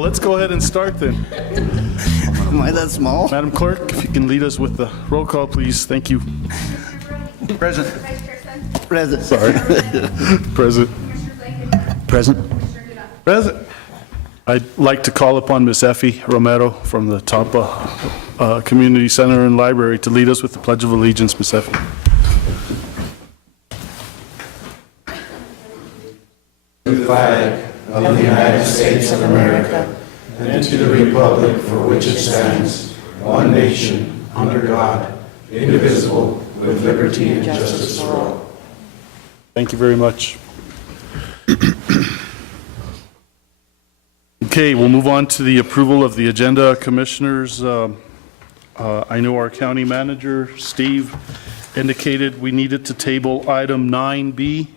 Well, let's go ahead and start then. Am I that small? Madam Clerk, if you can lead us with the roll call, please. Thank you. Present. Present. Sorry. Present. Present. Present. I'd like to call upon Ms. Effie Romero from the Tampa Community Center and Library to lead us with the Pledge of Allegiance. Ms. Effie. To the flag of the United States of America and to the republic for which it stands, one nation, under God, indivisible, with liberty and justice for all. Thank you very much. Okay, we'll move on to the approval of the agenda. Commissioners, I know our county manager, Steve, indicated we needed to table item 9B,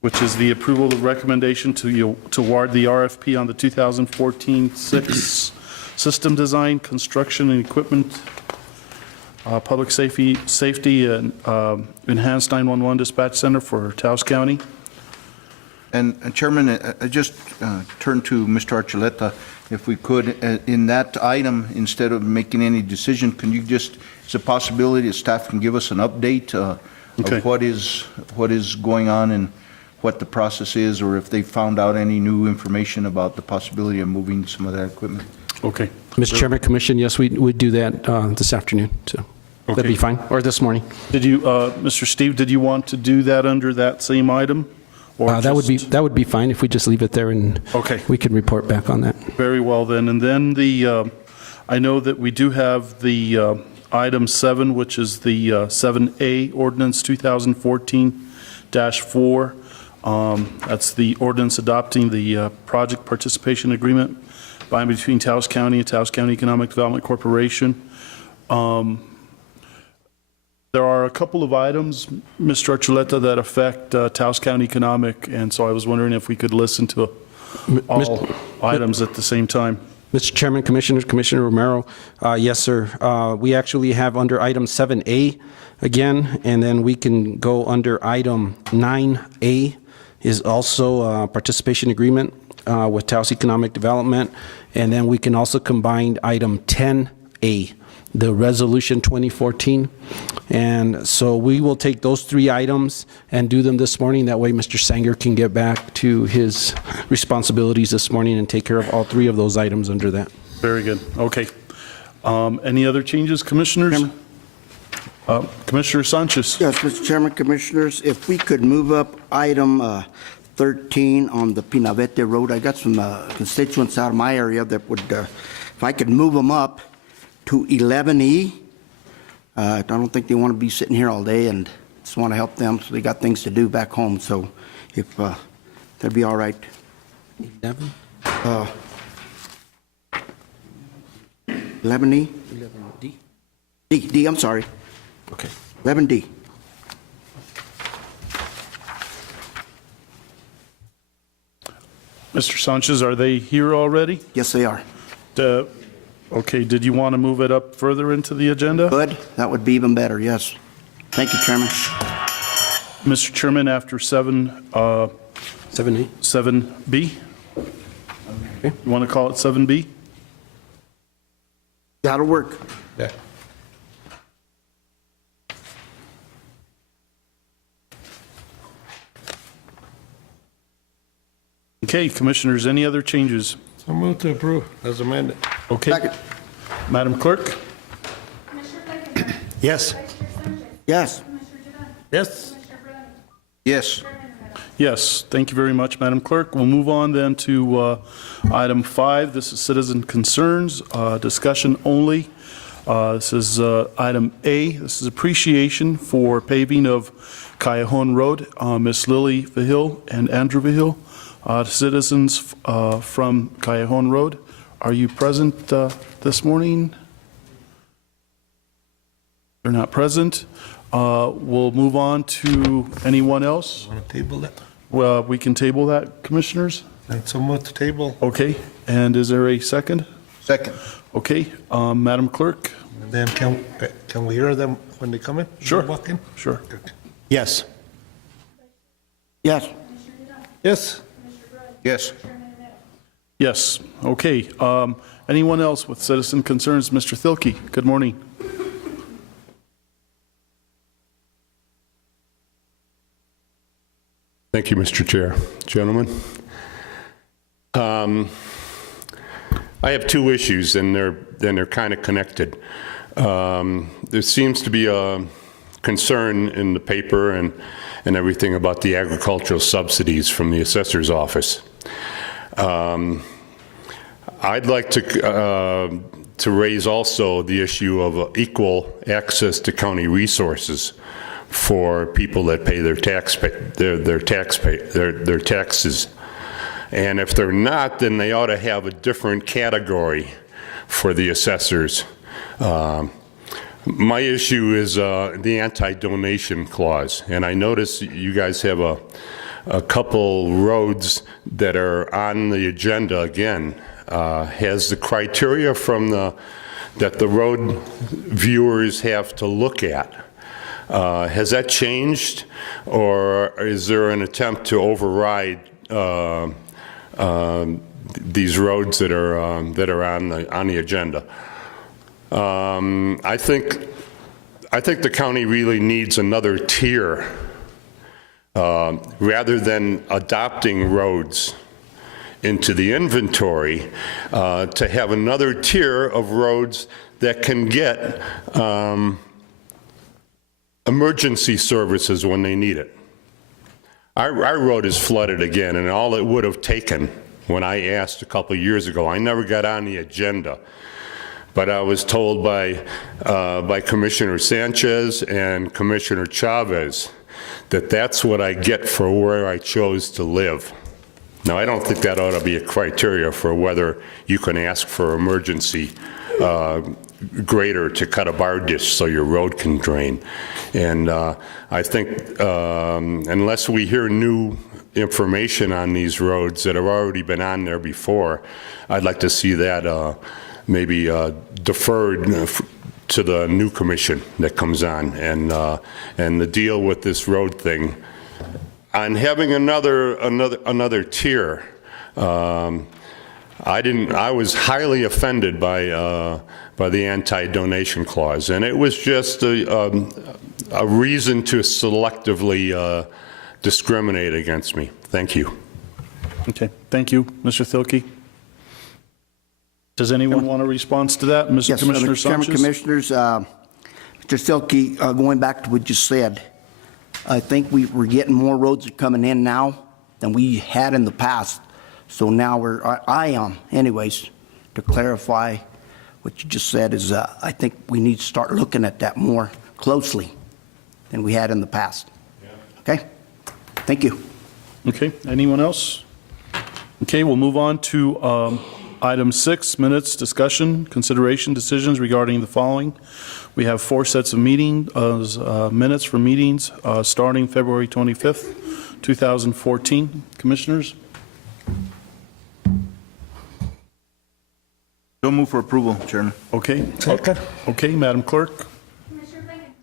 which is the approval of recommendation to award the RFP on the 2014-6 system design, construction, and equipment, public safety and enhanced 911 dispatch center for Taos County. And Chairman, I just turn to Mr. Archuleta, if we could, in that item, instead of making any decision, can you just, it's a possibility that staff can give us an update Okay. of what is going on and what the process is, or if they found out any new information about the possibility of moving some of that equipment? Okay. Mr. Chairman, Commission, yes, we'd do that this afternoon, so that'd be fine, or this morning. Did you, Mr. Steve, did you want to do that under that same item? Or That would be fine if we just leave it there and Okay. we can report back on that. Very well then. And then I know that we do have the item 7, which is the 7A ordinance 2014-4. That's the ordinance adopting the project participation agreement by and between Taos County and Taos County Economic Development Corporation. There are a couple of items, Mr. Archuleta, that affect Taos County Economic, and so I was wondering if we could listen to all items at the same time. Mr. Chairman, Commissioners, Commissioner Romero, yes, sir. We actually have under item 7A again, and then we can go under item 9A is also a participation agreement with Taos Economic Development, and then we can also combine item 10A, the resolution 2014. And so we will take those 3 items and do them this morning. That way Mr. Sanger can get back to his responsibilities this morning and take care of all 3 of those items under that. Very good. Okay. Any other changes, Commissioners? Commissioner Sanchez. Yes, Mr. Chairman, Commissioners, if we could move up item 13 on the Pinavete Road. I got some constituents out of my area that would, if I could move them up to 11E. I don't think they want to be sitting here all day, and just want to help them, so they got things to do back home. So if that'd be all right. 11? 11E? 11D? D, I'm sorry. Okay. 11D. Mr. Sanchez, are they here already? Yes, they are. Okay, did you want to move it up further into the agenda? Good. That would be even better, yes. Thank you, Chairman. Mr. Chairman, after 7A? 7B? Okay. You want to call it 7B? That'll work. Yeah. Okay, Commissioners, any other changes? So move to approve as amended. Okay. Second. Madam Clerk? Yes. Yes. Yes. Yes. Yes, thank you very much, Madam Clerk. We'll move on then to item 5. This is citizen concerns, discussion only. This is item A. This is appreciation for paving of Callejon Road. Ms. Lilly Vigil and Andrew Vigil, citizens from Callejon Road. Are you present this morning? They're not present. We'll move on to anyone else. Want to table that? Well, we can table that, Commissioners? So move to table. Okay, and is there a second? Second. Okay, Madam Clerk? And then can we hear them when they come in? Sure. They walk in? Sure. Yes. Yes. Yes. Yes. Yes, okay. Anyone else with citizen concerns? Mr. Thielke, good morning. Thank you, Mr. Chair. Gentlemen, I have two issues, and they're kind of connected. There seems to be a concern in the paper and everything about the agricultural subsidies from the assessor's office. I'd like to raise also the issue of equal access to county resources for people that pay their taxes. And if they're not, then they ought to have a different category for the assessors. My issue is the anti-donation clause, and I notice you guys have a couple roads that are on the agenda again. Has the criteria from that the road viewers have to look at, has that changed, or is there an attempt to override these roads that are on the agenda? I think the county really needs another tier rather than adopting roads into the inventory, to have another tier of roads that can get emergency services when they need it. Our road is flooded again, and all it would have taken when I asked a couple of years ago, I never got on the agenda, but I was told by Commissioner Sanchez and Commissioner Chavez that that's what I get for where I chose to live. Now, I don't think that ought to be a criteria for whether you can ask for emergency grader to cut a bar dish so your road can drain. And I think unless we hear new information on these roads that have already been on there before, I'd like to see that maybe deferred to the new commission that comes on. And the deal with this road thing, on having another tier, I was highly offended by the anti-donation clause, and it was just a reason to selectively discriminate against me. Thank you. Okay, thank you, Mr. Thielke. Does anyone want a response to that? Mr. Yes, Commissioner Mr. Chairman, Sanchez? Commissioners, Mr. Thielke, going back to what you said, I think we're getting more roads are coming in now than we had in the past. So now I am, anyways, to clarify what you just said is I think we need to start looking at that more closely than we had in the past. Yeah. Okay? Thank you. Okay, anyone else? Okay, we'll move on to item 6, minutes, discussion, consideration, decisions regarding the following. We have 4 sets of minutes for meetings starting February 25th, 2014. Commissioners? Don't move for approval, Chairman. Okay. Okay, Madam Clerk? Commissioner Blankenham.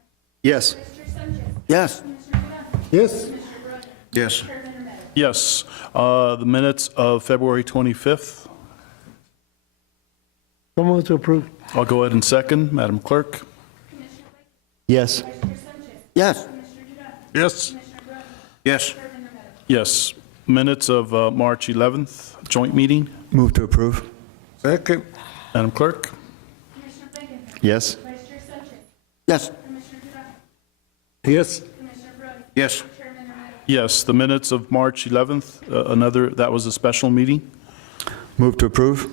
Yes. Commissioner Sanchez. Yes. Commissioner Duda. Yes. Commissioner Brooks. Yes. Chairman Romero. Yes. The minutes of February 25th. So move to approve. I'll go ahead and second. Madam Clerk? Commissioner Blankenham. Yes. Vice Chair Sanchez. Yes. Commissioner Duda. Yes. Commissioner Brooks. Yes. Chairman Romero. Yes. Minutes of March 11th, joint meeting. Move to approve. Second. Madam Clerk? Commissioner Blankenham. Yes. Vice Chair Sanchez. Yes. Commissioner Duda. Yes. Commissioner Brooks. Yes. Chairman Romero. Yes, the minutes of March 11th, that was a special meeting. Move to approve.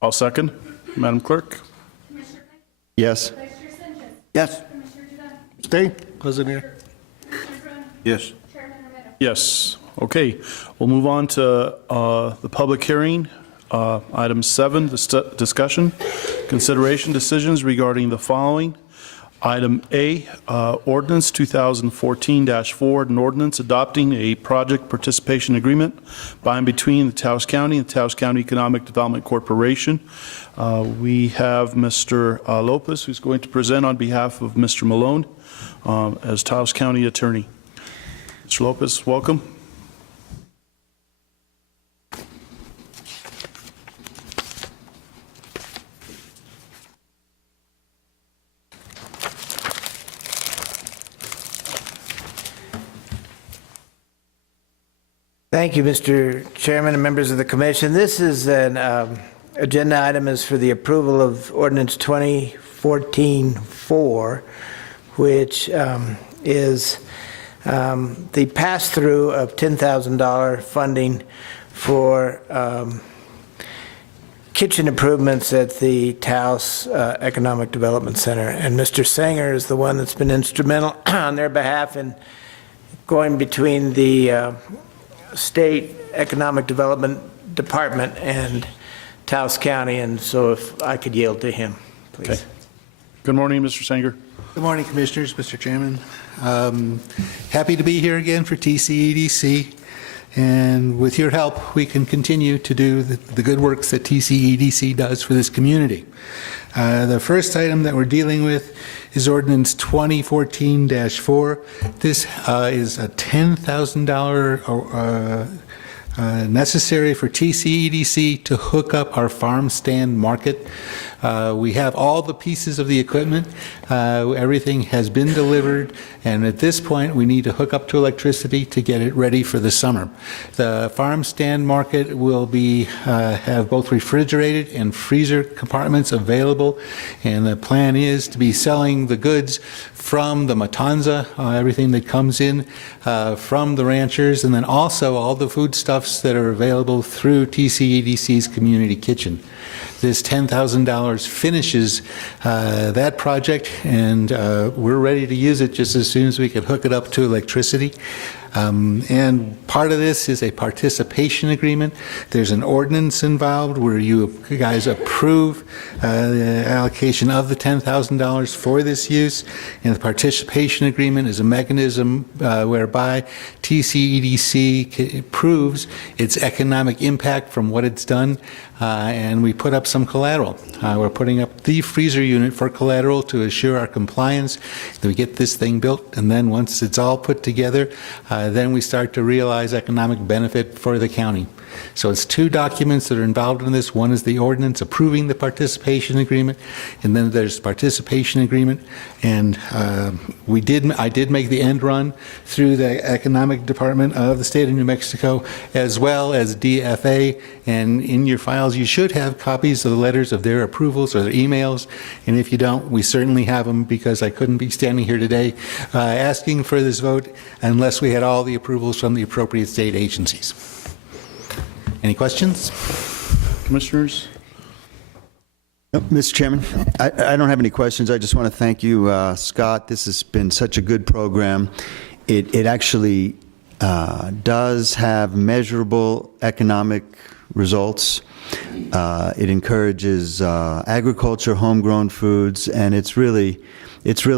I'll second. Madam Clerk? Commissioner Blankenham. Yes. Vice Chair Sanchez. Yes. Commissioner Duda. Stay. Wasn't here. Commissioner Brooks. Yes. Chairman Romero. Yes. Okay, we'll move on to the public hearing. Item 7, discussion, consideration decisions regarding the following. Item A, ordinance 2014-4, an ordinance adopting a project participation agreement by and between the Taos County and the Taos County Economic Development Corporation. We have Mr. Lopez, who's going to present on behalf of Mr. Malone as Taos County Attorney. Mr. Lopez, welcome. Thank you, Mr. Chairman and members of the commission. This is an agenda item is for the approval of ordinance 2014-4, which is the pass-through of $10,000 funding for kitchen improvements at the Taos Economic Development Center. And Mr. Sanger is the one that's been instrumental on their behalf in going between the State Economic Development Department and Taos County, and so if I could yield to him, please. Okay. Good morning, Mr. Sanger. Good morning, Commissioners, Mr. Chairman. Happy to be here again for TCEDC, and with your help, we can continue to do the good works that TCEDC does for this community. The first item that we're dealing with is Ordinance 2014-4. This is a $10,000 necessary for TCEDC to hook up our farm stand market. We have all the pieces of the equipment. Everything has been delivered, and at this point, we need to hook up to electricity to get it ready for the summer. The farm stand market will be have both refrigerated and freezer compartments available, and the plan is to be selling the goods from the Matanza, everything that comes in from the ranchers, and then also all the foodstuffs that are available through TCEDC's community kitchen. This $10,000 finishes that project, and we're ready to use it just as soon as we can hook it up to electricity. And part of this is a participation agreement. There's an ordinance involved where you guys approve the allocation of the $10,000 for this use, and the participation agreement is a mechanism whereby TCEDC proves its economic impact from what it's done, and we put up some collateral. We're putting up the freezer unit for collateral to assure our compliance, that we get this thing built, and then once it's all put together, then we start to realize economic benefit for the county. So it's two documents that are involved in this. One is the ordinance approving the participation agreement, and then there's participation agreement. And I did make the end run through the economic department of the state of New Mexico, as well as DFA. And in your files, you should have copies of the letters of their approvals or their emails. And if you don't, we certainly have them, because I couldn't be standing here today asking for this vote unless we had all the approvals from the appropriate state agencies. Any questions? Commissioners? Mr. Chairman, I don't have any questions. I just want to thank you, Scott. This has been such a good program. It actually does have measurable economic results. It encourages agriculture, homegrown foods, and it's really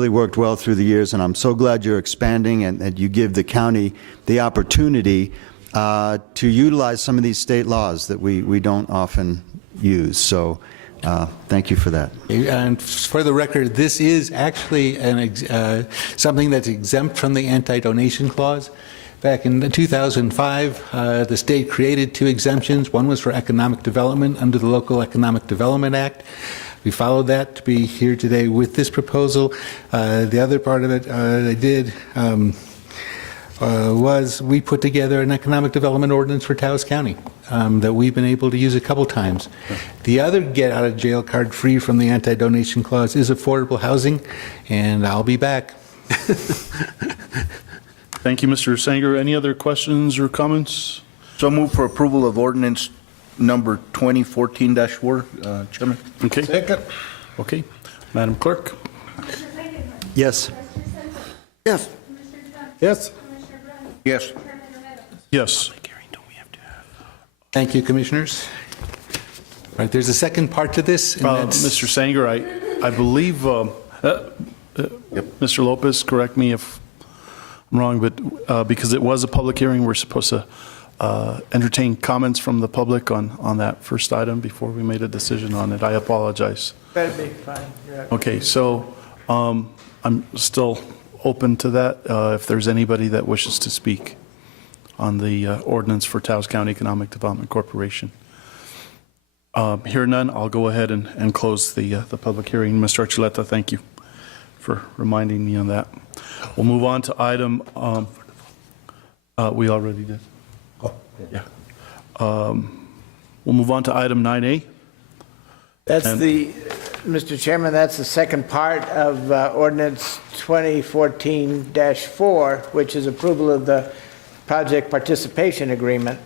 worked well through the years, and I'm so glad you're expanding and that you give the county the opportunity to utilize some of these state laws that we don't often use. So thank you for that. And for the record, this is actually something that's exempt from the anti-donation clause. Back in 2005, the state created two exemptions. One was for economic development under the Local Economic Development Act. We followed that to be here today with this proposal. The other part of it I did was we put together an economic development ordinance for Taos County that we've been able to use a couple times. The other get out of jail card free from the anti-donation clause is affordable housing, and I'll be back. Thank you, Mr. Sanger. Any other questions or comments? So move for approval of ordinance number 2014-4, Chairman. Okay. Second. Okay. Madam Clerk? Commissioner Blankenhorn. Yes. Commissioner Sanger. Yes. Commissioner Dunn. Yes. Commissioner Brand. Yes. Chairman Romero. Yes. Thank you, Commissioners. All right, there's a second part to this. And that's- Mr. Sanger, I believe, Mr. Lopez, correct me if I'm wrong, but because it was a public hearing, we're supposed to entertain comments from the public on that first item before we made a decision on it. I apologize. That'd be fine. You're right. Okay, so I'm still open to that if there's anybody that wishes to speak on the ordinance for Taos County Economic Development Corporation. Hear none, I'll go ahead and close the public hearing. Mr. Archuleta, thank you for reminding me on that. We'll move on to item, we already did. Yeah. We'll move on to item 9A. That's And- Mr. Chairman, that's the second part of ordinance 2014-4, which is approval of the project participation agreement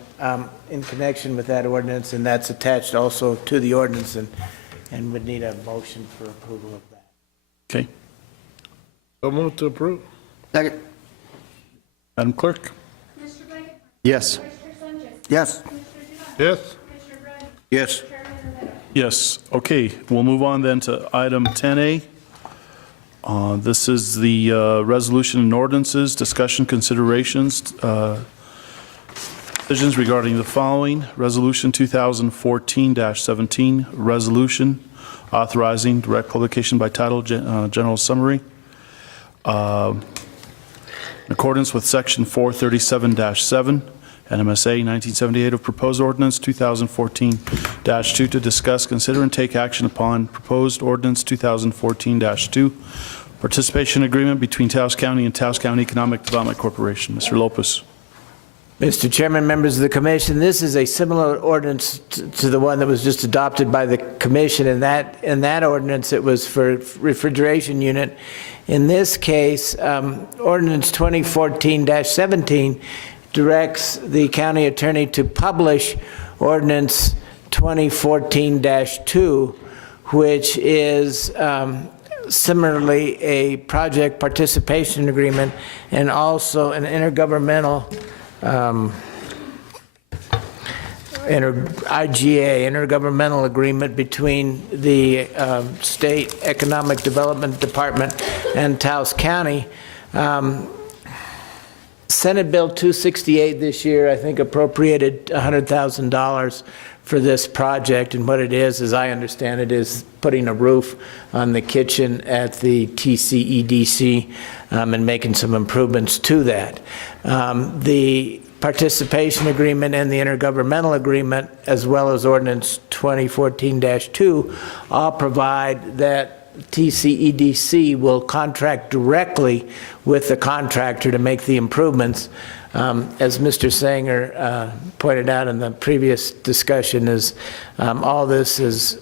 in connection with that ordinance, and that's attached also to the ordinance, and would need a motion for approval of that. Okay. So move to approve. Second. Madam Clerk? Mr. Blankenhorn. Yes. Mr. Sanchez. Yes. Mr. Duran. Yes. Mr. Brett. Yes. Chairman Romero. Yes, okay, we'll move on then to item 10A. This is the resolution and ordinances, discussion considerations, decisions regarding the following. Resolution 2014-17, resolution authorizing direct publication by title, general summary. In accordance with section 437-7, NMSA 1978 of proposed ordinance 2014-2 to discuss, consider, and take action upon proposed ordinance 2014-2, participation agreement between Taos County and Taos County Economic Development Corporation. Mr. Lopez. Mr. Chairman, members of the commission, this is a similar ordinance to the one that was just adopted by the commission. In that ordinance, it was for refrigeration unit. In this case, ordinance 2014-17 directs the county attorney to publish ordinance 2014-2, which is similarly a project participation agreement and also an intergovernmental IGA, intergovernmental agreement between the State Economic Development Department and Taos County. Senate Bill 268 this year, I think, appropriated $100,000 for this project, and what it is, as I understand it, is putting a roof on the kitchen at the TCEDC and making some improvements to that. The participation agreement and the intergovernmental agreement, as well as ordinance 2014-2, all provide that TCEDC will contract directly with the contractor to make the improvements. As Mr. Sanger pointed out in the previous discussion, is all this is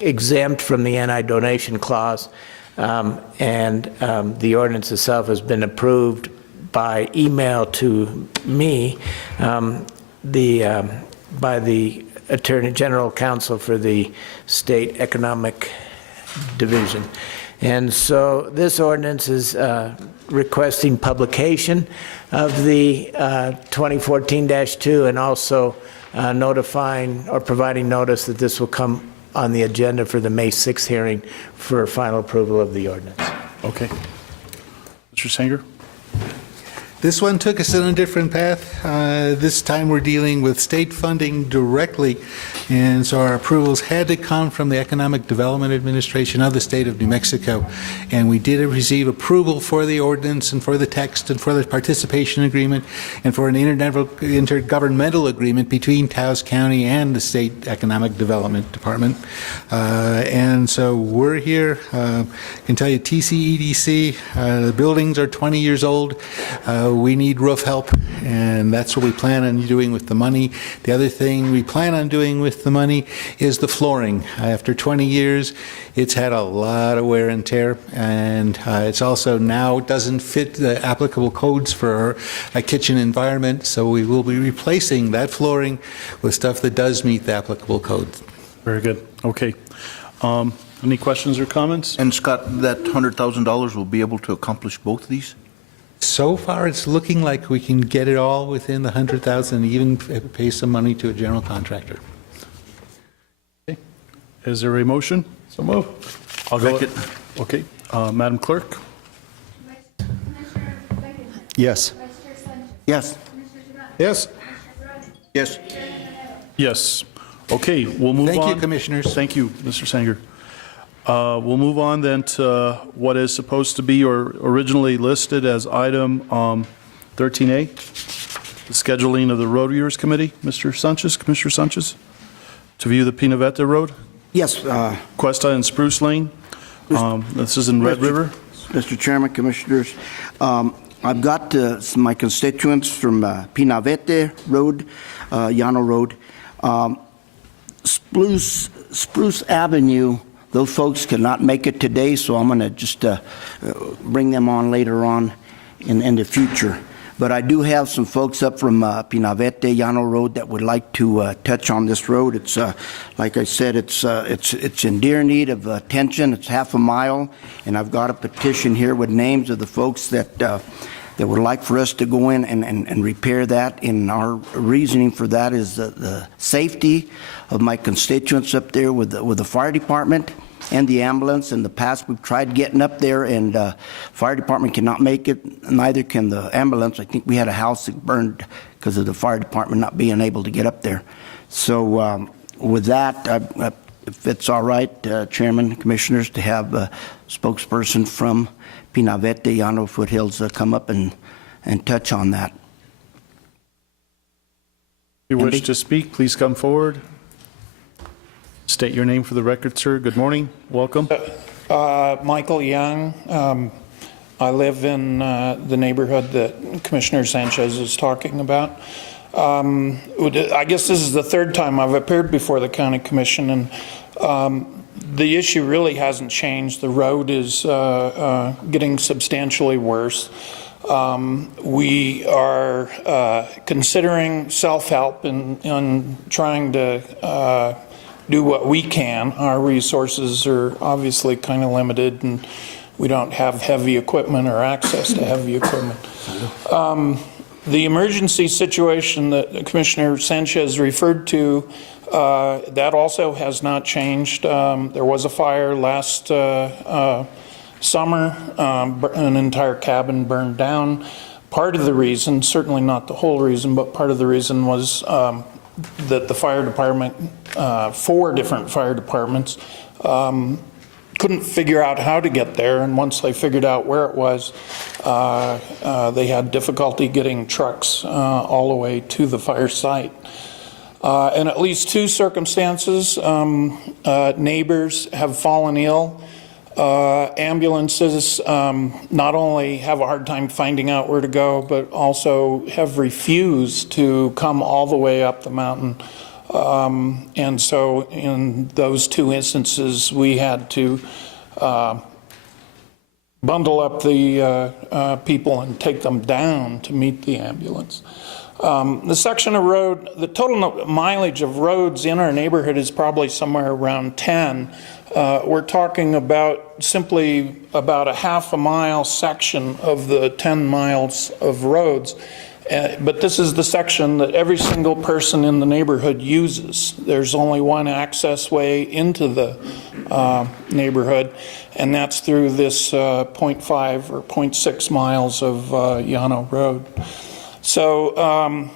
exempt from the anti-donation clause, and the ordinance itself has been approved by email to me by the Attorney General Counsel for the State Economic Division. And so this ordinance is requesting publication of the 2014-2 and also notifying or providing notice that this will come on the agenda for the May 6th hearing for final approval of the ordinance. Okay. Mr. Sanger? This one took us on a different path. This time we're dealing with state funding directly, and so our approvals had to come from the Economic Development Administration of the state of New Mexico. And we did receive approval for the ordinance and for the text and for the participation agreement and for an intergovernmental agreement between Taos County and the State Economic Development Department. And so we're here. I can tell you TCEDC, the buildings are 20 years old. We need roof help, and that's what we plan on doing with the money. The other thing we plan on doing with the money is the flooring. After 20 years, it's had a lot of wear and tear, and it's also now doesn't fit the applicable codes for a kitchen environment, so we will be replacing that flooring with stuff that does meet the applicable codes. Very good. Okay. Any questions or comments? And Scott, that $100,000 will be able to accomplish both of these? So far, it's looking like we can get it all within the $100,000 and even pay some money to a general contractor. Okay. Is there a motion? So move. I'll go. Second. Okay. Madam Clerk? Commissioner Blankenhorn. Yes. Vice Chair Sanchez. Yes. Mr. Duran. Yes. Mr. Brett. Yes. Chairman Romero. Yes. Okay, we'll move on. Thank you, Commissioners. Thank you, Mr. Sanger. We'll move on then to what is supposed to be or originally listed as item 13A, the scheduling of the Road Users Committee. Mr. Sanchez, Commissioner Sanchez, to view the Pinaveta Road, Yes, Cuesta and Spruce Lane. This is in Red River. Mr. Chairman, Commissioners, I've got my constituents from Pinavete Road, Llano Road, Spruce Avenue. Those folks could not make it today, so I'm going to just bring them on later on in the future. But I do have some folks up from Pinavete, Llano Road that would like to touch on this road. It's, like I said, it's in dear need of attention. It's half a mile, and I've got a petition here with names of the folks that would like for us to go in and repair that. And our reasoning for that is the safety of my constituents up there with the fire department and the ambulance. In the past, we've tried getting up there, and fire department cannot make it, neither can the ambulance. I think we had a house that burned because of the fire department not being able to get up there. So with that, if it's all right, Chairman, Commissioners, to have a spokesperson from Pinavete, Llano Foothills come up and touch on that. If you wish to speak, please come forward. State your name for the record, sir. Good morning. Welcome. Michael Young. I live in the neighborhood that Commissioner Sanchez is talking about. I guess this is the third time I've appeared before the County Commission, and the issue really hasn't changed. The road is getting substantially worse. We are considering self-help in trying to do what we can. Our resources are obviously kind of limited, and we don't have heavy equipment or access to heavy equipment. The emergency situation that Commissioner Sanchez referred to, that also has not changed. There was a fire last summer, an entire cabin burned down. Part of the reason, certainly not the whole reason, but part of the reason was that the fire department, 4 different fire departments, couldn't figure out how to get there, and once they figured out where it was, they had difficulty getting trucks all the way to the fire site. In at least 2 circumstances, neighbors have fallen ill. Ambulances not only have a hard time finding out where to go, but also have refused to come all the way up the mountain. And so in those 2 instances, we had to bundle up the people and take them down to meet the ambulance. The section of road, the total mileage of roads in our neighborhood is probably somewhere around 10. We're talking about simply about a half a mile section of the 10 miles of roads. But this is the section that every single person in the neighborhood uses. There's only one access way into the neighborhood, and that's through this 0.5 or 0.6 miles of Llano Road. So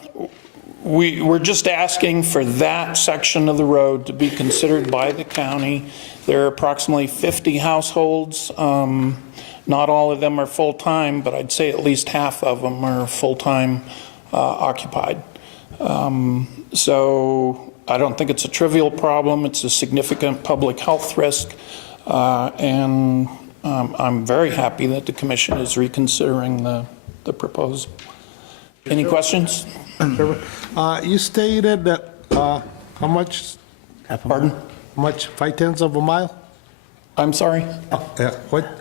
we're just asking for that section of the road to be considered by the county. There are approximately 50 households. Not all of them are full-time, but I'd say at least half of them are full-time occupied. So I don't think it's a trivial problem. It's a significant public health risk. And I'm very happy that the commission is reconsidering the proposal. Any questions? You stated that, how much? Pardon? How much, 5/10 of a mile? I'm sorry? What?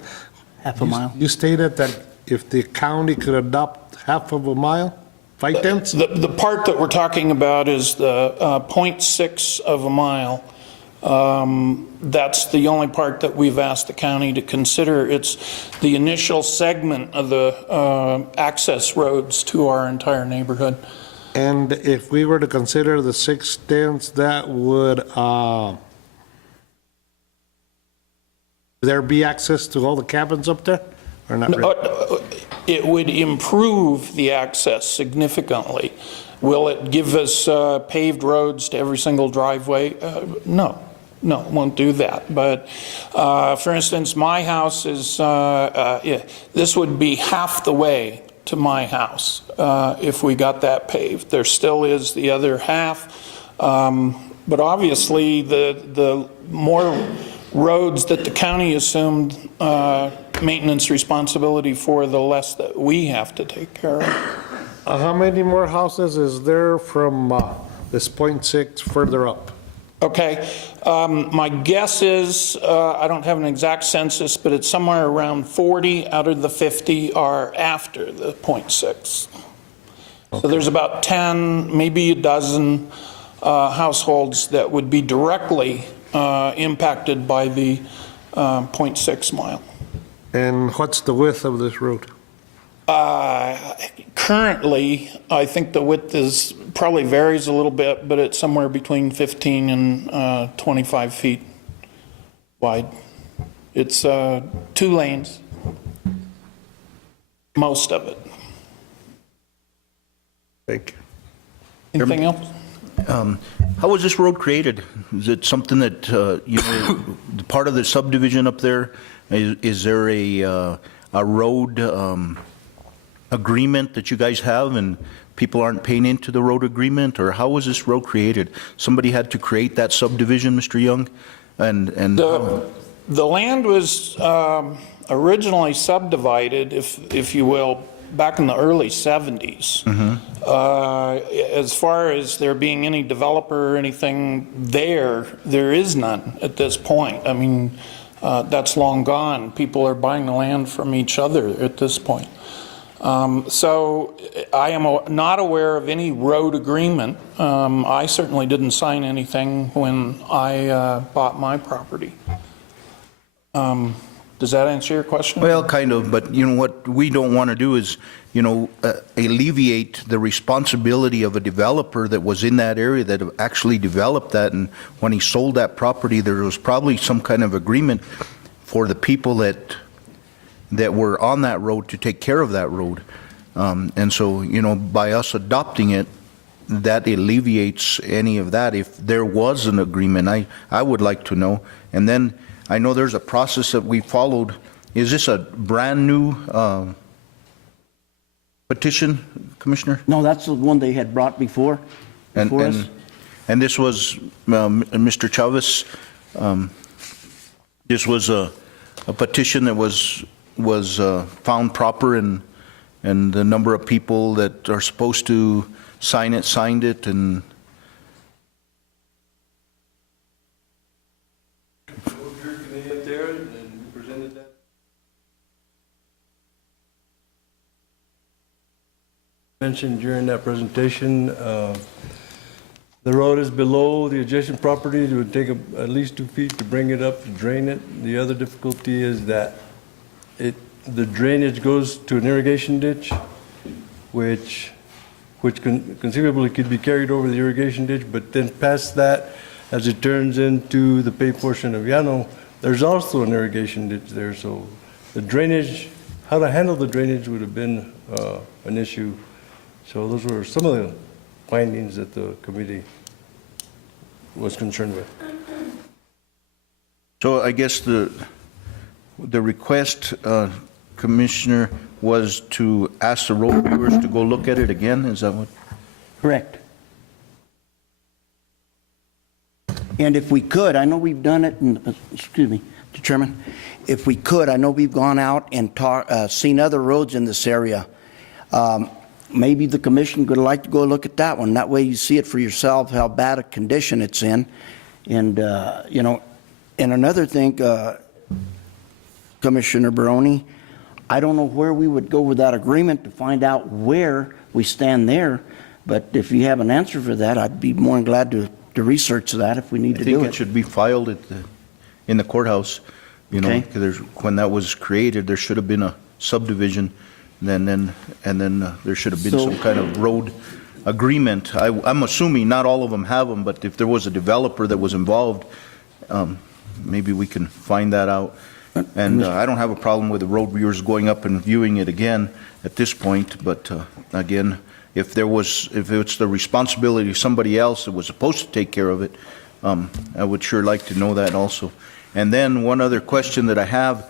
Half a mile? You stated that if the county could adopt half of a mile, 5/10? The part that we're talking about is the 0.6 of a mile. That's the only part that we've asked the county to consider. It's the initial segment of the access roads to our entire neighborhood. And if we were to consider the 6/10, that would, there be access to all the cabins up there, or not really? It would improve the access significantly. Will it give us paved roads to every single driveway? No. No, it won't do that. But for instance, my house is, this would be half the way to my house if we got that paved. There still is the other half. But obviously, the more roads that the county assumed maintenance responsibility for, the less that we have to take care of. How many more houses is there from this .6 further up? Okay, my guess is, I don't have an exact census, but it's somewhere around 40 out of the 50 are after the .6. So there's about 10, maybe a dozen households that would be directly impacted by the .6 mile. And what's the width of this road? Currently, I think the width is, probably varies a little bit, but it's somewhere between 15 and 25 feet wide. It's 2 lanes, most of it. Thank you. Anything else? How was this road created? Is it something that, part of the subdivision up there, is there a road agreement that you guys have and people aren't paying into the road agreement? Or how was this road created? Somebody had to create that subdivision, Mr. Young? And The land was originally subdivided, if you will, back in the early 70s. As far as there being any developer or anything there is none at this point. I mean, that's long gone. People are buying the land from each other at this point. So I am not aware of any road agreement. I certainly didn't sign anything when I bought my property. Does that answer your question? Well, kind of, but what we don't want to do is, alleviate the responsibility of a developer that was in that area that actually developed that, and when he sold that property, there was probably some kind of agreement for the people that were on that road to take care of that road. And so, by us adopting it, that alleviates any of that. If there was an agreement, I would like to know. And then I know there's a process that we followed. Is this a brand new petition, Commissioner? No, that's the one they had brought before us. And this was, Mr. Chavez, this was a petition that was found proper, and the number of people that are supposed to sign it signed it, and mentioned during that presentation, the road is below the adjacent property. It would take at least 2 feet to bring it up to drain it. The other difficulty is that the drainage goes to an irrigation ditch, which conceivably could be carried over the irrigation ditch, but then past that, as it turns into the paved portion of Llano, there's also an irrigation ditch there. So the drainage, how to handle the drainage would have been an issue. So those were some of the findings that the committee was concerned with. so I guess the request, Commissioner, was to ask the road viewers to go look at it again? Is that what? Correct. And if we could, I know we've done it, excuse me, Mr. Chairman, if we could, I know we've gone out and seen other roads in this area. Maybe the commission would like to go look at that one. That way you see it for yourself, how bad a condition it's in. And, and another thing, Commissioner Barone, I don't know where we would go with that agreement to find out where we stand there. But if you have an answer for that, I'd be more than glad to research that if we need to do it. I think it should be filed in the courthouse, Okay. because when that was created, there should have been a subdivision, and then there should have been some kind of road agreement. I'm assuming not all of them have them, but if there was a developer that was involved, maybe we can find that out. And I don't have a problem with the road viewers going up and viewing it again at this point, but again, if it's the responsibility of somebody else that was supposed to take care of it, I would sure like to know that also. And then one other question that I have,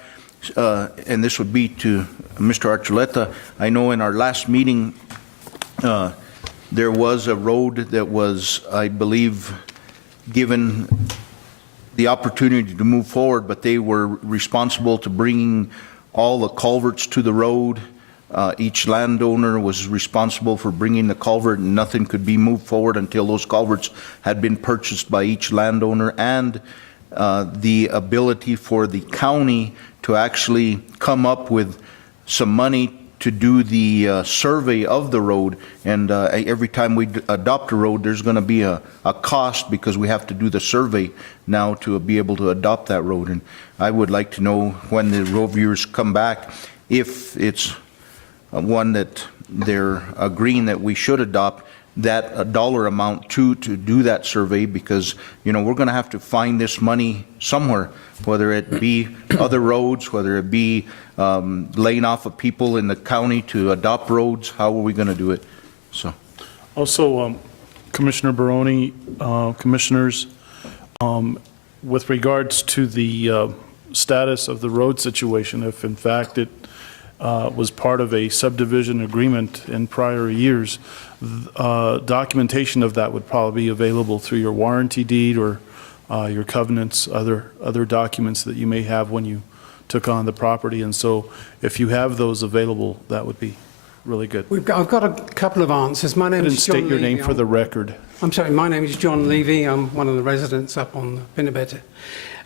and this would be to Mr. Archuleta. I know in our last meeting, there was a road that was, I believe, given the opportunity to move forward, but they were responsible to bringing all the culverts to the road. Each landowner was responsible for bringing the culvert, and nothing could be moved forward until those culverts had been purchased by each landowner, and the ability for the county to actually come up with some money to do the survey of the road. And every time we adopt a road, there's going to be a cost, because we have to do the survey now to be able to adopt that road. And I would like to know, when the road viewers come back, if it's one that they're agreeing that we should adopt, that a dollar amount to do that survey, because, you know, we're going to have to find this money somewhere, whether it be other roads, whether it be laying off of people in the county to adopt roads. How are we going to do it? So, Also, Commissioner Barone, commissioners, with regards to the status of the road situation, if in fact it was part of a subdivision agreement in prior years, documentation of that would probably be available through your warranty deed or your covenants, other documents that you may have when you took on the property. And so if you have those available, that would be really good. I've got a couple of answers. My name And is John state your Levy. name for the record. I'm sorry, my name is John Levy. I'm one of the residents up on Pinabete.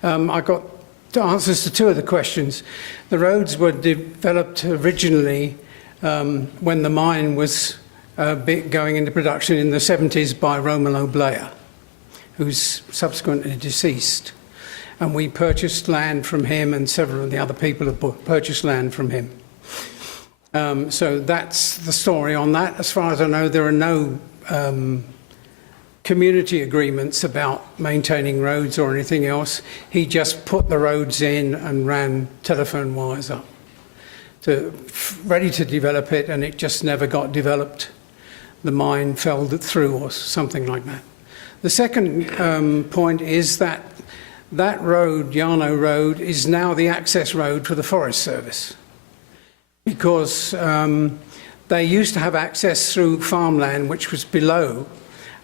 I got answers to two of the questions. The roads were developed originally when the mine was going into production in the 70s by Romolo Blair, who's subsequently deceased. And we purchased land from him, and several of the other people have purchased land from him. So that's the story on that. As far as I know, there are no community agreements about maintaining roads or anything else. He just put the roads in and ran telephone wires up, ready to develop it, and it just never got developed. The mine fell through or something like that. The second point is that road, Llano Road, is now the access road for the Forest Service, because they used to have access through farmland which was below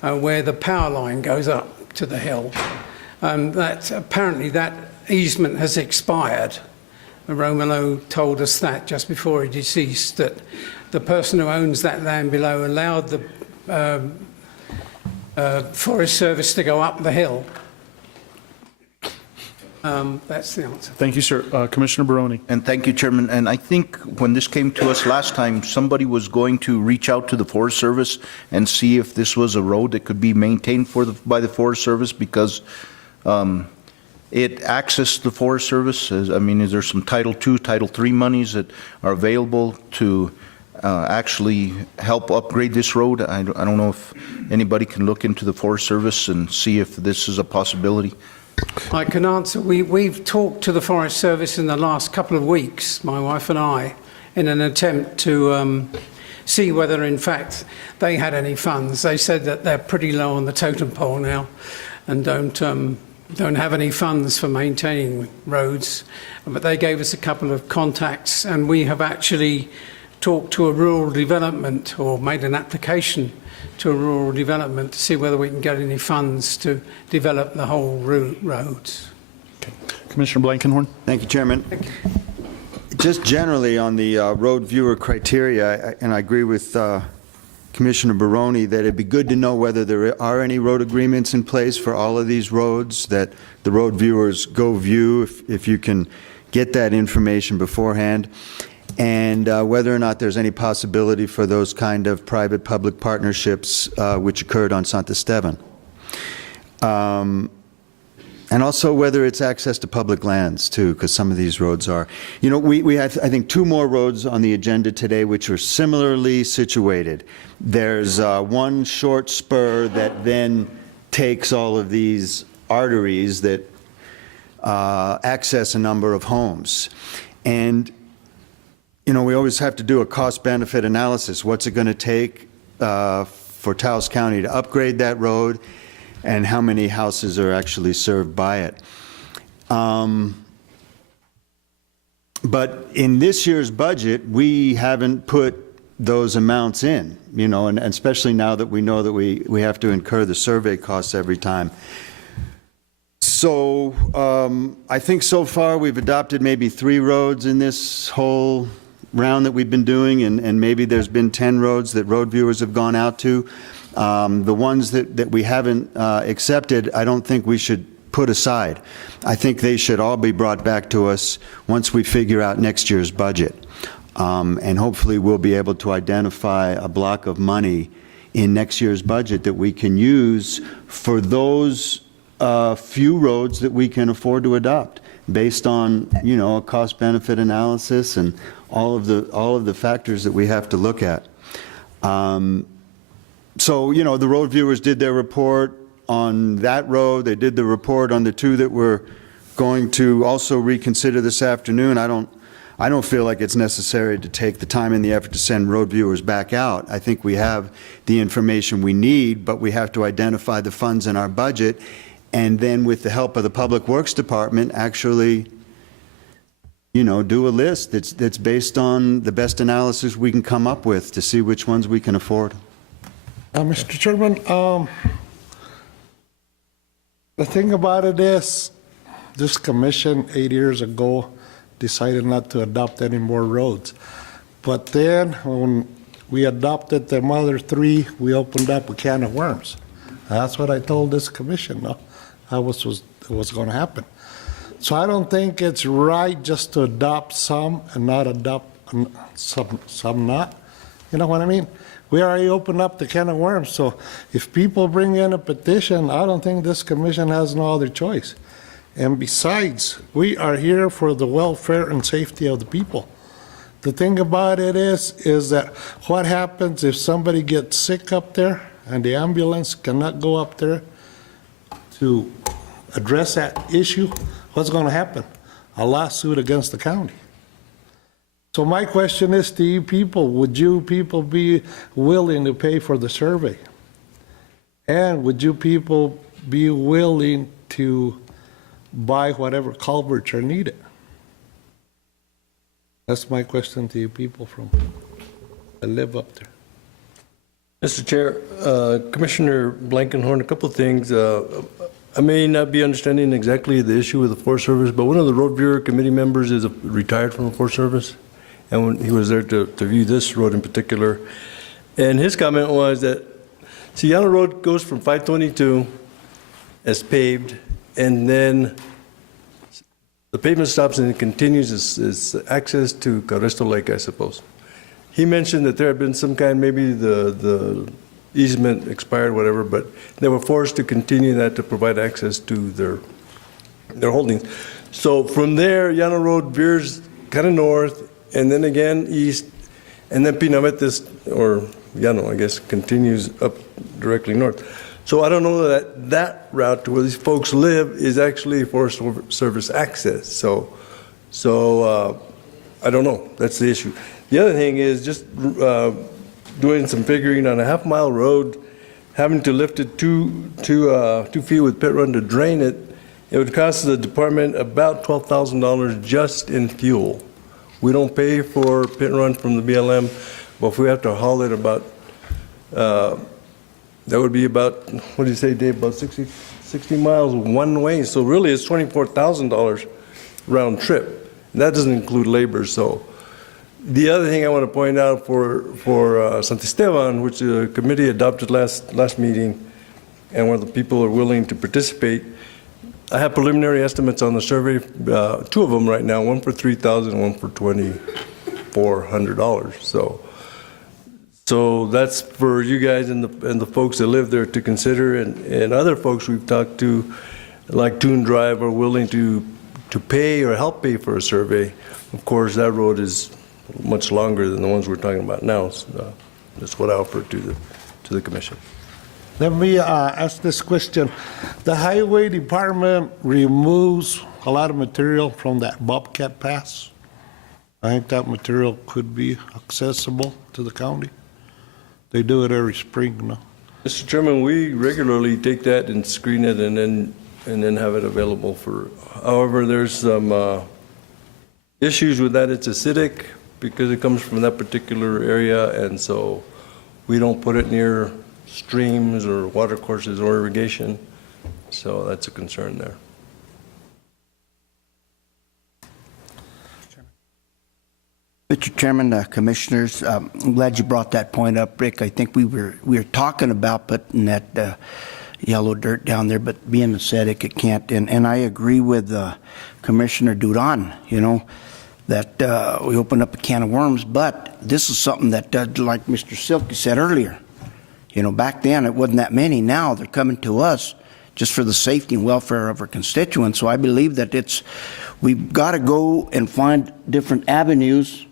where the power line goes up to the hill. Apparently that easement has expired. Romolo told us that just before he deceased, that the person who owns that land below allowed the Forest Service to go up the hill. That's the answer. Thank you, sir. Commissioner Barone. and thank you, Chairman. And I think when this came to us last time, somebody was going to reach out to the Forest Service and see if this was a road that could be maintained by the Forest Service, because it accessed the Forest Service. I mean, is there some Title II, Title III monies that are available to actually help upgrade this road? I don't know if anybody can look into the Forest Service and see if this is a possibility. I can answer. We've talked to the Forest Service in the last couple of weeks, my wife and I, in an attempt to see whether, in fact, they had any funds. They said that they're pretty low on the totem pole now and don't have any funds for maintaining roads. But they gave us a couple of contacts, and we have actually talked to a rural development, or made an application to a rural development, to see whether we can get any funds to develop the whole roads. Okay. Commissioner Blankenhorn. Thank you, Chairman. Just generally on the road viewer criteria, and I agree with Commissioner Barone that it'd be good to know whether there are any road agreements in place for all of these roads, that the road viewers go view, if you can get that information beforehand, and whether or not there's any possibility for those kind of private-public partnerships which occurred on Sant Esteban. And also whether it's access to public lands, too, because some of these roads are. You know, we had, I think, 2 more roads on the agenda today which are similarly situated. There's one short spur that then takes all of these arteries that access a number of homes. And you know, we always have to do a cost-benefit analysis. What's it going to take for Taos County to upgrade that road, and how many houses are actually served by it? But in this year's budget, we haven't put those amounts in, you know, and especially now that we know that we have to incur the survey costs every time. So I think so far we've adopted maybe 3 roads in this whole round that we've been doing, and maybe there's been 10 roads that road viewers have gone out to. The ones that we haven't accepted, I don't think we should put aside. I think they should all be brought back to us once we figure out next year's budget. And hopefully we'll be able to identify a block of money in next year's budget that we can use for those few roads that we can afford to adopt based on, you know, a cost-benefit analysis and all of the factors that we have to look at. So, you know, the road viewers did their report on that road. They did the report on the 2 that we're going to also reconsider this afternoon. I don't feel like it's necessary to take the time and the effort to send road viewers back out. I think we have the information we need, but we have to identify the funds in our budget, and then with the help of the Public Works Department, actually, you know, do a list that's based on the best analysis we can come up with to see which ones we can afford. Mr. Chairman, the thing about it is, this commission 8 years ago decided not to adopt any more roads. But then when we adopted the other 3, we opened up a can of worms. That's what I told this commission, no? That was going to happen. So I don't think it's right just to adopt some and not adopt some not. You know what I mean? We already opened up the can of worms. So if people bring in a petition, I don't think this commission has no other choice. And besides, we are here for the welfare and safety of the people. The thing about it is that what happens if somebody gets sick up there and the ambulance cannot go up there to address that issue? What's going to happen? A lawsuit against the county. So my question is to you people, would you people be willing to pay for the survey? And would you people be willing to buy whatever culverts are needed? That's my question to you people from that live up there. Mr. Chair, Commissioner Blankenhorn, a couple of things. I may not be understanding exactly the issue with the Forest Service, but one of the road bureau committee members is retired from the Forest Service, and when he was there to view this road in particular, and his comment was that Sienna Road goes from 522 as paved, and then the pavement stops and it continues as access to Carresto Lake, I suppose. He mentioned that there had been some kind, maybe the easement expired, whatever, but they were forced to continue that to provide access to their holdings. So from there, Llano Road veers kind of north, and then again east, and then Pinavetes, or Llano, I guess, continues up directly north. So I don't know that route to where these folks live is actually Forest Service access. So I don't know. That's the issue. The other thing is just doing some figuring on a half-mile road, having to lift it 2 feet with pit run to drain it. It would cost the department about $12,000 just in fuel. We don't pay for pit run from the BLM, but if we have to haul it about, that would be about, what do you say, Dave, about 60 miles one way. So really it's $24,000 round trip. And that doesn't include labor. So the other thing I want to point out for Santisteban, which the committee adopted last meeting, and where the people are willing to participate, I have preliminary estimates on the survey, 2 of them right now, one for $3,000, one for $2,400. So that's for you guys and the folks that live there to consider, and other folks we've talked to, like Toon Drive, are willing to pay or help pay for a survey. Of course, that road is much longer than the ones we're talking about now. So, that's what I offer to the commission. Let me ask this question. The highway department removes a lot of material from that Bobcat Pass. I think that material could be accessible to the county. They do it every spring, no? Mr. Chairman, we regularly take that and screen it and then have it available for, however, there's some issues with that. It's acidic because it comes from that particular area, and so we don't put it near streams or water courses or irrigation. So that's a concern there. Mr. Chairman, Commissioners, I'm glad you brought that point up, Rick. I think we were talking about putting that yellow dirt down there, but being acidic, it can't. And I agree with Commissioner Duran, that we opened up a can of worms, but this is something that, like Mr. Silky said earlier, back then it wasn't that many. Now they're coming to us just for the safety and welfare of our constituents. So I believe that we've got to go and find different avenues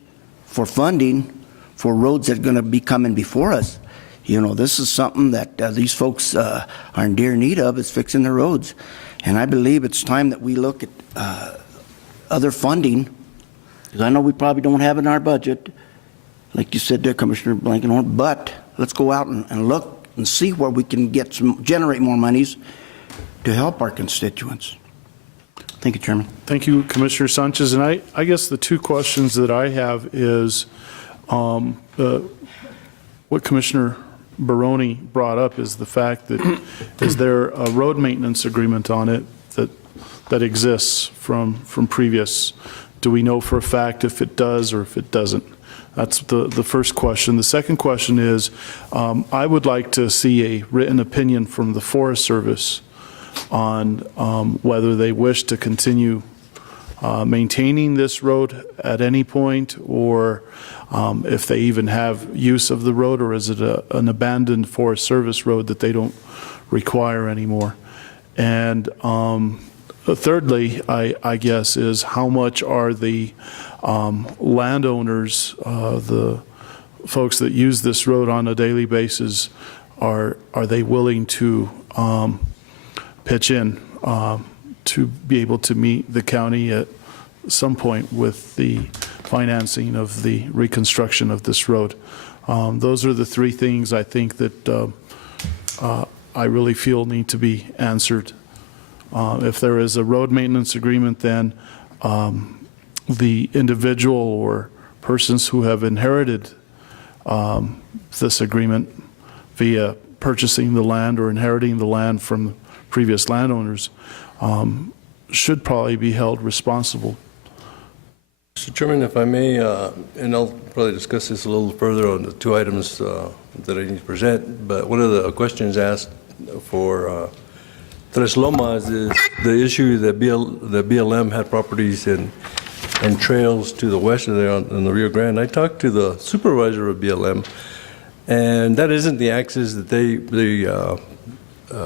for funding for roads that are going to be coming before us. This is something that these folks are in dear need of, is fixing the roads. And I believe it's time that we look at other funding, because I know we probably don't have it in our budget, like you said there, Commissioner Blankenhorn, but let's go out and look and see where we can generate more monies to help our constituents. Thank you, Chairman. Thank you, Commissioner Sanchez. And I guess the two questions that I have is what Commissioner Baroni brought up is the fact that is there a road maintenance agreement on it that exists from previous? Do we know for a fact if it does or if it doesn't? That's the first question. The second question is I would like to see a written opinion from the Forest Service on whether they wish to continue maintaining this road at any point, or if they even have use of the road, or is it an abandoned Forest Service road that they don't require anymore? And thirdly, I guess, is how much are the landowners, the folks that use this road on a daily basis, are they willing to pitch in to be able to meet the county at some point with the financing of the reconstruction of this road? Those are the three things I think that I really feel need to be answered. If there is a road maintenance agreement, then the individual or persons who have inherited this agreement via purchasing the land or inheriting the land from previous landowners should probably be held responsible. Mr. Chairman, if I may, and I'll probably discuss this a little further on the two items that I need to present, but one of the questions asked for Tres Lomas is the issue that BLM had properties and trails to the west of there on the Rio Grande. I talked to the supervisor of BLM, and that isn't the access that they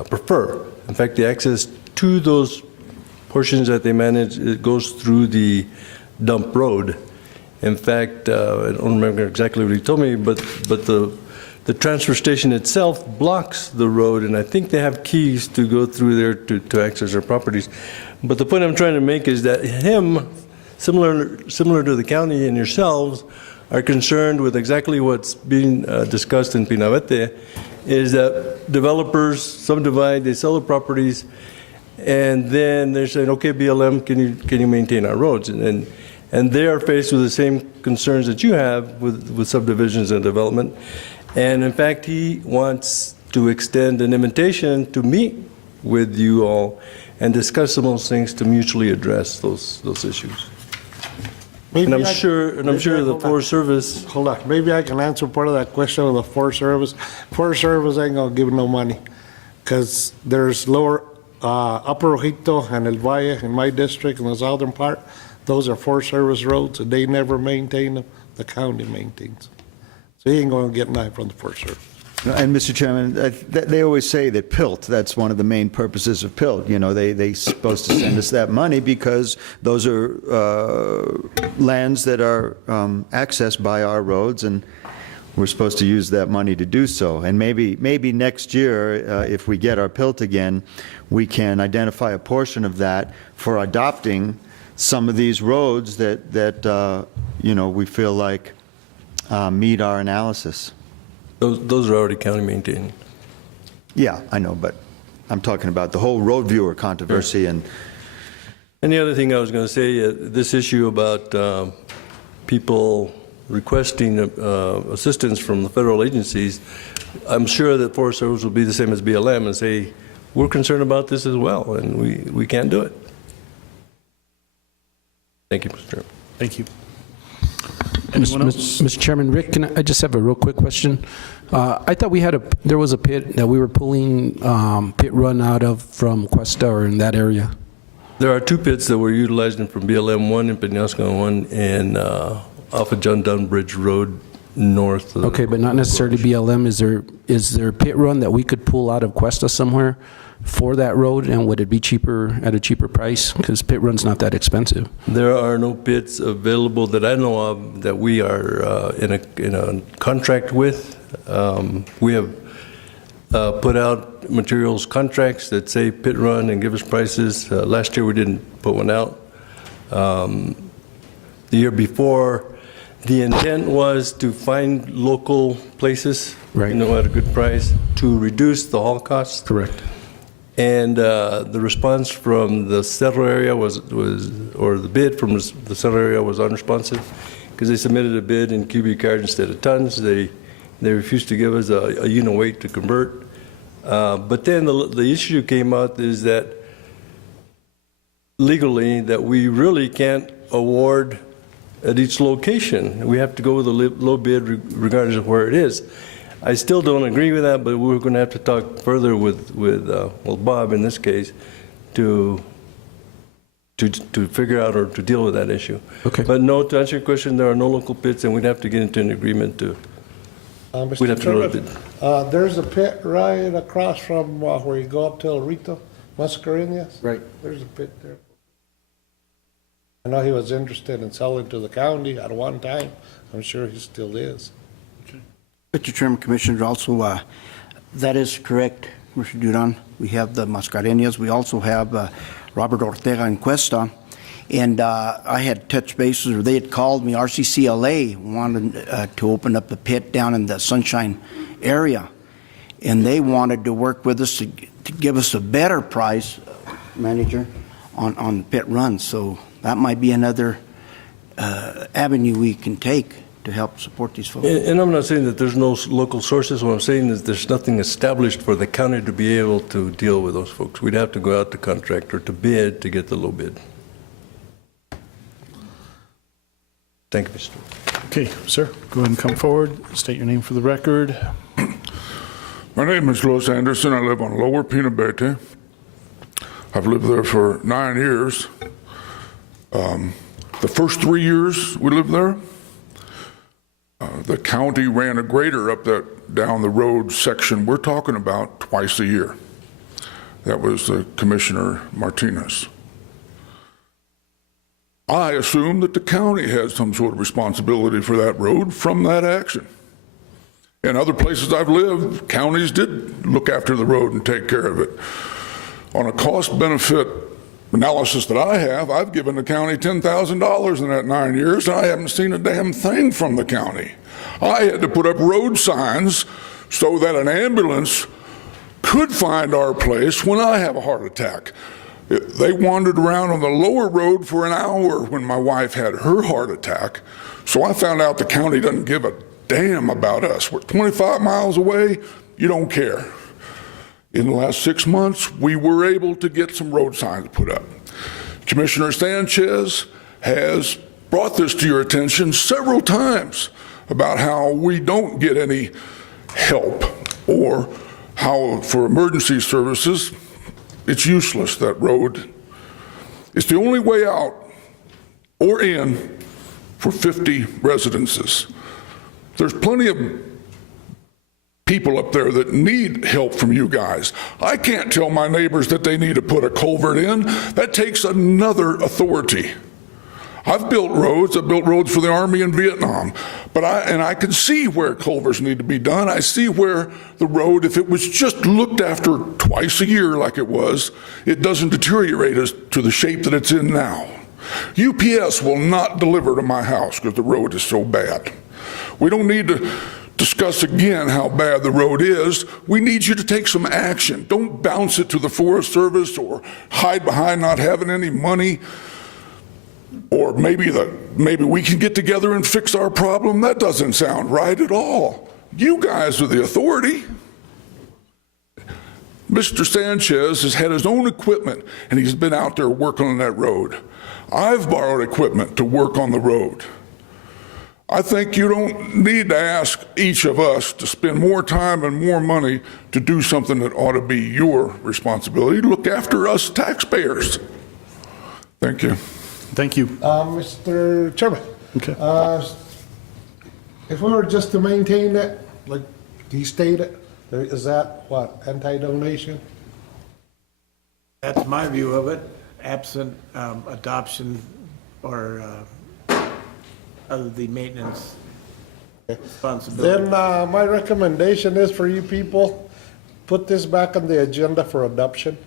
prefer. In fact, the access to those portions that they manage, it goes through the dump road. In fact, I don't remember exactly what he told me, but the transfer station itself blocks the road, and I think they have keys to go through there to access their properties. But the point I'm trying to make is that similar to the county and yourselves, are concerned with exactly what's being discussed in Pinavete, is that developers subdivide, they sell the properties, and then they're saying, okay, BLM, can you maintain our roads? And they are faced with the same concerns that you have with subdivisions and development. And in fact, he wants to extend an invitation to meet with you all and discuss some of those things to mutually address those issues. And I'm sure the Forest Service. Hold on, maybe I can answer part of that question of the Forest Service. Forest Service ain't gonna give no money, because there's lower, Upper Ojito and El Valle in my district in the southern part. Those are Forest Service roads, and they never maintain them, the county maintains. So he ain't gonna get nothing from the Forest Service. And Mr. Chairman, they always say that PILT, that's one of the main purposes of PILT. They're supposed to send us that money because those are lands that are accessed by our roads, and we're supposed to use that money to do so. And maybe next year, if we get our PILT again, we can identify a portion of that for adopting some of these roads that we feel like meet our analysis. Those are already county maintained. Yeah, I know, but I'm talking about the whole road viewer controversy. And the other thing I was going to say, this issue about people requesting assistance from the federal agencies, I'm sure that Forest Service will be the same as BLM and say, we're concerned about this as well, and we can't do it. Thank you, Mr. Chairman. Thank you. Anyone else? Mr. Chairman, Rick, can I just have a real quick question? I thought there was a pit that we were pulling pit run out of from Cuesta or in that area. There are two pits that we're utilizing from BLM, one in Penasco and one in off of John Dunbridge Road north. Of Okay, but not necessarily BLM. Is there a pit run that we could pull out of Cuesta somewhere for that road, and would it be cheaper at a cheaper price? Because pit run's not that expensive. There are no pits available that I know of that we are in a contract with. We have put out materials contracts that say pit run and give us prices. Last year we didn't put one out. The year before, the intent was to find local places, Right. at a good price to reduce the haul costs. Correct. And the response from the settler area or the bid from the settler area was unresponsive because they submitted a bid in cubic yards instead of tons. They refused to give us a unit weight to convert. But then the issue came out is that legally that we really can't award at each location. We have to go with a low bid regardless of where it is. I still don't agree with that, but we're going to have to talk further with Bob in this case to figure out or to deal with that issue. Okay. But no, to answer your question, there are no local pits, and we'd have to get into an agreement to. We'd have to know the bid. There's a pit right across from where you go up to El Rito, Mascareñas. Right. There's a pit there. I know he was interested in selling to the county at one time. I'm sure he still is. Mr. Chairman, Commissioners, also, that is correct, Mr. Duran. We have the Mascareñas. We also have Robert Ortega and Cuesta. And I had touched bases, or they had called me, RCCLA wanted to open up a pit down in the Sunshine area. And they wanted to work with us to give us a better price, Manager, on pit runs. So that might be another avenue we can take to help support these folks. And I'm not saying that there's no local sources. What I'm saying is there's nothing established for the county to be able to deal with those folks. We'd have to go out to contractor to bid to get the low bid. Thank you, Mr. Okay, sir, go ahead and come forward. State your name for the record. My name is Louis Anderson. I live on Lower Pinabete. I've lived there for 9 years. The first 3 years we lived there, the county ran a grader up down the road section we're talking about twice a year. That was Commissioner Martinez. I assume that the county has some sort of responsibility for that road from that action. In other places I've lived, counties did look after the road and take care of it. On a cost-benefit analysis that I have, I've given the county $10,000 in that 9 years, and I haven't seen a damn thing from the county. I had to put up road signs so that an ambulance could find our place when I have a heart attack. They wandered around on the lower road for an hour when my wife had her heart attack, so I found out the county doesn't give a damn about us. We're 25 miles away, you don't care. In the last 6 months, we were able to get some road signs put up. Commissioner Sanchez has brought this to your attention several times about how we don't get any help, or how for emergency services, it's useless, that road. It's the only way out or in for 50 residences. There's plenty of people up there that need help from you guys. I can't tell my neighbors that they need to put a culvert in. That takes another authority. I've built roads for the Army in Vietnam, but I can see where culverts need to be done. I see where the road, if it was just looked after twice a year like it was, it doesn't deteriorate as to the shape that it's in now. UPS will not deliver to my house because the road is so bad. We don't need to discuss again how bad the road is. We need you to take some action. Don't bounce it to the Forest Service or hide behind not having any money. Or maybe we can get together and fix our problem. That doesn't sound right at all. You guys are the authority. Mr. Sanchez has had his own equipment, and he's been out there working on that road. I've borrowed equipment to work on the road. I think you don't need to ask each of us to spend more time and more money to do something that ought to be your responsibility. Look after us taxpayers. Thank you. Thank you. Mr. Chairman. Okay. If we were just to maintain it, like he stated, is that what, anti-donation? That's my view of it, absent adoption or of the maintenance responsibility. Then my recommendation is for you people, put this back on the agenda for adoption.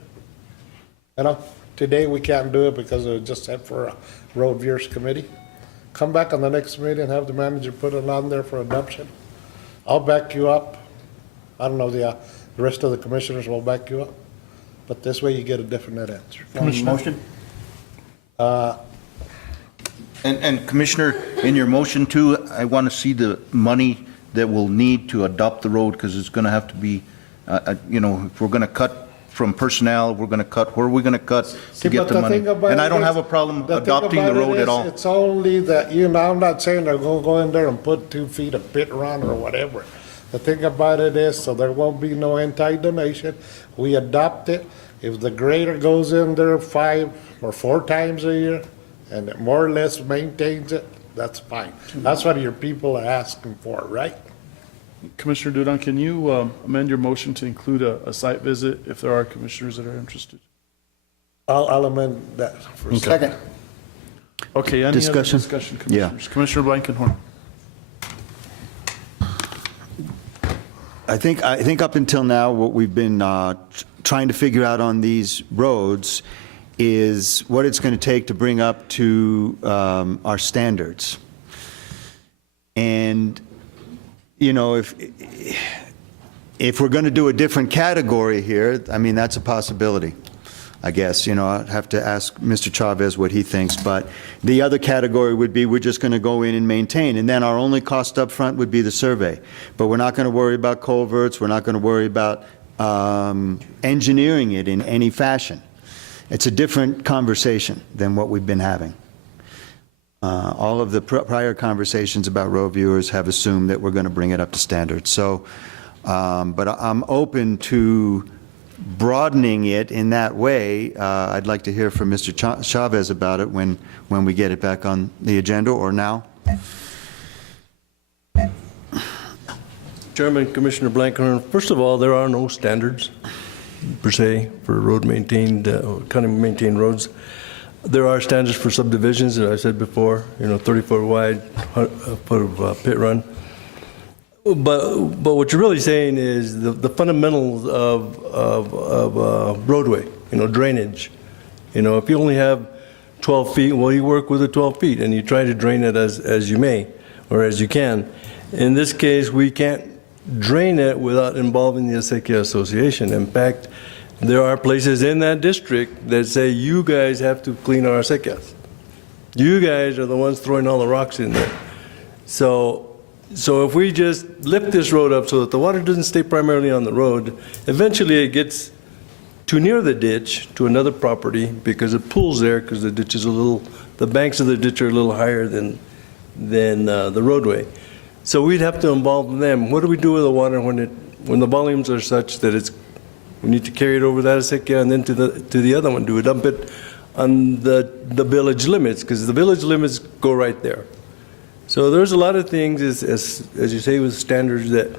You know, today we can't do it because it was just set for a road viewers committee. Come back on the next meeting and have the manager put it on there for adoption. I'll back you up. I don't know, the rest of the commissioners will back you up. But this way you get a definite answer. Motion? And Commissioner, in your motion too, I want to see the money that we'll need to adopt the road, because it's going to have to be, you know, if we're going to cut from personnel, we're going to cut, where are we going to cut to get the money? And I don't have a problem adopting the road at all. It's only that, you know, I'm not saying they're going to go in there and put 2 feet of pit run or whatever. The thing about it is, so there won't be no anti-donation. We adopt it. If the grader goes in there 5 or 4 times a year and it more or less maintains it, that's fine. That's what your people are asking for, right? Commissioner Dudon, can you amend your motion to include a site visit if there are commissioners that are interested? I'll amend that for a second. Okay, any other Discussion? discussion, commissioners? Commissioner Blankenhorn. I think up until now, what we've been trying to figure out on these roads is what it's going to take to bring up to our standards. And, you know, if we're going to do a different category here, I mean, that's a possibility, I guess. You know, I'd have to ask Mr. Chavez what he thinks. But the other category would be we're just going to go in and maintain. And then our only cost up front would be the survey. But we're not going to worry about culverts. We're not going to worry about engineering it in any fashion. It's a different conversation than what we've been having. All of the prior conversations about road viewers have assumed that we're going to bring it up to standards. So, but I'm open to broadening it in that way. I'd like to hear from Mr. Chavez about it when we get it back on the agenda, or now. Chairman, Commissioner Blankenhorn, first of all, there are no standards per se for road maintained, county maintained roads. There are standards for subdivisions, as I said before, you know, 30-foot wide, foot of pit run. But what you're really saying is the fundamentals of roadway, you know, drainage. You know, if you only have 12 feet, well, you work with the 12 feet and you try to drain it as you may or as you can. In this case, we can't drain it without involving the Acequia Association. In fact, there are places in that district that say, you guys have to clean our acequias. You guys are the ones throwing all the rocks in there. So if we just lift this road up so that the water doesn't stay primarily on the road, eventually it gets too near the ditch to another property because it pools there because the ditch is the banks of the ditch are a little higher than the roadway. So we'd have to involve them. What do we do with the water when the volumes are such that we need to carry it over that acequia and then to the other one? Do we dump it on the village limits? Because the village limits go right there. So there's a lot of things, as you say, with standards that,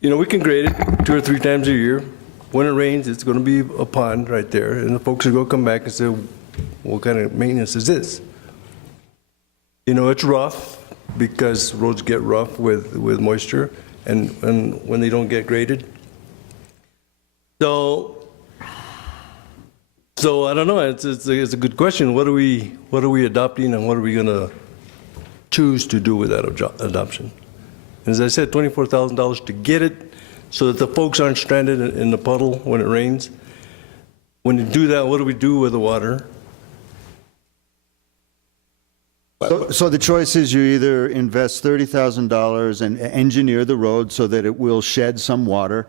you know, we can grade it 2 or 3 times a year. When it rains, it's going to be a pond right there, and the folks are going to come back and say, what kind of maintenance is this? You know, it's rough because roads get rough with moisture and when they don't get graded. So I don't know. It's a good question. What are we adopting, and what are we going to choose to do with that adoption? And as I said, $24,000 to get it, so that the folks aren't stranded in the puddle when it rains. When you do that, what do we do with the water? So the choice is you either invest $30,000 and engineer the road so that it will shed some water,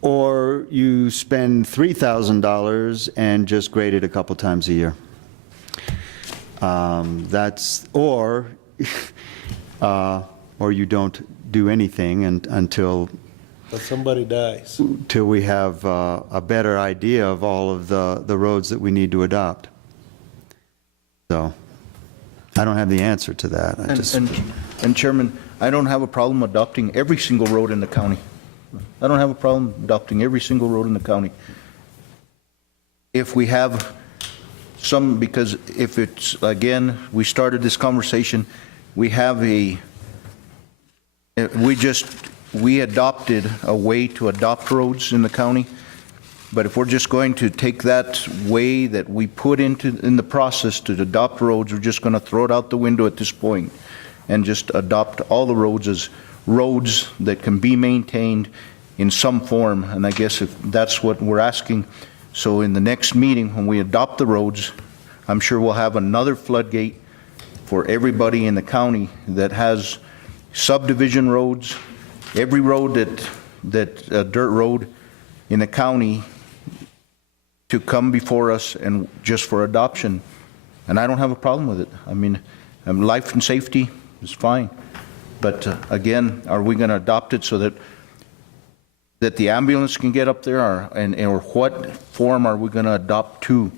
or you spend $3,000 and just grade it a couple times a year. Or or you don't do anything until But somebody dies. till we have a better idea of all of the roads that we need to adopt. So I don't have the answer to that. I just, And Chairman, I don't have a problem adopting every single road in the county. I don't have a problem adopting every single road in the county. If we have some, because if it's, again, we started this conversation, we have we adopted a way to adopt roads in the county, but if we're just going to take that way that we put in the process to adopt roads, we're just going to throw it out the window at this point and just adopt all the roads as roads that can be maintained in some form. And I guess if that's what we're asking, so in the next meeting, when we adopt the roads, I'm sure we'll have another floodgate for everybody in the county that has subdivision roads, every road dirt road in the county to come before us and just for adoption. And I don't have a problem with it. I mean, life and safety is fine. But again, are we going to adopt it so that the ambulance can get up there, or what form are we going to adopt to?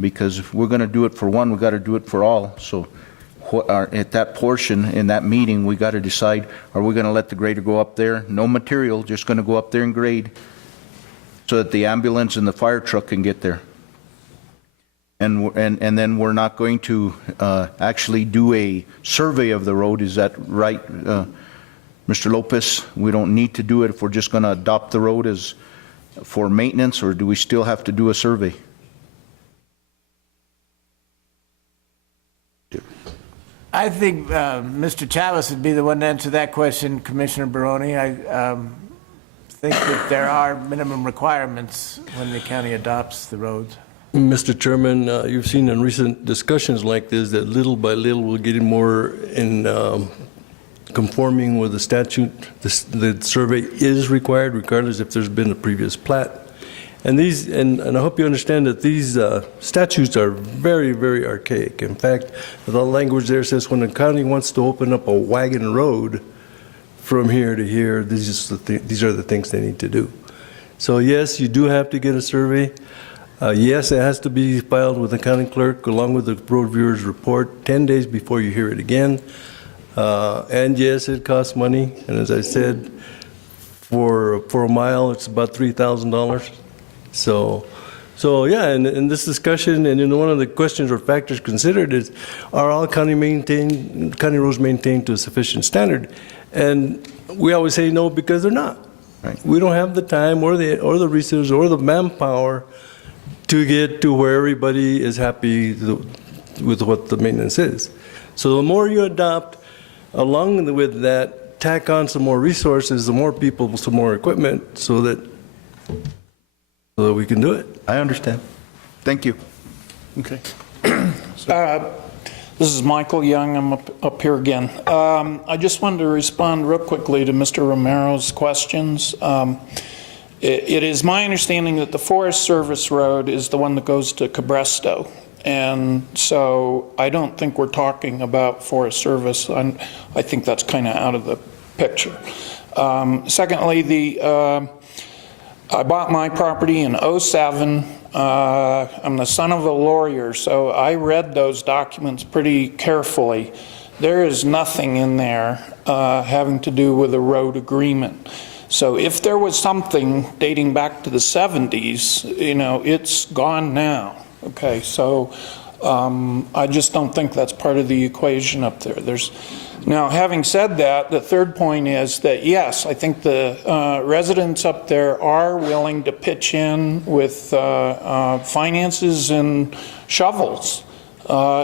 Because if we're going to do it for one, we got to do it for all. So at that portion, in that meeting, we got to decide, are we going to let the grader go up there? No material, just going to go up there and grade so that the ambulance and the fire truck can get there. And then we're not going to actually do a survey of the road. Is that right, Mr. Lopez? We don't need to do it if we're just going to adopt the road as for maintenance, or do we still have to do a survey? I think Mr. Chavez would be the one to answer that question, Commissioner Barone. I think that there are minimum requirements when the county adopts the roads. Mr. Chairman, you've seen in recent discussions like this that little by little we're getting more in conforming with the statute. The survey is required regardless if there's been a previous plat. And I hope you understand that these statutes are very, very archaic. In fact, the language there says when the county wants to open up a wagon road from here to here, these are the things they need to do. So yes, you do have to get a survey. Yes, it has to be filed with the county clerk along with the road viewer's report 10 days before you hear it again. And yes, it costs money. And as I said, for a mile, it's about $3,000. So yeah, and in this discussion, and one of the questions or factors considered is, are all county roads maintained to a sufficient standard? And we always say no, because they're not. Right. We don't have the time or the resources or the manpower to get to where everybody is happy with what the maintenance is. So the more you adopt, along with that, tack on some more resources, the more people, some more equipment, so that we can do it. I understand. Thank you. Okay. This is Michael Young. I'm up here again. I just wanted to respond real quickly to Mr. Romero's questions. It is my understanding that the Forest Service Road is the one that goes to Cabresto. And so I don't think we're talking about Forest Service. I think that's kind of out of the picture. Secondly, I bought my property in '07. I'm the son of a lawyer, so I read those documents pretty carefully. There is nothing in there having to do with a road agreement. So if there was something dating back to the 70s, it's gone now. Okay, so I just don't think that's part of the equation up there. Now, having said that, the third point is that, yes, I think the residents up there are willing to pitch in with finances and shovels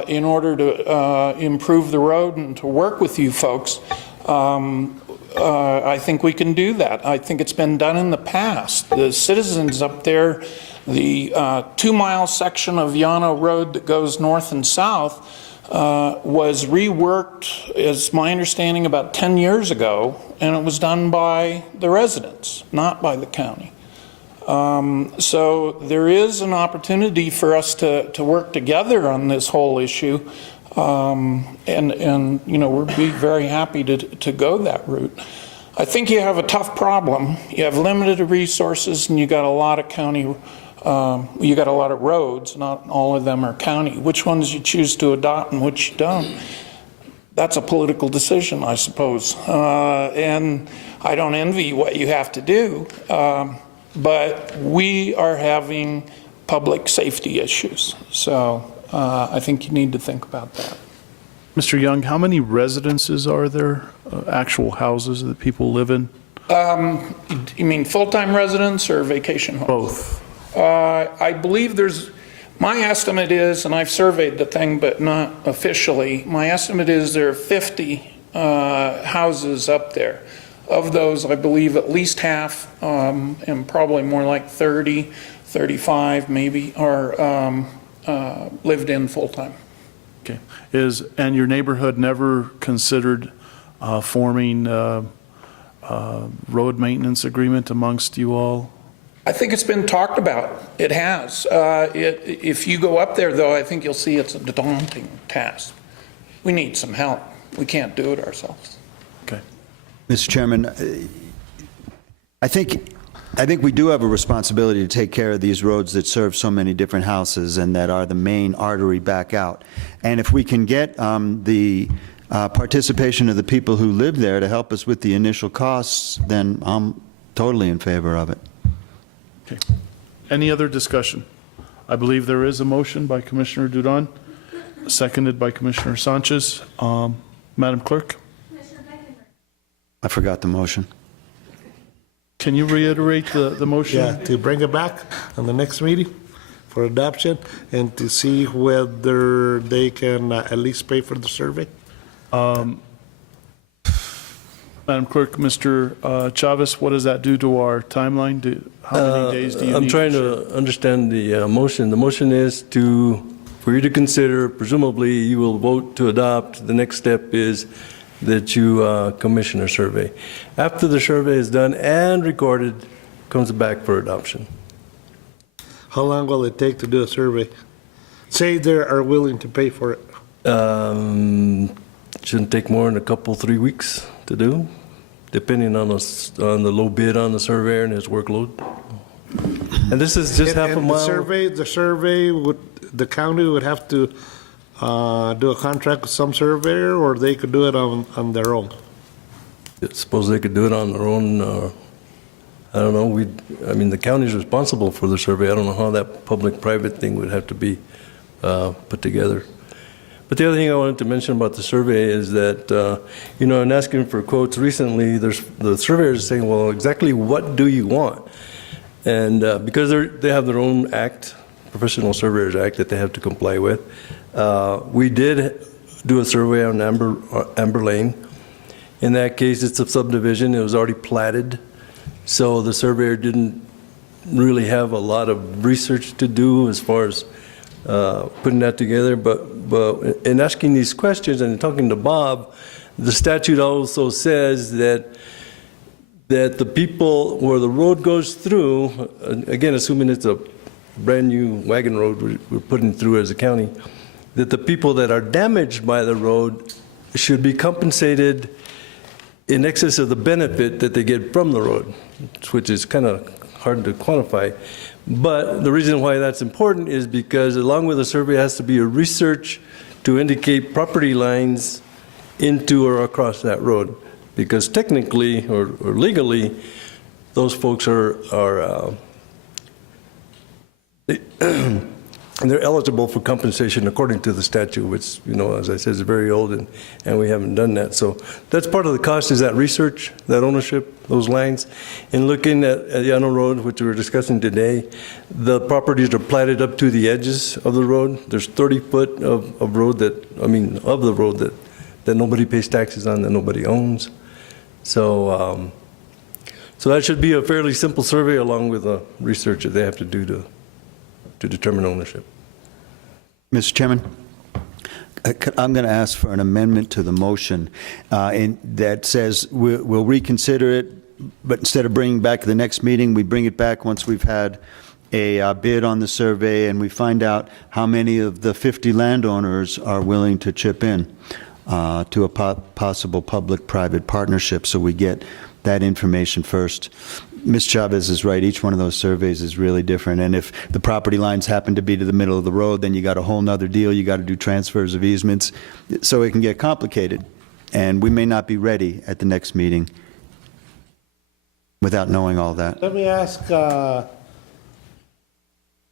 in order to improve the road and to work with you folks. I think we can do that. I think it's been done in the past. The citizens up there, the 2-mile section of Llano Road that goes north and south was reworked, is my understanding, about 10 years ago, and it was done by the residents, not by the county. So there is an opportunity for us to work together on this whole issue. And we'd be very happy to go that route. I think you have a tough problem. You have limited resources, and you got a lot of county, you got a lot of roads. Not all of them are county. Which ones you choose to adopt and which you don't, that's a political decision, I suppose. And I don't envy what you have to do, but we are having public safety issues. So I think you need to think about that. Mr. Young, how many residences are there, actual houses that people live in? You mean full-time residents or vacation homes? Both. I believe my estimate is, and I've surveyed the thing, but not officially, my estimate is there are 50 houses up there. Of those, I believe at least half, and probably more like 30, 35 maybe, are lived in full-time. Okay. And your neighborhood never considered forming road maintenance agreement amongst you all? I think it's been talked about. It has. If you go up there, though, I think you'll see it's a daunting task. We need some help. We can't do it ourselves. Okay. Mr. Chairman, I think we do have a responsibility to take care of these roads that serve so many different houses and that are the main artery back out. And if we can get the participation of the people who live there to help us with the initial costs, then I'm totally in favor of it. Okay. Any other discussion? I believe there is a motion by Commissioner Dudon, seconded by Commissioner Sanchez. Madam Clerk? I forgot the motion. Can you reiterate the motion? Yeah, to bring it back on the next meeting for adoption and to see whether they can at least pay for the survey. Madam Clerk, Mr. Chavez, what does that do to our timeline? How many days do you need? I'm trying to understand the motion. The motion is for you to consider, presumably you will vote to adopt. The next step is that you commission a survey. After the survey is done and recorded, comes back for adoption. How long will it take to do a survey? Say they are willing to pay for it. Shouldn't take more than 3 weeks to do, depending on the low bid on the surveyor and his workload. And this is just half a mile. The survey the county would have to do a contract with some surveyor, or they could do it on their own? I suppose they could do it on their own. I don't know. The county's responsible for the survey. I don't know how that public-private thing would have to be put together. But the other thing I wanted to mention about the survey is that, in asking for quotes recently, the surveyors saying, well, exactly what do you want? And because they have their own act, Professional Surveyors Act, that they have to comply with, we did do a survey on Amber Lane. In that case, it's a subdivision. It was already platted. So the surveyor didn't really have a lot of research to do as far as putting that together. But in asking these questions and talking to Bob, the statute also says that the people where the road goes through, again, assuming it's a brand new wagon road we're putting through as a county, that the people that are damaged by the road should be compensated in excess of the benefit that they get from the road, which is kind of hard to quantify. But the reason why that's important is because along with the survey has to be a research to indicate property lines into or across that road. Because technically or legally, those folks are they're eligible for compensation according to the statute, which, as I said, is very old, and we haven't done that. So that's part of the cost, is that research, that ownership, those lines. And looking at Llano Road, which we were discussing today, the properties are platted up to the edges of the road. There's 30 foot of the road that nobody pays taxes on, that nobody owns. So that should be a fairly simple survey, along with the research that they have to do to determine ownership. Mr. Chairman, I'm going to ask for an amendment to the motion that says we'll reconsider it, but instead of bringing back to the next meeting, we bring it back once we've had a bid on the survey, and we find out how many of the 50 landowners are willing to chip in to a possible public-private partnership, so we get that information first. Ms. Chavez is right, each one of those surveys is really different, and if the property lines happen to be to the middle of the road, then you got a whole nother deal, you got to do transfers of easements, so it can get complicated, and we may not be ready at the next meeting without knowing all that. Let me ask, I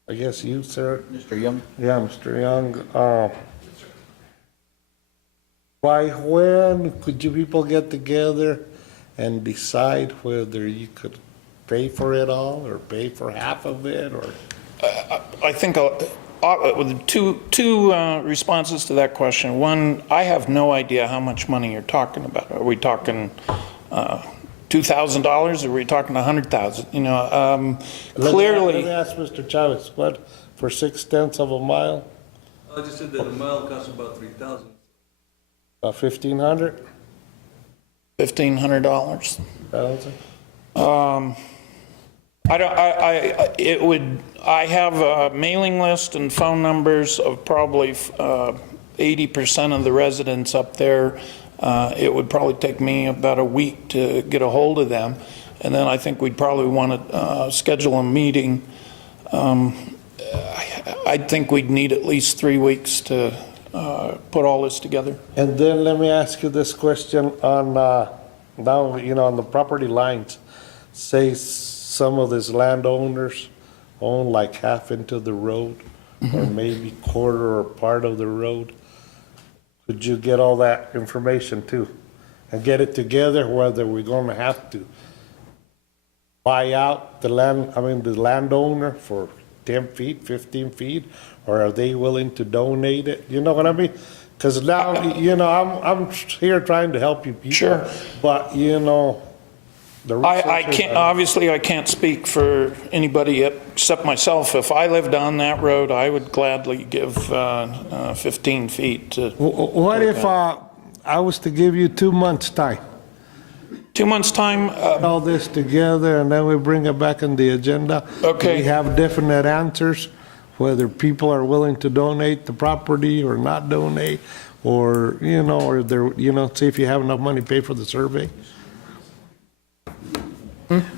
guess you, sir. Mr. Young? Yeah, Mr. Young. By when could you people get together and decide whether you could pay for it all or pay for half of it, or? I think with two responses to that question. One, I have no idea how much money you're talking about. Are we talking $2,000? Are we talking $100,000? You know, clearly. Let me ask Mr. Chavez, what, for 6/10 of a mile? I just said that a mile costs about $3,000. About 1,500? $1,500. 1,000? I have a mailing list and phone numbers of probably 80% of the residents up there. It would probably take me about a week to get a hold of them. And then I think we'd probably want to schedule a meeting. I think we'd need at least 3 weeks to put all this together. And then let me ask you this question on, now, you know, on the property lines. Say some of these landowners own like half into the road, or maybe quarter or part of the road. Could you get all that information too? And get it together, whether we're gonna have to buy out the landowner for 10 feet, 15 feet, or are they willing to donate it? You know what I mean? Because now, you know, I'm here trying to help you people. Sure. But, you know, the I can't, obviously I can't speak for anybody except myself. If I lived on that road, I would gladly give 15 feet to. What if I was to give you 2 months' time? 2 months' time? All this together, and then we bring it back on the agenda. Okay. We have definite answers, whether people are willing to donate the property or not donate, or, you know, or they're, you know, see if you have enough money to pay for the survey.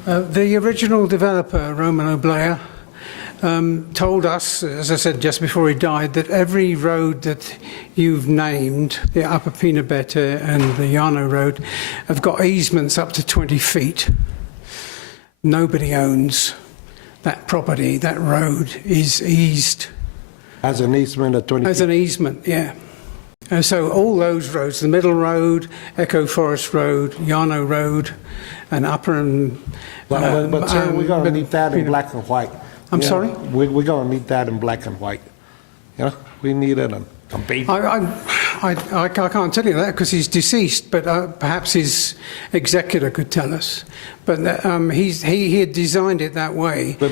The original developer, Roman O'Blair, told us, as I said just before he died, that every road that you've named, the Upper Pinabete and the Llano Road, have got easements up to 20 feet. Nobody owns that property. That road is eased. As an easement at 20 feet? As an easement, yeah. And so all those roads, the Middle Road, Echo Forest Road, Llano Road, and Upper and... But sir, we're going to need that in black and white. I'm sorry? We're going to need that in black and white. You know, we need it on paper. I can't tell you that because he's deceased, but perhaps his executor could tell us. But he had designed it that way. But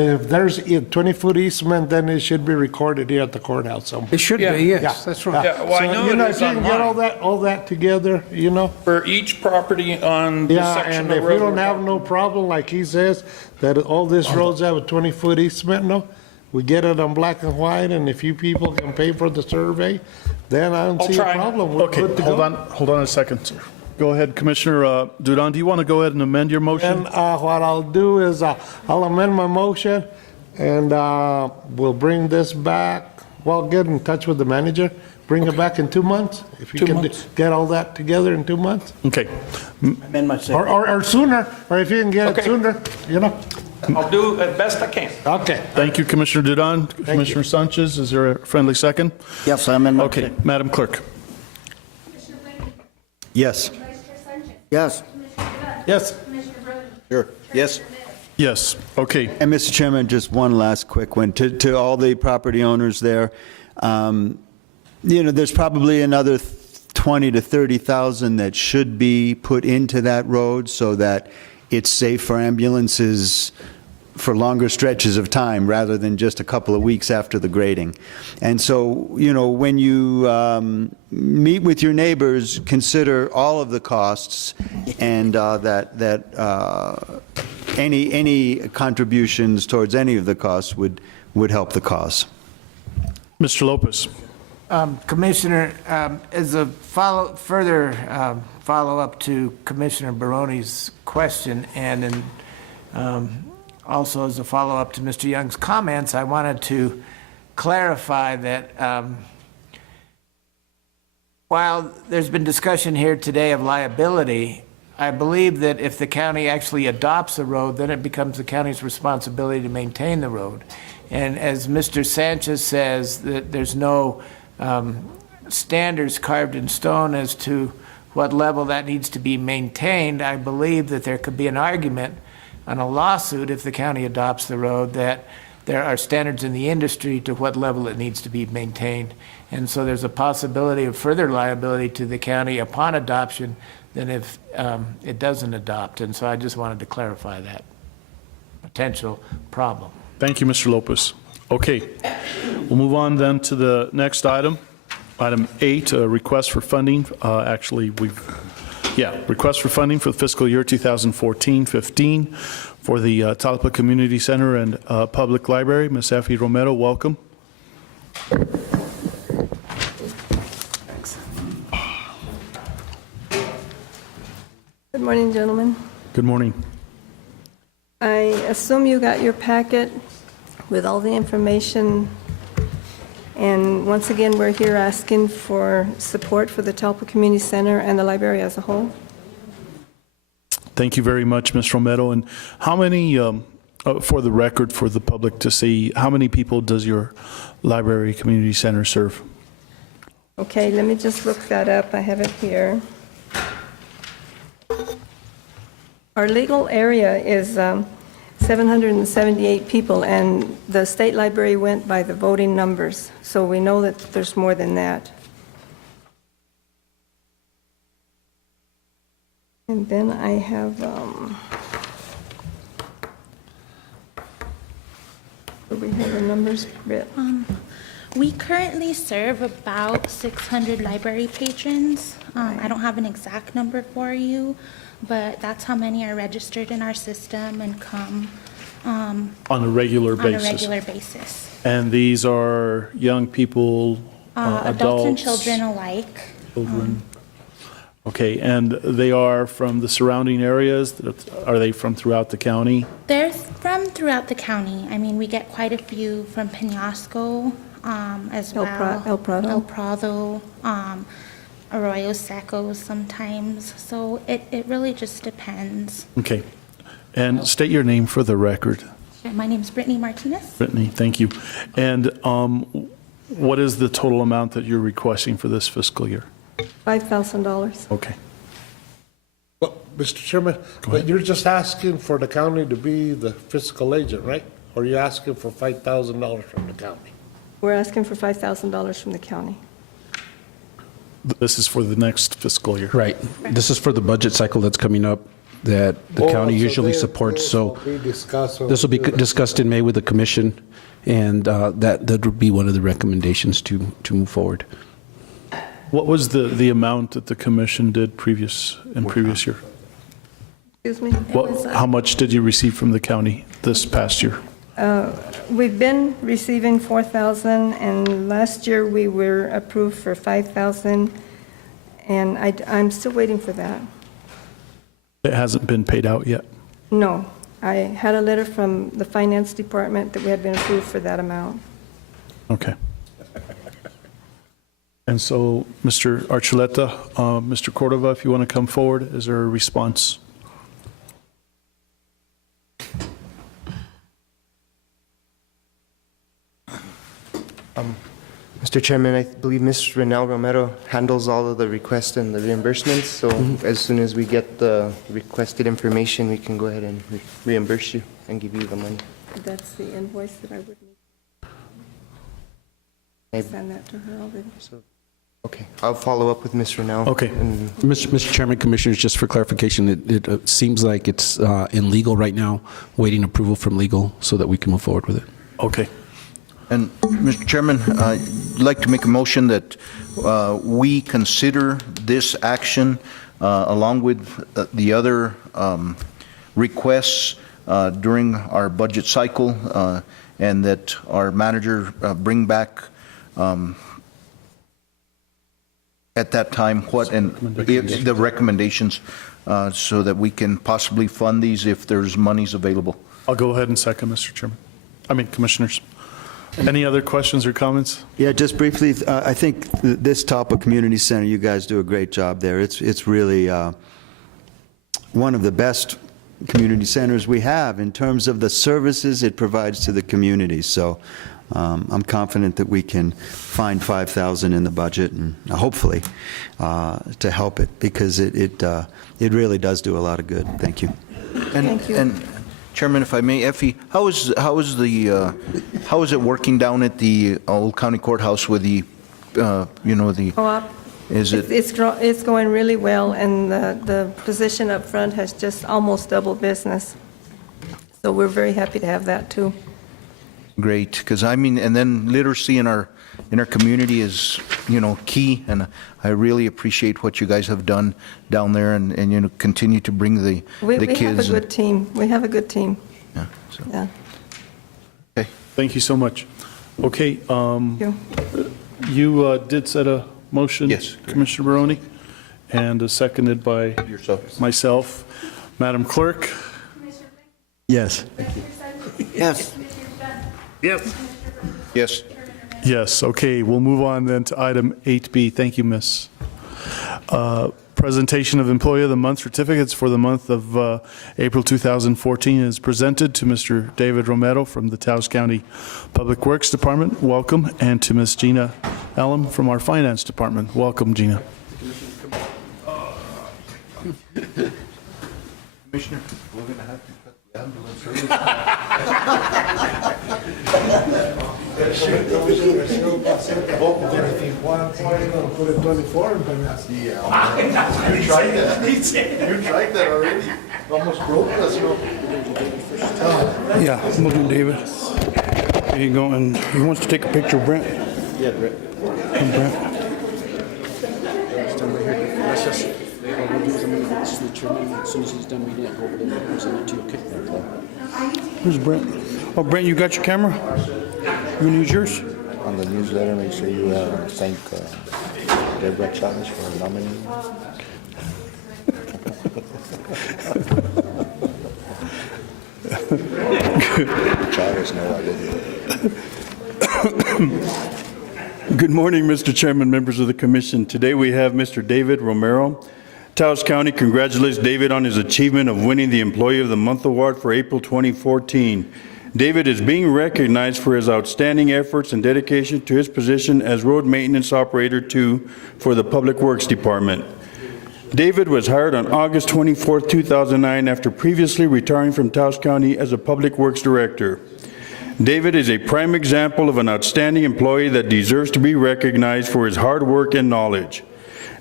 if there's a 20-foot easement, then it should be recorded here at the courthouse somewhere. It should be, yes, that's right. Yeah, well, I know you it know, is if you can get all that together, you know. For each property on the section and of if road. we don't have no problem, like he says, that all these roads have a 20-foot easement, no? We get it on black and white, and if you people can pay for the survey, then I don't see a problem. We're Okay, good to hold go. on a second, sir. Go ahead, Commissioner Duran, do you want to go ahead and amend your motion? And what I'll do is I'll amend my motion, and we'll bring this back. Well, get in touch with the manager, bring it back in 2 months. If you 2 can months. get all that together in 2 months. Okay. Amend my second. Or sooner, or if you can get it Okay. sooner, you know. I'll do as best I can. Okay. Thank you, Commissioner Duran. Commissioner Sanchez, is there a friendly second? Yes, I amend my Okay, second. Madam Clerk. Commissioner Blankenship. Yes. Vice Chair Sanchez. Yes. Commissioner Duran. Yes. Commissioner Brody. Sure. Yes. Treasurer Romero. Yes, okay. And Mr. Chairman, just one last quick one. To all the property owners there, you know, there's probably another 20 to 30,000 that should be put into that road so that it's safe for ambulances for longer stretches of time rather than just a couple of weeks after the grading. And so, you know, when you meet with your neighbors, consider all of the costs and that any contributions towards any of the costs would help the cause. Mr. Lopez. Commissioner, as a further follow-up to Commissioner Baroni's question, and also as a follow-up to Mr. Young's comments, I wanted to clarify that while there's been discussion here today of liability, I believe that if the county actually adopts a road, then it becomes the county's responsibility to maintain the road. And as Mr. Sanchez says, that there's no standards carved in stone as to what level that needs to be maintained. I believe that there could be an argument on a lawsuit if the county adopts the road that there are standards in the industry to what level it needs to be maintained. And so there's a possibility of further liability to the county upon adoption than if it doesn't adopt. And so I just wanted to clarify that potential problem. Thank you, Mr. Lopez. Okay, we'll move on then to the next item. Item 8, request for funding. Request for funding for the fiscal year 2014-15 for the Talpa Community Center and Public Library. Ms. Effie Romero, welcome. Good morning, gentlemen. Good morning. I assume you got your packet with all the information. And once again, we're here asking for support for the Talpa Community Center and the library as a whole. Thank you very much, Ms. Romero. And how many, for the record, for the public to see, how many people does your library community center serve? Okay, let me just look that up. I have it here. Our legal area is 778 people, and the state library went by the voting numbers, so we know that there's more than that. And then I have, do we have the numbers, Britt? We currently serve about 600 library patrons. I don't have an exact number for you, but that's how many are registered in our system and come On a regular basis? On a regular basis. And these are young people, Adults and children alike. Children. Okay, and they are from the surrounding areas? Are they from throughout the county? They're from throughout the county. I mean, we get quite a few from Penasco as well. El Prado. El Prado, Arroyo Seco sometimes. So it really just depends. Okay. And state your name for the record. My name is Brittany Martinez. Brittany, thank you. And what is the total amount that you're requesting for this fiscal year? $5,000. Okay. Well, Mr. Chairman, but you're just asking for the county to be the fiscal agent, right? Or you're asking for $5,000 from the county? We're asking for $5,000 from the county. This is for the next fiscal year. Right. This is for the budget cycle that's coming up that the county usually supports. So this will be discussed in May with the commission, and that would be one of the recommendations to move forward. What was the amount that the commission did previous year? Excuse me? How much did you receive from the county this past year? We've been receiving $4,000, and last year we were approved for $5,000, and I'm still waiting for that. It hasn't been paid out yet? No. I had a letter from the finance department that we had been approved for that amount. Okay. And so, Mr. Archuleta, Mr. Cordova, if you want to come forward, is there a response? Mr. Chairman, I believe Ms. Renelle Romero handles all of the requests and the reimbursements, so as soon as we get the requested information, we can go ahead and reimburse you and give you the money. That's the invoice that I would need. Send that to her already. Okay, I'll follow up with Ms. Renelle. Okay. Mr. Chairman, Commissioners, just for clarification, it seems like it's in legal right now, waiting approval from legal so that we can move forward with it. Okay. And, Mr. Chairman, I'd like to make a motion that we consider this action along with the other requests during our budget cycle, and that our manager bring back at that time what and if the recommendations so that we can possibly fund these if there's monies available. I'll go ahead and second, Mr. Chairman. I mean, Commissioners. Any other questions or comments? Yeah, just briefly, I think this Talpa Community Center, you guys do a great job there. It's really one of the best community centers we have in terms of the services it provides to the community. So I'm confident that we can find $5,000 in the budget and hopefully to help it, because it really does do a lot of good. Thank you. Thank you. And Chairman, if I may, Effie, how is it working down at the Old County Courthouse with the the Co-op? It's going really well, and the position up front has just almost doubled business. So we're very happy to have that too. Great, because I mean, and then literacy in our community is key, and I really appreciate what you guys have done down there, and continue to bring the kids. We have a good team. We have a good team. Yeah. So. Yeah. Okay. Thank you so much. Okay. Thank you. You did set a motion, Yes. Commissioner Barone, and seconded by Yourself. myself. Madam Clerk? Yes. Yes. Yes. Yes. Yes, okay, we'll move on then to item 8B. Thank you, Miss. Presentation of Employee of the Month certificates for the month of April 2014 is presented to Mr. David Romero from the Taos County Public Works Department. Welcome. And to Miss Gina Elam from our Finance Department. Welcome, Gina. Commissioner, we're going to have to cut the ambulance early. If he wants, he's going to put it 24 and then that's... Yeah. You tried that. You tried that already. Almost broke us, Yeah, we'll do David. There you go, and he wants to take a picture of Brent. Yeah, Brett. And Brent. Let's just, what we'll do is I'm going to get this to the chairman. As soon as he's done reading it, go over there and present it to you. Okay? Where's Brent? Oh, Brent, you got your camera? You gonna use yours? On the newsletter, make sure you thank Deborah Chavez for nominating. Chavez, no, I didn't. Good morning, Mr. Chairman, members of the Commission. Today we have Mr. David Romero. Taos County congratulates David on his achievement of winning the Employee of the Month Award for April 2014. David is being recognized for his outstanding efforts and dedication to his position as Road Maintenance Operator 2 for the Public Works Department. David was hired on August 24, 2009 after previously retiring from Taos County as a Public Works Director. David is a prime example of an outstanding employee that deserves to be recognized for his hard work and knowledge.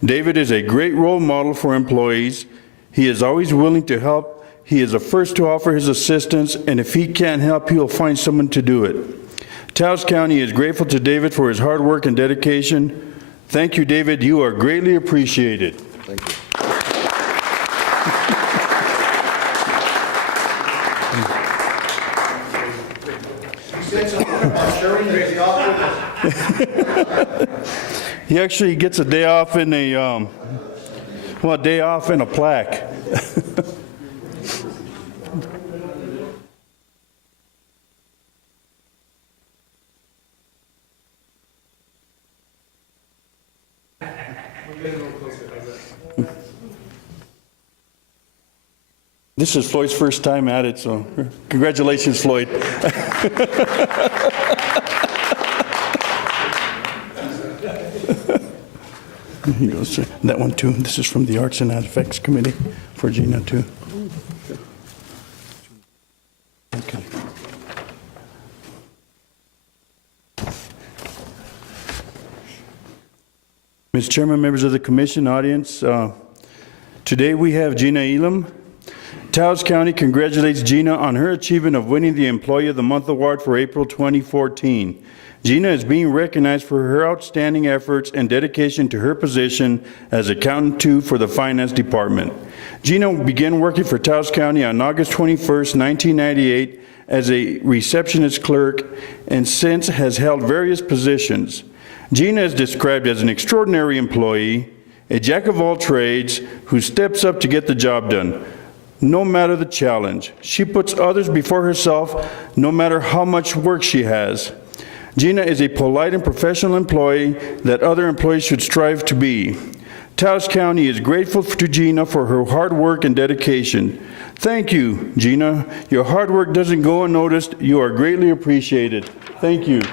David is a great role model for employees. He is always willing to help. He is the first to offer his assistance, and if he can't help, he will find someone to do it. Taos County is grateful to David for his hard work and dedication. Thank you, David. You are greatly appreciated. Thank you. He actually gets a day off in a, day off in a plaque. This is Floyd's first time at it, so congratulations, Floyd. He goes, that one too. This is from the Arts and Artifacts Committee for Gina too. Okay. Mr. Chairman, members of the Commission, audience, today we have Gina Elam. Taos County congratulates Gina on her achievement of winning the Employee of the Month Award for April 2014. Gina is being recognized for her outstanding efforts and dedication to her position as Accountant 2 for the Finance Department. Gina began working for Taos County on August 21st, 1998 as a receptionist clerk and since has held various positions. Gina is described as an extraordinary employee, a jack of all trades who steps up to get the job done, no matter the challenge. She puts others before herself, no matter how much work she has. Gina is a polite and professional employee that other employees should strive to be. Taos County is grateful to Gina for her hard work and dedication. Thank you, Gina. Your hard work doesn't go unnoticed. You are greatly appreciated. Thank you.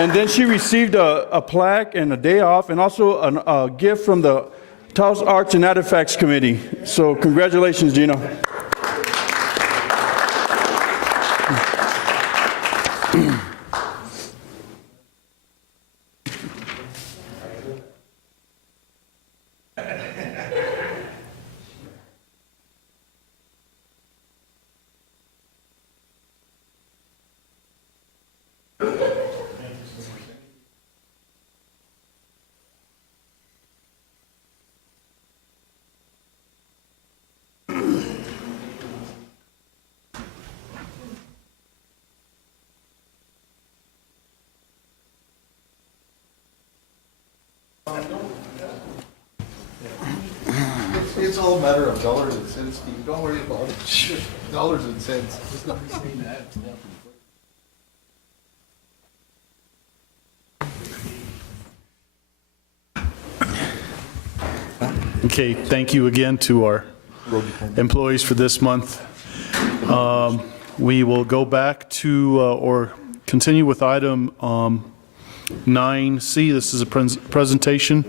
And then she received a plaque and a day off and also a gift from the Taos Arts and Artifacts Committee. So congratulations, Gina. It's all a matter of dollars and cents, Steve. Don't worry about it. Dollars and cents. It's not saying that. Okay, thank you again to our employees for this month. We will go back to, or continue with item 9C. This is a presentation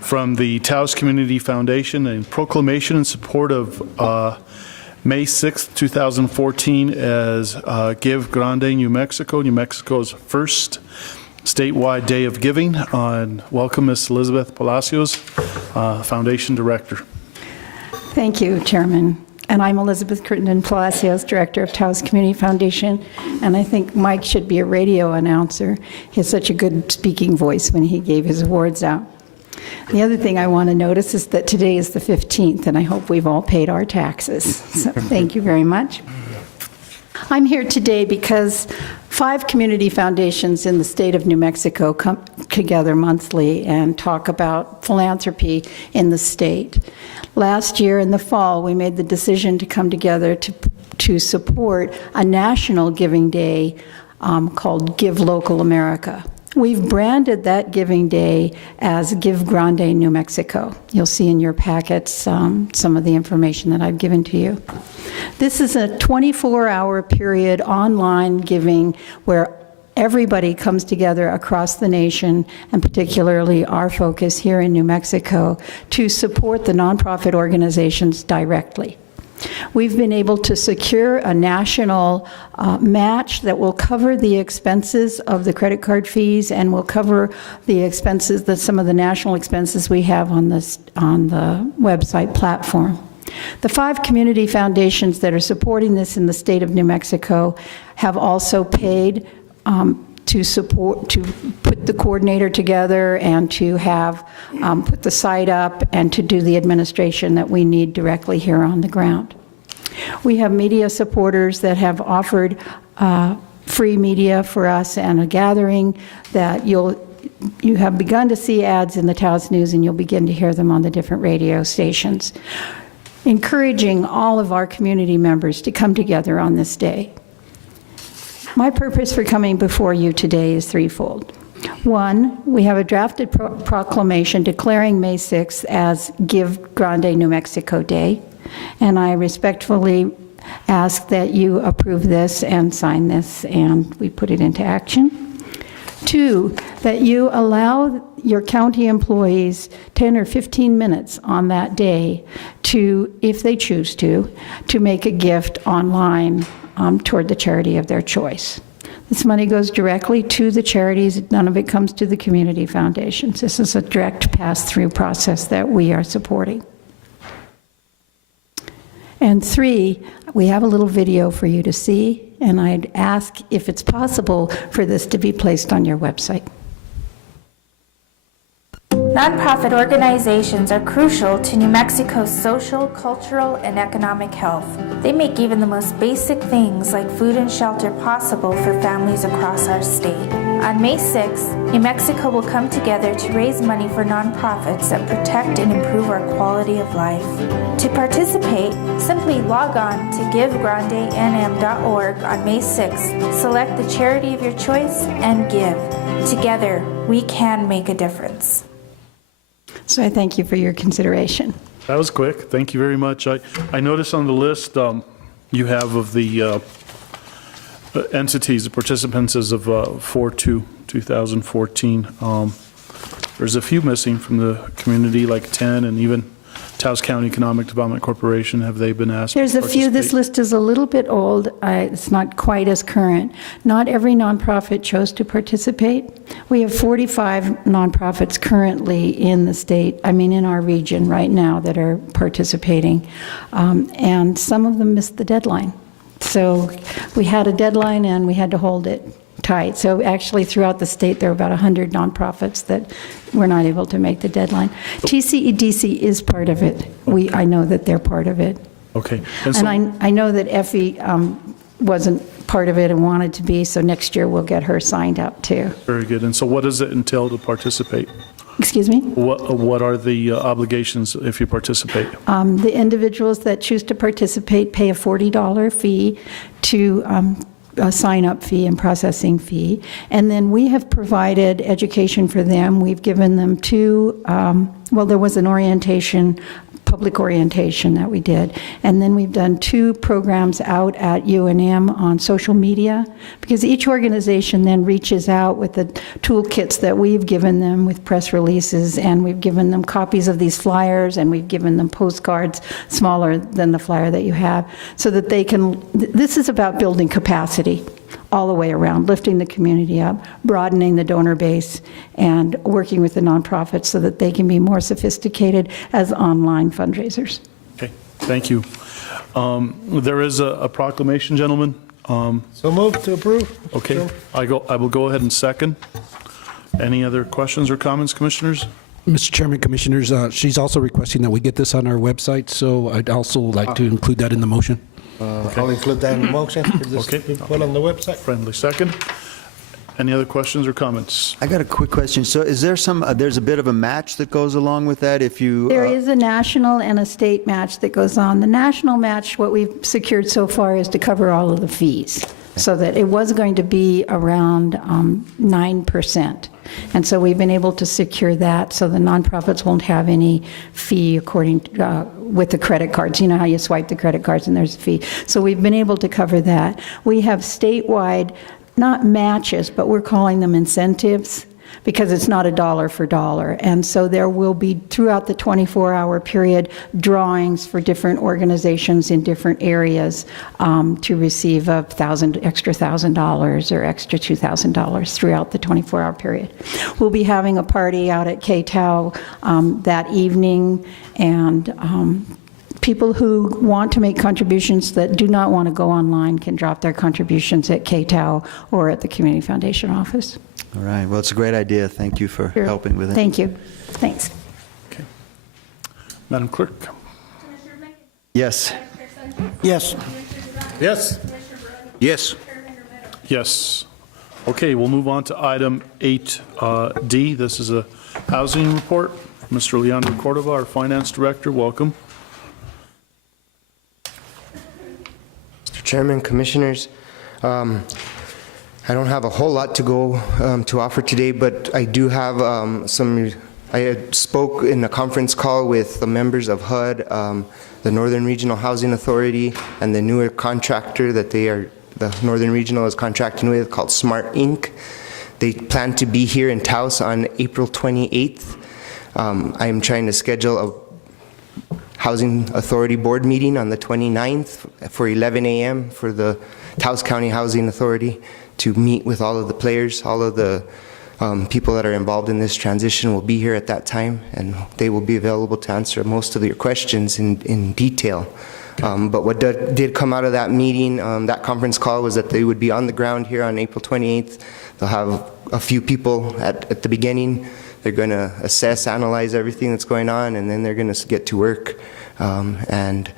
from the Taos Community Foundation and proclamation in support of May 6th, 2014 as Give Grande, New Mexico, New Mexico's first statewide day of giving. Welcome, Ms. Elizabeth Palacios, Foundation Director. Thank you, Chairman. And I'm Elizabeth Crittenden Palacios, Director of Taos Community Foundation. And I think Mike should be a radio announcer. He has such a good speaking voice when he gave his awards out. The other thing I want to notice is that today is the 15th, and I hope we've all paid our taxes. So thank you very much. I'm here today because 5 community foundations in the state of New Mexico come together monthly and talk about philanthropy in the state. Last year in the fall, we made the decision to come together to support a national giving day called Give Local America. We've branded that giving day as Give Grande, New Mexico. You'll see in your packets some of the information that I've given to you. This is a 24-hour period online giving where everybody comes together across the nation, and particularly our focus here in New Mexico, to support the nonprofit organizations directly. We've been able to secure a national match that will cover the expenses of the credit card fees and will cover the expenses, some of the national expenses we have on the website platform. The 5 community foundations that are supporting this in the state of New Mexico have also paid to put the coordinator together and to have put the site up and to do the administration that we need directly here on the ground. We have media supporters that have offered free media for us and a gathering that you have begun to see ads in the Taos News, and you'll begin to hear them on the different radio stations, encouraging all of our community members to come together on this day. My purpose for coming before you today is threefold. One, we have a drafted proclamation declaring May 6th as Give Grande New Mexico Day, and I respectfully ask that you approve this and sign this, and we put it into action. Two, that you allow your county employees 10 or 15 minutes on that day to, if they choose to make a gift online toward the charity of their choice. This money goes directly to the charities. None of it comes to the community foundations. This is a direct pass-through process that we are supporting. And 3, we have a little video for you to see, and I'd ask if it's possible for this to be placed on your website. Nonprofit organizations are crucial to New Mexico's social, cultural, and economic health. They make even the most basic things like food and shelter possible for families across our state. On May 6th, New Mexico will come together to raise money for nonprofits that protect and improve our quality of life. To participate, simply log on to givegrandenm.org on May 6th, select the charity of your choice, and give. Together, we can make a difference. So I thank you for your consideration. That was quick. Thank you very much. I noticed on the list you have of the entities, the participants as of 4/2/2014. There's a few missing from the community, like 10, and even Taos County Economic Development Corporation. Have they been asked to There's a few. This participate? list is a little bit old. It's not quite as current. Not every nonprofit chose to participate. We have 45 nonprofits currently in the state, in our region right now that are participating. And some of them missed the deadline. So we had a deadline and we had to hold it tight. So actually throughout the state, there are about 100 nonprofits that were not able to make the deadline. TCEDC is part of it. I know that they're part of it. Okay. And I know that Effie wasn't part of it and wanted to be, so next year we'll get her signed up too. Very good. And so what does it entail to participate? Excuse me? What are the obligations if you participate? The individuals that choose to participate pay a $40 fee to a sign-up fee and processing fee. And then we have provided education for them. We've given them there was an orientation, public orientation that we did. And then we've done 2 programs out at UNM on social media, because each organization then reaches out with the toolkits that we've given them with press releases, and we've given them copies of these flyers, and we've given them postcards smaller than the flyer that you have, so that they can, this is about building capacity all the way around, lifting the community up, broadening the donor base, and working with the nonprofits so that they can be more sophisticated as online fundraisers. Okay, thank you. There is a proclamation, gentlemen. So moved to approve. Okay, Sure. I will go ahead and second. Any other questions or comments, commissioners? Mr. Chairman, Commissioners, she's also requesting that we get this on our website, so I'd also like to include that in the motion. I'll include that in the motion for this to be put on the website. Friendly second. Any other questions or comments? I got a quick question. So is there there's a bit of a match that goes along with that if you... There is a national and a state match that goes on. The national match, what we've secured so far is to cover all of the fees, so that it was going to be around 9%. And so we've been able to secure that, so the nonprofits won't have any fee according with the credit cards. You know how you swipe the credit cards and there's a fee. So we've been able to cover that. We have statewide, not matches, but we're calling them incentives, because it's not a dollar for dollar. And so there will be, throughout the 24-hour period, drawings for different organizations in different areas to receive extra $1,000 or extra $2,000 throughout the 24-hour period. We'll be having a party out at KTOW that evening, and people who want to make contributions that do not want to go online can drop their contributions at KTOW or at the Community Foundation office. All right. Well, it's a great idea. Thank you for helping with it. Thank you. Thanks. Okay. Madam Clerk? Yes. Yes. Yes. Yes. Yes. Okay, we'll move on to item 8D. This is a housing report. Mr. Leandro Cordova, our Finance Director, welcome. Mr. Chairman, Commissioners, I don't have a whole lot to go to offer today, but I do have I had spoke in a conference call with the members of HUD, the Northern Regional Housing Authority, and the newer contractor that the Northern Regional is contracting with, called Smart Inc. They plan to be here in Taos on April 28th. I am trying to schedule a Housing Authority Board meeting on the 29th for 11 a.m. for the Taos County Housing Authority to meet with all of the players. All of the people that are involved in this transition will be here at that time, and they will be available to answer most of your questions in detail. But what did come out of that meeting, that conference call, was that they would be on the ground here on April 28th. They'll have a few people at the beginning. They're going to assess, analyze everything that's going on, and then they're going to get to work. And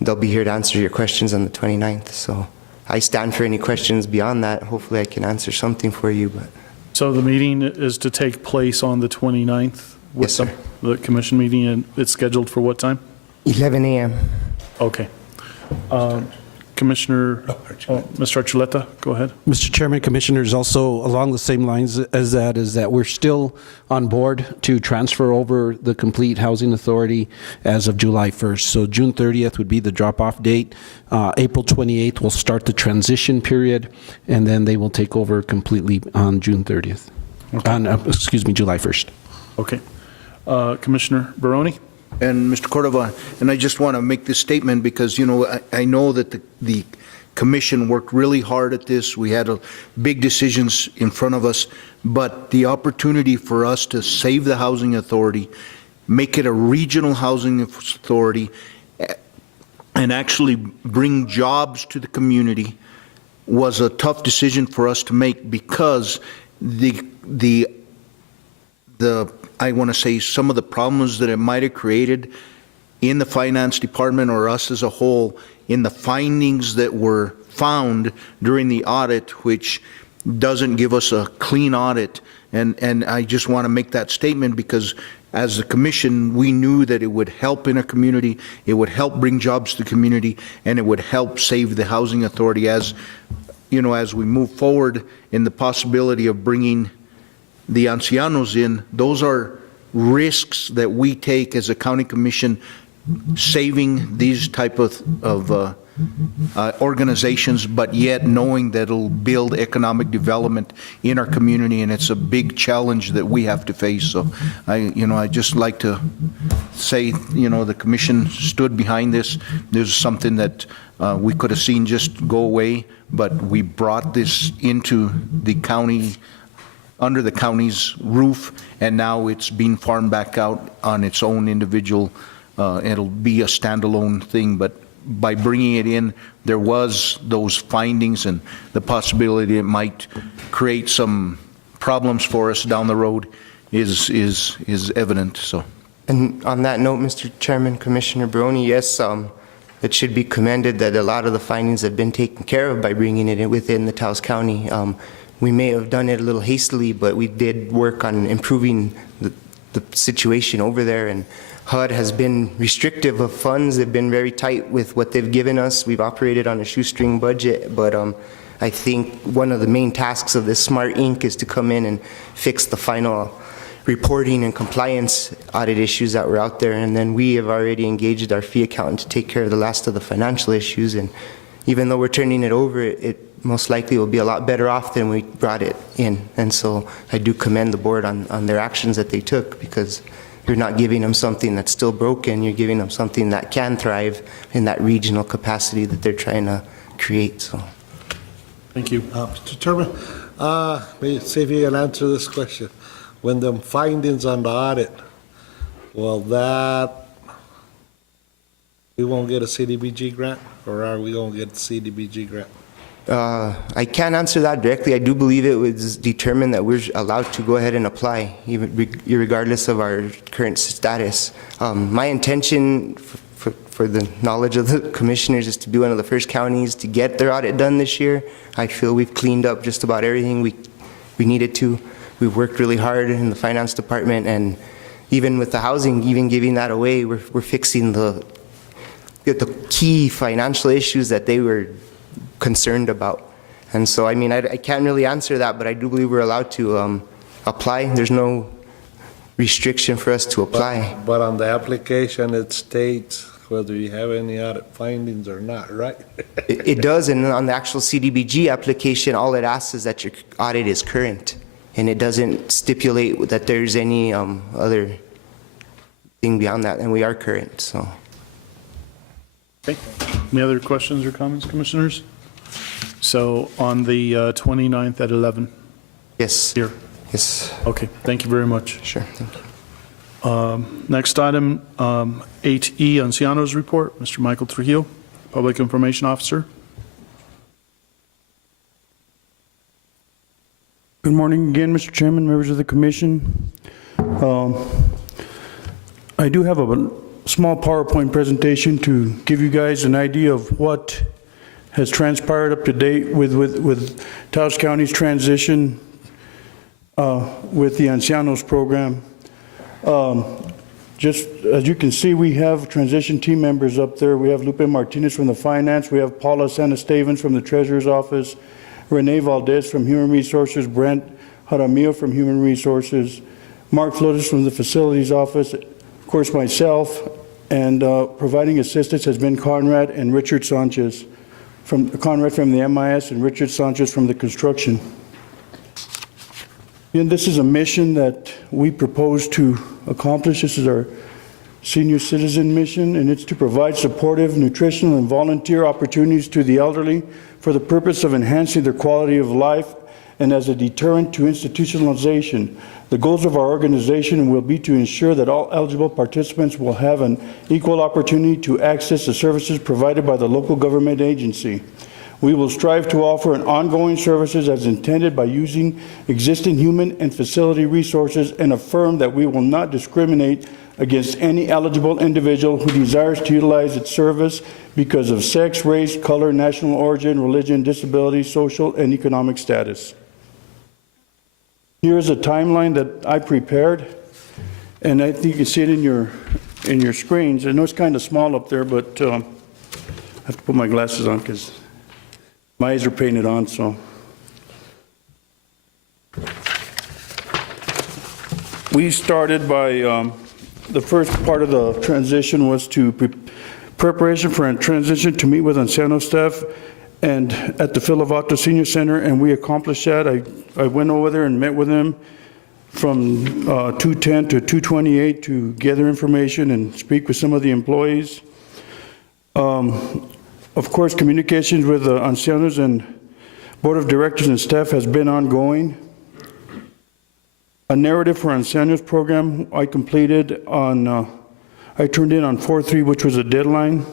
they'll be here to answer your questions on the 29th. So I stand for any questions beyond that. Hopefully I can answer something for you. But So the meeting is to take place on the 29th? Yes, sir. The commission meeting, and it's scheduled for what time? 11 a.m. Okay. Commissioner, Mr. Archuleta, go ahead. Mr. Chairman, Commissioners, also along the same lines as that is that we're still on board to transfer over the complete housing authority as of July 1st. So June 30th would be the drop-off date. April 28th will start the transition period, and then they will take over completely on June 30th. Okay. July 1st. Okay. Commissioner Barone? And Mr. Cordova, and I just want to make this statement because, you know, I know that the commission worked really hard at this. We had big decisions in front of us, but the opportunity for us to save the housing authority, make it a regional housing authority, and actually bring jobs to the community was a tough decision for us to make because I want to say some of the problems that it might have created in the finance department or us as a whole in the findings that were found during the audit, which doesn't give us a clean audit. And I just want to make that statement because as the commission, we knew that it would help in a community, it would help bring jobs to the community, and it would help save the housing authority as, you know, as we move forward in the possibility of bringing the ancianos in. Those are risks that we take as a county commission, saving these type of organizations, but yet knowing that it'll build economic development in our community, and it's a big challenge that we have to face. So I just like to say, you know, the commission stood behind this. There's something that we could have seen just go away, but we brought this into the county, under the county's roof, and now it's being farmed back out on its own individual. It'll be a standalone thing, but by bringing it in, there was those findings and the possibility it might create some problems for us down the road is evident. So, and on that note, Mr. Chairman, Commissioner Barone, yes, it should be commended that a lot of the findings have been taken care of by bringing it in within the Taos County. We may have done it a little hastily, but we did work on improving the situation over there, and HUD has been restrictive of funds. They've been very tight with what they've given us. We've operated on a shoestring budget, but I think one of the main tasks of this Smart Inc. is to come in and fix the final reporting and compliance audit issues that were out there, and then we have already engaged our fee accountant to take care of the last of the financial issues. And even though we're turning it over, it most likely will be a lot better off than we brought it in. And so I do commend the board on their actions that they took, because you're not giving them something that's still broken, you're giving them something that can thrive in that regional capacity that they're trying to create. So, thank you. Mr. Chairman, see if you can answer this question. When the findings on the audit, well, we won't get a CDBG grant, or are we going to get a CDBG grant? I can't answer that directly. I do believe it was determined that we're allowed to go ahead and apply, even regardless of our current status. My intention, for the knowledge of the commissioners, is to be one of the first counties to get their audit done this year. I feel we've cleaned up just about everything we needed to. We've worked really hard in the finance department, and even with the housing, even giving that away, we're fixing the key financial issues that they were concerned about. And so, I mean, I can't really answer that, but I do believe we're allowed to apply. There's no restriction for us to apply. But on the application, it states whether you have any audit findings or not, right? It does, and on the actual CDBG application, all it asks is that your audit is current, and it doesn't stipulate that there's any other thing beyond that, and we are current, so. Okay. Any other questions or comments, commissioners? So on the 29th at 11? Yes. Here? Yes. Okay, thank you very much. Sure, thank you. Next item, 8E, Anciano's report. Mr. Michael Trujillo, Public Information Officer. Good morning again, Mr. Chairman, members of the commission. I do have a small PowerPoint presentation to give you guys an idea of what has transpired up to date with Taos County's transition with the Ancianos program. Just as you can see, we have transition team members up there. We have Lupe Martinez from the finance. We have Paula Sanestevens from the treasurer's office, Renee Valdez from Human Resources, Brent Jaramillo from Human Resources, Mark Flores from the facilities office, of course myself, and providing assistance has been Conrad and Richard Sanchez, Conrad from the MIS and Richard Sanchez from the construction. And this is a mission that we propose to accomplish. This is our senior citizen mission, and it's to provide supportive, nutritional, and volunteer opportunities to the elderly for the purpose of enhancing their quality of life and as a deterrent to institutionalization. The goals of our organization will be to ensure that all eligible participants will have an equal opportunity to access the services provided by the local government agency. We will strive to offer an ongoing services as intended by using existing human and facility resources and affirm that we will not discriminate against any eligible individual who desires to utilize its service because of sex, race, color, national origin, religion, disability, social, and economic status. Here's a timeline that I prepared, and I think you can see it in your screens. I know it's kind of small up there, but I have to put my glasses on because my eyes are painted on, so. We started by, the first part of the transition was to preparation for a transition to meet with Anciano staff and at the Filovato Senior Center, and we accomplished that. I went over there and met with them from 2:10 to 2:28 to gather information and speak with some of the employees. Of course, communications with the Ancianos and Board of Directors and staff has been ongoing. A narrative for Ancianos program I completed on, I turned in on 4/3, which was a deadline.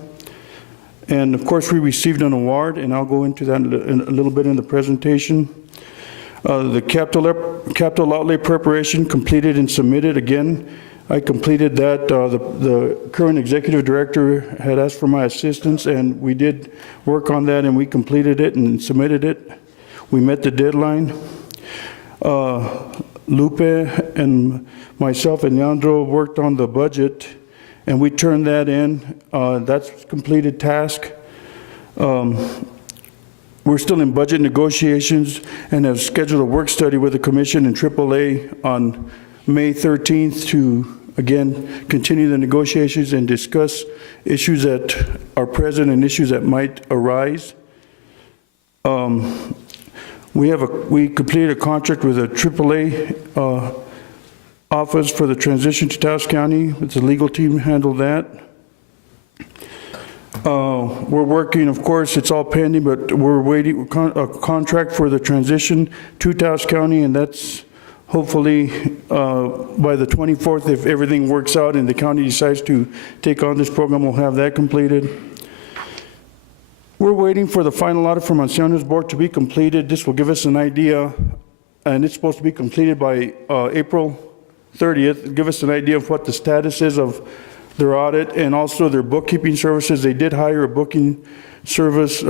And of course, we received an award, and I'll go into that a little bit in the presentation. The capital outlay preparation completed and submitted. Again, I completed that. The current executive director had asked for my assistance, and we did work on that, and we completed it and submitted it. We met the deadline. Lupe and myself and Leandro worked on the budget, and we turned that in. That's a completed task. We're still in budget negotiations and have scheduled a work study with the Commission and AAA on May 13th to, again, continue the negotiations and discuss issues that are present and issues that might arise. We completed a contract with a AAA office for the transition to Taos County. The legal team handled that. We're working, of course, it's all pending, but we're waiting a contract for the transition to Taos County, and that's hopefully by the 24th, if everything works out and the county decides to take on this program, we'll have that completed. We're waiting for the final audit from Anciano's board to be completed. This will give us an idea, and it's supposed to be completed by April 30th, give us an idea of what the status is of their audit and also their bookkeeping services. They did hire a booking service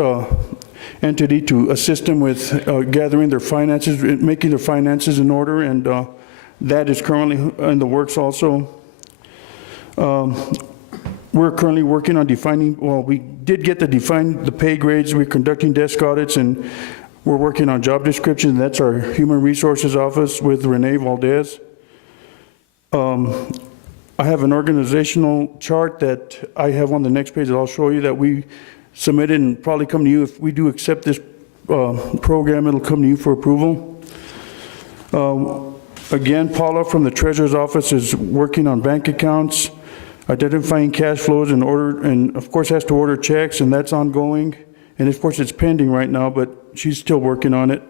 entity to assist them with gathering their finances, making their finances in order, and that is currently in the works also. We're currently working on defining, well, we did get to define the pay grades. We're conducting desk audits, and we're working on job descriptions. That's our Human Resources Office with Renee Valdez. I have an organizational chart that I have on the next page that I'll show you that we submitted and probably come to you. If we do accept this program, it'll come to you for approval. Again, Paula from the Treasurer's Office is working on bank accounts, identifying cash flows and of course has to order checks, and that's ongoing. And of course it's pending right now, but she's still working on it.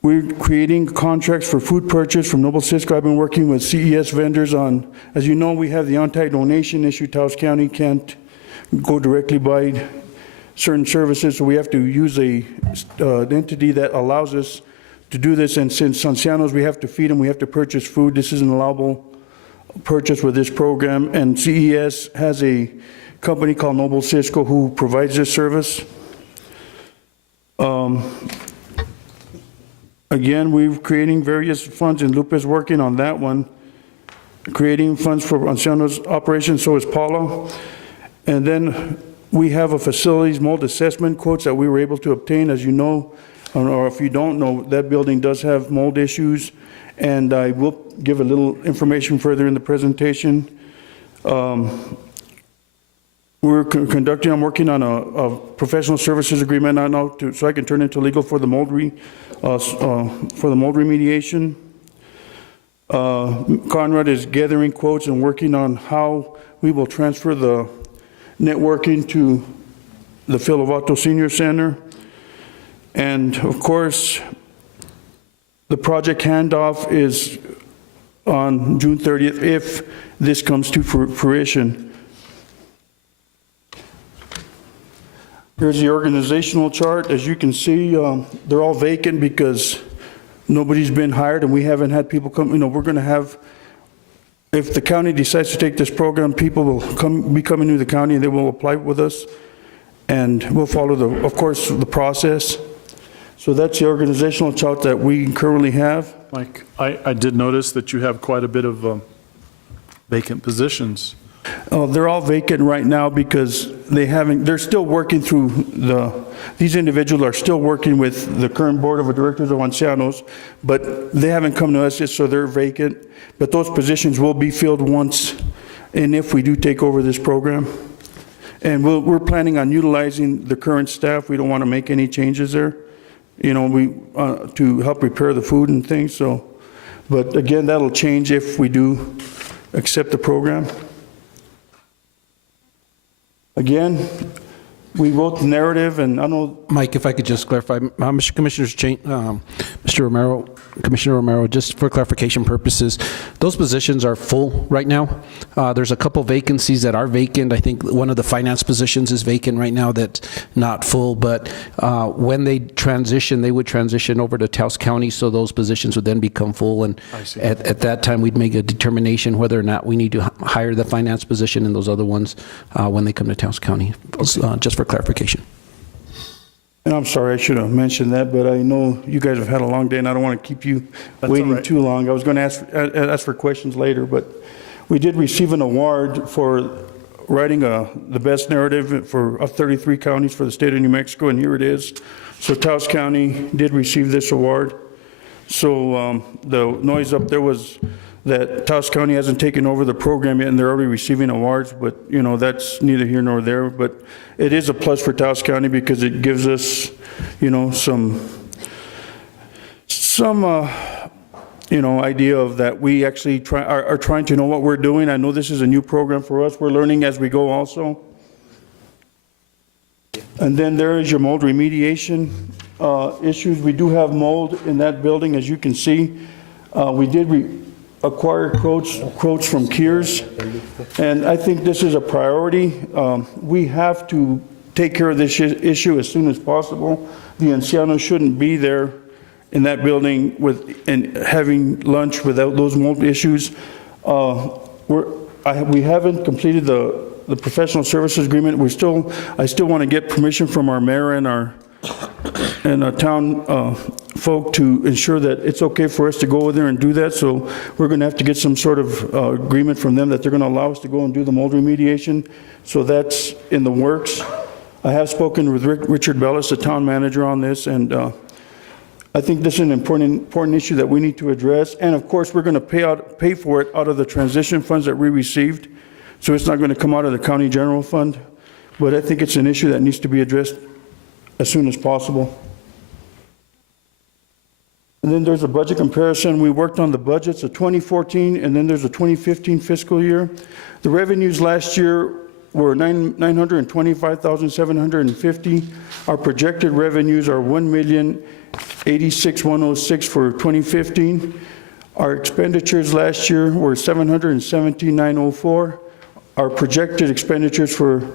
We're creating contracts for food purchase from Noble Cisco. I've been working with CES vendors on, as you know, we have the anti-donation issue. Taos County can't go directly buy certain services, so we have to use an entity that allows us to do this. And since ancianos, we have to feed them, we have to purchase food. This is an allowable purchase with this program. And CES has a company called Noble Cisco who provides this service. Again, we're creating various funds, and Lupe's working on that one, creating funds for ancianos operations, so is Paula. And then we have a facilities mold assessment quotes that we were able to obtain. As you know, or if you don't know, that building does have mold issues, and I will give a little information further in the presentation. I'm working on a professional services agreement now so I can turn into legal for the mold remediation. Conrad is gathering quotes and working on how we will transfer the networking to the Phil Lovato Senior Center. And of course, the project handoff is on June 30th if this comes to fruition. Here's the organizational chart. As you can see, they're all vacant because nobody's been hired and we haven't had people come. You know, we're going to have, if the county decides to take this program, people will be coming to the county and they will apply with us, and we'll follow of course, the process. So that's the organizational chart that we currently have. Mike, I did notice that you have quite a bit of vacant positions. They're all vacant right now because they're still working through these individuals are still working with the current board of directors of ancianos, but they haven't come to us yet, so they're vacant. But those positions will be filled once and if we do take over this program. And we're planning on utilizing the current staff. We don't want to make any changes there, you know, to help prepare the food and things. So, but again, that'll change if we do accept the program. Again, we wrote the narrative, and I don't know. Mike, if I could just clarify, Commissioner Romero, just for clarification purposes, those positions are full right now. There's a couple vacancies that are vacant. I think one of the finance positions is vacant right now that's not full, but when they transition, they would transition over to Taos County, so those positions would then become full, and at that time, we'd make a determination whether or not we need to hire the finance position and those other ones when they come to Taos County, just for clarification. And I'm sorry, I should have mentioned that, but I know you guys have had a long day and I don't want to keep you waiting too long. I was going to ask for questions later, but we did receive an award for writing the best narrative of 33 counties for the state of New Mexico, and here it is. So Taos County did receive this award. So the noise up there was that Taos County hasn't taken over the program yet and they're already receiving awards, but you know, that's neither here nor there. But it is a plus for Taos County because it gives us, you know, some you know, idea of that we actually are trying to know what we're doing. I know this is a new program for us. We're learning as we go also. And then there is your mold remediation issues. We do have mold in that building, as you can see. We did acquire quotes from Kears, and I think this is a priority. We have to take care of this issue as soon as possible. The ancianos shouldn't be there in that building and having lunch without those mold issues. We haven't completed the professional services agreement. I still want to get permission from our mayor and our town folk to ensure that it's okay for us to go over there and do that. So we're going to have to get some sort of agreement from them that they're going to allow us to go and do the mold remediation. So that's in the works. I have spoken with Richard Bellis, the town manager, on this, and I think this is an important issue that we need to address. And of course, we're going to pay for it out of the transition funds that we received. So it's not going to come out of the county general fund, but I think it's an issue that needs to be addressed as soon as possible. And then there's a budget comparison. We worked on the budgets of 2014, and then there's a 2015 fiscal year. The revenues last year were $925,750. Our projected revenues are $1,000,000 86,106 for 2015. Our expenditures last year were 717,904. Our projected expenditures for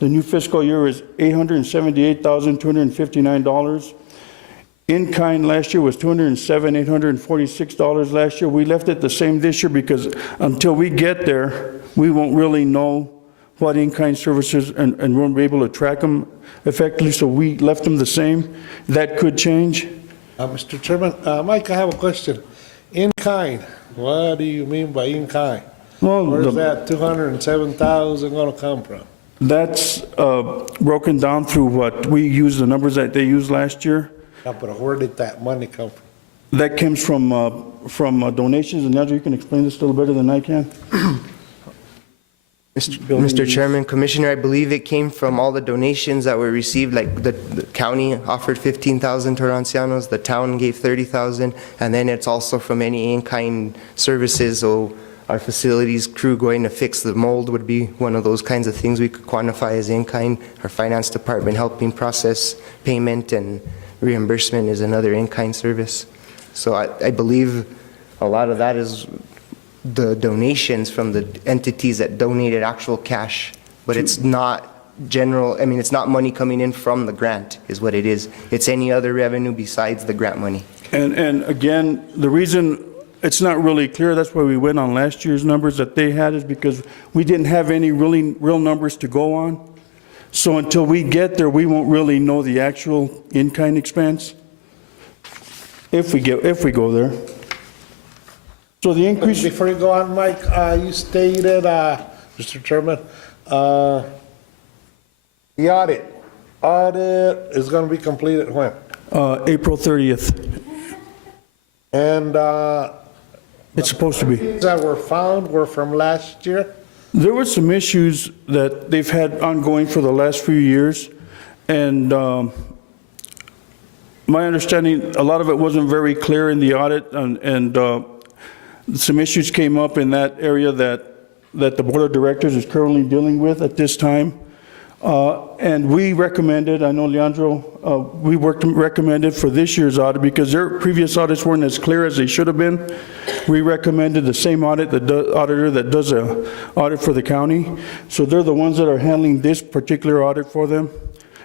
the new fiscal year is $878,259. In kind last year was $207,846 last year. We left it the same this year because until we get there, we won't really know what in-kind services and won't be able to track them effectively, so we left them the same. That could change. Mr. Chairman, Mike, I have a question. In kind, what do you mean by in kind? Well, where's that 207,000 going to come from? That's broken down through what we use, the numbers that they used last year. Yeah, but where did that money come from? That comes from donations, and Andrew, you can explain this a little better than I can. Mr. Chairman, Commissioner, I believe it came from all the donations that were received, like the county offered 15,000 to Ancianos, the town gave 30,000, and then it's also from any in-kind services. So our facilities crew going to fix the mold would be one of those kinds of things we could quantify as in-kind. Our finance department helping process payment and reimbursement is another in-kind service. So I believe a lot of that is the donations from the entities that donated actual cash, but it's not general, I mean, it's not money coming in from the grant is what it is. It's any other revenue besides the grant money. And again, the reason it's not really clear, that's why we went on last year's numbers that they had, is because we didn't have any real numbers to go on. So until we get there, we won't really know the actual in-kind expense if we go there. So the increase. Before you go on, Mike, you stated, Mr. Chairman, the audit is going to be completed when? April 30th. And it's supposed to be. That were found were from last year? There were some issues that they've had ongoing for the last few years, and my understanding, a lot of it wasn't very clear in the audit, and some issues came up in that area that the Board of Directors is currently dealing with at this time. And we recommended, I know Leandro, we recommended for this year's audit, because their previous audits weren't as clear as they should have been. We recommended the same audit, the auditor that does an audit for the county. So they're the ones that are handling this particular audit for them.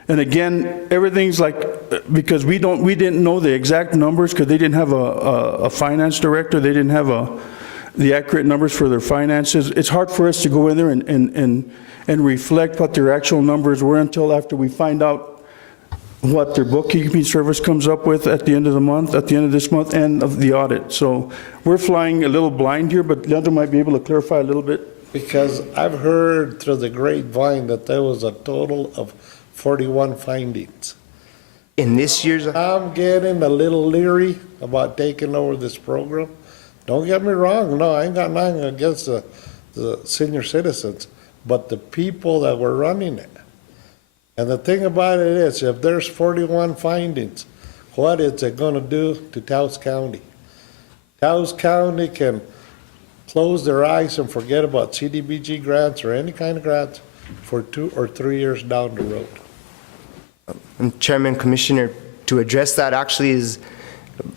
And again, everything's like, because we didn't know the exact numbers, because they didn't have a finance director, they didn't have the accurate numbers for their finances. It's hard for us to go in there and reflect what their actual numbers were until after we find out what their bookkeeping service comes up with at the end of the month, at the end of this month, and of the audit. So we're flying a little blind here, but Leandro might be able to clarify a little bit. Because I've heard through the grapevine that there was a total of 41 findings. In this year's? I'm getting a little leery about taking over this program. Don't get me wrong, no, I ain't got nothing against the senior citizens, but the people that were running it. And the thing about it is, if there's 41 findings, what is it going to do to Taos County? Taos County can close their eyes and forget about CDBG grants or any kind of grants for 2 or 3 years down the road. Chairman, Commissioner, to address that actually is,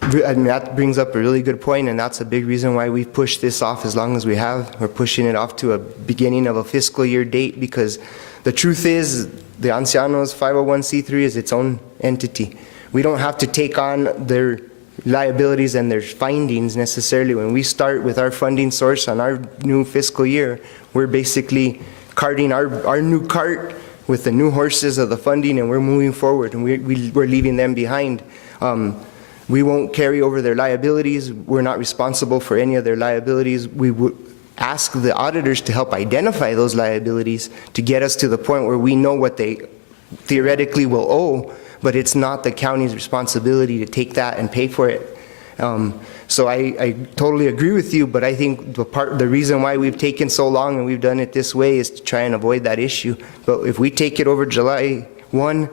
I mean, that brings up a really good point, and that's a big reason why we've pushed this off as long as we have. We're pushing it off to a beginning of a fiscal year date, because the truth is the Ancianos 501c3 is its own entity. We don't have to take on their liabilities and their findings necessarily. When we start with our funding source on our new fiscal year, we're basically carting our new cart with the new horses of the funding, and we're moving forward, and we're leaving them behind. We won't carry over their liabilities. We're not responsible for any of their liabilities. We would ask the auditors to help identify those liabilities to get us to the point where we know what they theoretically will owe, but it's not the county's responsibility to take that and pay for it. So I totally agree with you, but I think the reason why we've taken so long and we've done it this way is to try and avoid that issue. But if we take it over July 1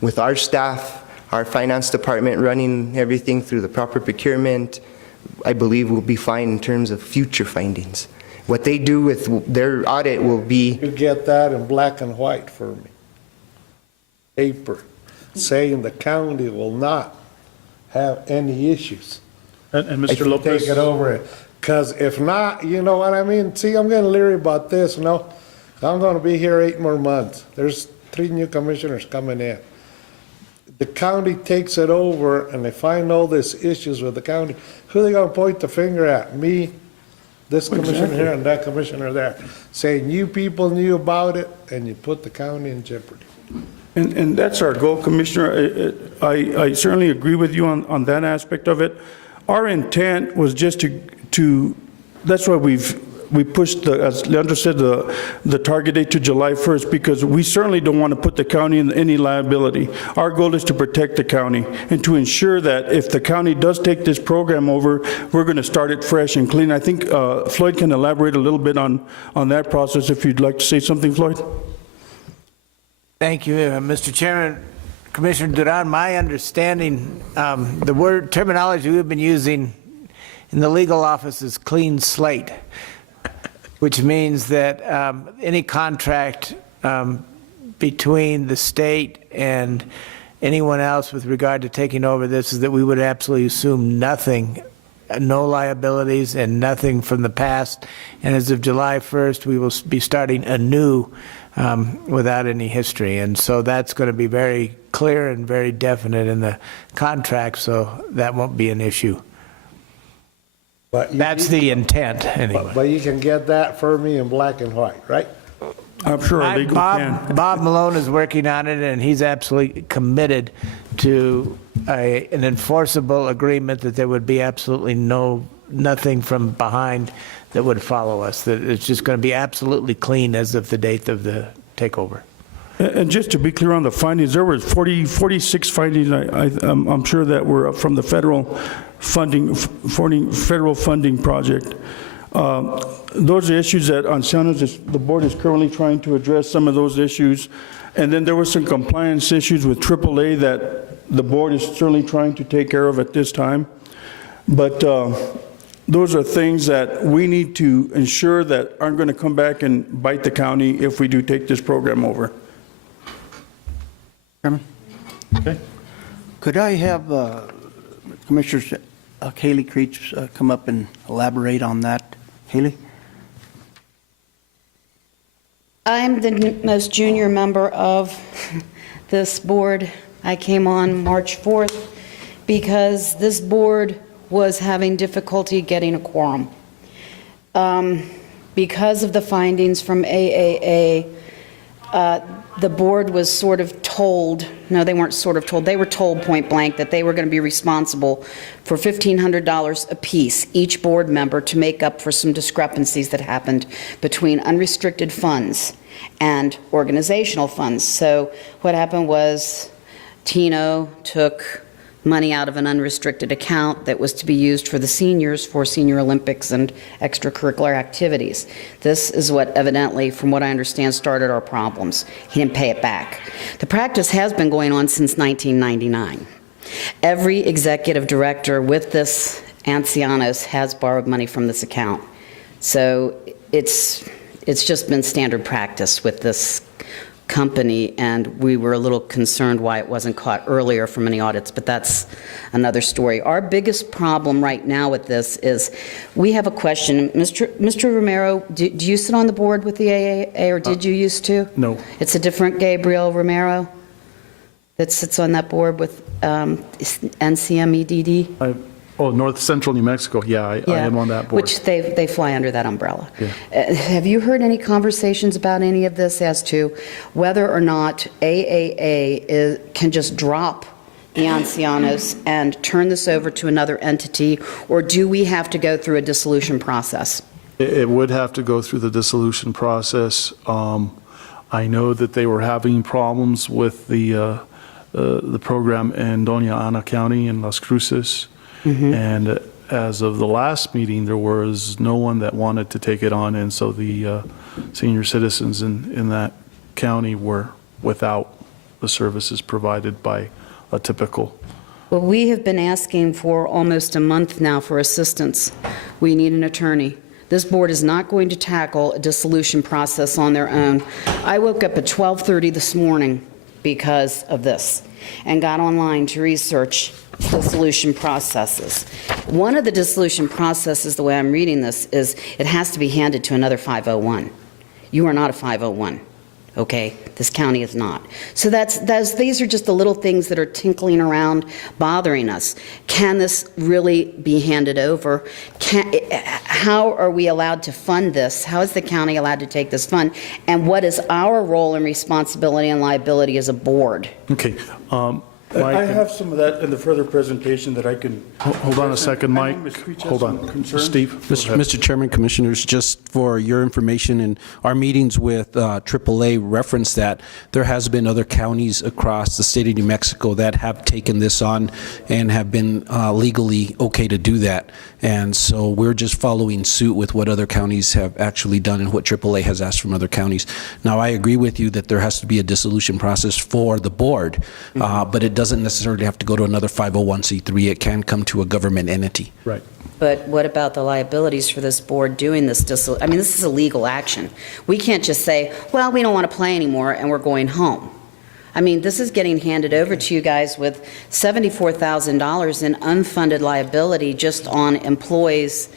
with our staff, our finance department running everything through the proper procurement, I believe we'll be fine in terms of future findings. What they do with their audit will be... You get that in black and white for me. Paper saying the county will not have any issues. And If Mr. you Lopez? take it over, because if not, you know what I mean? See, I'm getting leery about this, you know? I'm gonna be here 8 more months. There's 3 new commissioners coming in. The county takes it over and they find all these issues with the county. Who are they gonna point the finger at? Me, this commissioner here and that commissioner there, saying you people knew about it and you put the county in jeopardy. And that's our goal, Commissioner. I certainly agree with you on that aspect of it. Our intent was just to that's why we pushed, as Leandro said, the target date to July 1st, because we certainly don't want to put the county in any liability. Our goal is to protect the county and to ensure that if the county does take this program over, we're going to start it fresh and clean. I think Floyd can elaborate a little bit on that process if you'd like to say something, Floyd. Thank you, Mr. Chairman. Commissioner Duran, my understanding, the word terminology we've been using in the legal office is clean slate, which means that any contract between the state and anyone else with regard to taking over this is that we would absolutely assume nothing, no liabilities and nothing from the past. And as of July 1st, we will be starting anew without any history. And so that's going to be very clear and very definite in the contract, so that won't be an issue. But that's the intent, anyway. But you can get that for me in black and white, right? I'm sure our legal can. Bob Malone is working on it, and he's absolutely committed to an enforceable agreement that there would be absolutely nothing from behind that would follow us, that it's just going to be absolutely clean as of the date of the takeover. And just to be clear on the findings, there were 46 findings, I'm sure, that were from the federal funding project. Those are issues that Ancianos, the board is currently trying to address some of those issues. And then there were some compliance issues with AAA that the board is certainly trying to take care of at this time. But those are things that we need to ensure that aren't going to come back and bite the county if we do take this program over. Chairman? Okay. Could I have Commissioner Haley Creech come up and elaborate on that? Haley? I'm the most junior member of this board. I came on March 4th because this board was having difficulty getting a quorum. Because of the findings from AAA, the board was sort of told, no, they weren't sort of told, they were told point blank that they were going to be responsible for $1,500 apiece, each board member, to make up for some discrepancies that happened between unrestricted funds and organizational funds. So what happened was Tino took money out of an unrestricted account that was to be used for the seniors for Senior Olympics and extracurricular activities. This is what evidently, from what I understand, started our problems. He didn't pay it back. The practice has been going on since 1999. Every executive director with this Ancianos has borrowed money from this account. So it's just been standard practice with this company, and we were a little concerned why it wasn't caught earlier from any audits, but that's another story. Our biggest problem right now with this is we have a question. Mr. Romero, do you sit on the board with the AAA, or did you used to? No. It's a different Gabriel Romero that sits on that board with NCMEDD? North Central New Mexico, yeah, I am on that board. Which they fly under that umbrella. Yeah. Have you heard any conversations about any of this as to whether or not AAA can just drop the Ancianos and turn this over to another entity, or do we have to go through a dissolution process? It would have to go through the dissolution process. I know that they were having problems with the program in Doña Ana County in Las Cruces. Mm-hmm. And as of the last meeting, there was no one that wanted to take it on, and so the senior citizens in that county were without the services provided by a typical. Well, we have been asking for almost a month now for assistance. We need an attorney. This board is not going to tackle a dissolution process on their own. I woke up at 12:30 this morning because of this. and got online to research dissolution processes. One of the dissolution processes, the way I'm reading this, is it has to be handed to another 501. You are not a 501. Okay, this county is not. So these are just the little things that are tinkling around, bothering us. Can this really be handed over? How are we allowed to fund this? How is the county allowed to take this fund? And what is our role and responsibility and liability as a board? Okay. I have some of that in the further presentation that I can. Hold on a second, Mike. Hold on. Steve. Mr. Chairman, Commissioners, just for your information, in our meetings with AAA reference that there has been other counties across the state of New Mexico that have taken this on and have been legally okay to do that. And so we're just following suit with what other counties have actually done and what AAA has asked from other counties. Now, I agree with you that there has to be a dissolution process for the board, but it doesn't necessarily have to go to another 501c3. It can come to a government entity. Right. But what about the liabilities for this board doing this I mean, this is a legal action. We can't just say, well, we don't want to play anymore and we're going home. I mean, this is getting handed over to you guys with $74,000 in unfunded liability just on employees'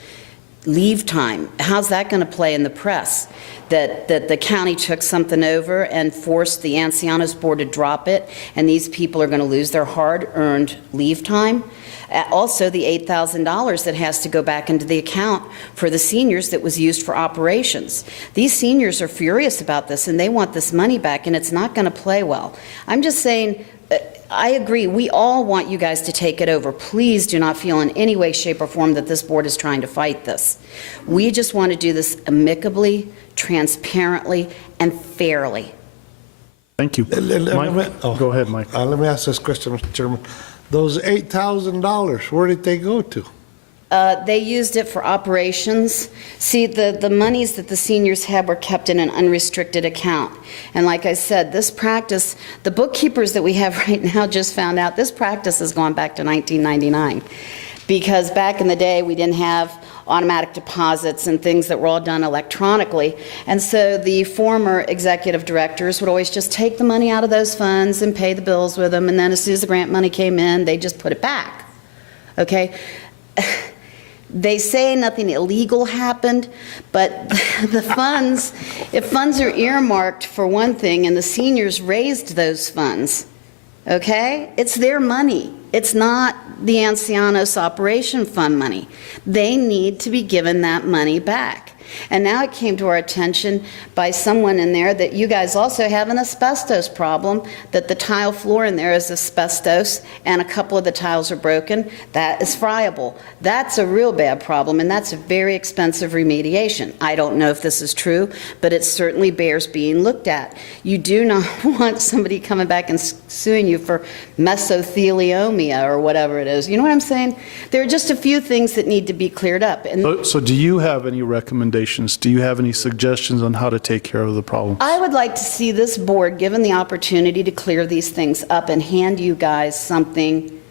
leave time. How's that going to play in the press? That the county took something over and forced the Ancianos board to drop it, and these people are going to lose their hard-earned leave time? Also, the $8,000 that has to go back into the account for the seniors that was used for operations. These seniors are furious about this, and they want this money back, and it's not going to play well. I'm just saying, I agree, we all want you guys to take it over. Please do not feel in any way, shape, or form that this board is trying to fight this. We just want to do this amicably, transparently, and fairly. Thank you. Mike? Go ahead, Mike. Let me ask this question, Mr. Chairman. Those $8,000, where did they go to? They used it for operations. See, the monies that the seniors had were kept in an unrestricted account. And like I said, this practice, the bookkeepers that we have right now just found out, this practice has gone back to 1999. Because back in the day, we didn't have automatic deposits and things that were all done electronically. And so the former executive directors would always just take the money out of those funds and pay the bills with them. And then as soon as the grant money came in, they just put it back. Okay? They say nothing illegal happened, but the funds, if funds are earmarked for one thing and the seniors raised those funds, okay, it's their money. It's not the Ancianos Operation Fund money. They need to be given that money back. And now it came to our attention by someone in there that you guys also have an asbestos problem, that the tile floor in there is asbestos and a couple of the tiles are broken. That is friable. That's a real bad problem, and that's a very expensive remediation. I don't know if this is true, but it certainly bears being looked at. You do not want somebody coming back and suing you for mesothelioma or whatever it is. You know what I'm saying? There are just a few things that need to be cleared up. And So do you have any recommendations? Do you have any suggestions on how to take care of the problem? I would like to see this board given the opportunity to clear these things up and hand you guys something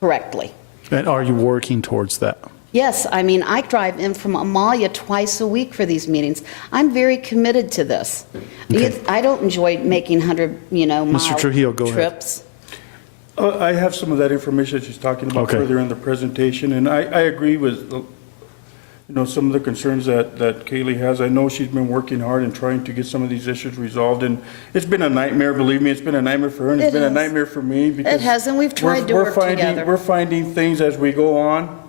correctly. And are you working towards that? Yes, I mean, I drive in from Amalia twice a week for these meetings. I'm very committed to this. Okay. I don't enjoy making 100-mile Mr. Trujillo, go ahead. trips. I have some of that information she's talking about Okay. further in the presentation, and I agree with some of the concerns that Kaylee has. I know she's been working hard and trying to get some of these issues resolved, and it's been a nightmare, believe me, it's been a nightmare for her, and it's been a nightmare for me. Because It has, and we've tried to work together. We're finding things as we go on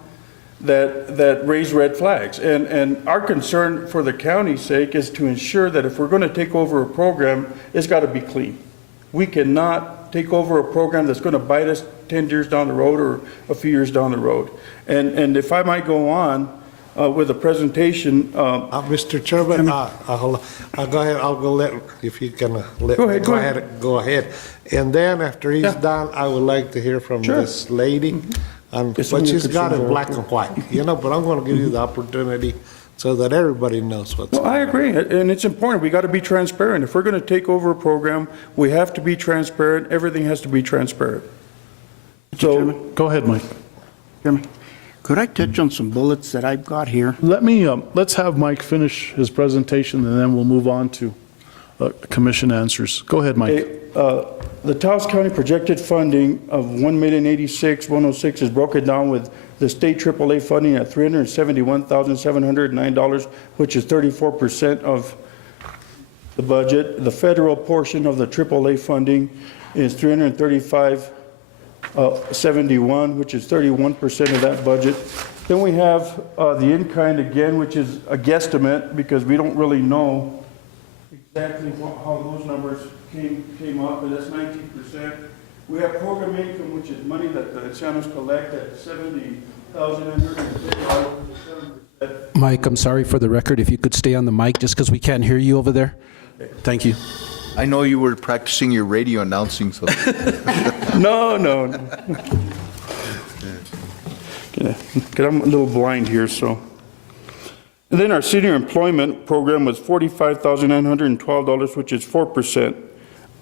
that raise red flags, and our concern for the county's sake is to ensure that if we're going to take over a program, it's got to be clean. We cannot take over a program that's going to bite us 10 years down the road or a few years down the road. And if I might go on, with a presentation. Mr. Chairman, hold on. Go ahead. I'll go if you can let Go me ahead. go ahead. And then after he's done, I would like to hear from this lady. But she's got it black and white, but I'm going to give you the opportunity so that everybody knows what's Well, I agree, and it's important. We got to be transparent. If we're going to take over a program, we have to be transparent. Everything has to be transparent. So, go ahead, Mike. Chairman, could I touch on some bullets that I've got here? Let's have Mike finish his presentation, and then we'll move on to commission answers. Go ahead, Mike. The Taos County projected funding of $1,086,106 is broken down with the state AAA funding at $371,709, which is 34% of the budget. The federal portion of the AAA funding is $335,71, which is 31% of that budget. Then we have the in-kind again, which is a guesstimate because we don't really know exactly how those numbers came up, but that's 19%. We have program income, which is money that the Ancianos collect at $70,950. Mike, I'm sorry for the record, if you could stay on the mic, just because we can't hear you over there. Thank you. I know you were practicing your radio announcing, so. No. Because I'm a little blind here, so. And then our senior employment program was $45,912, which is 4%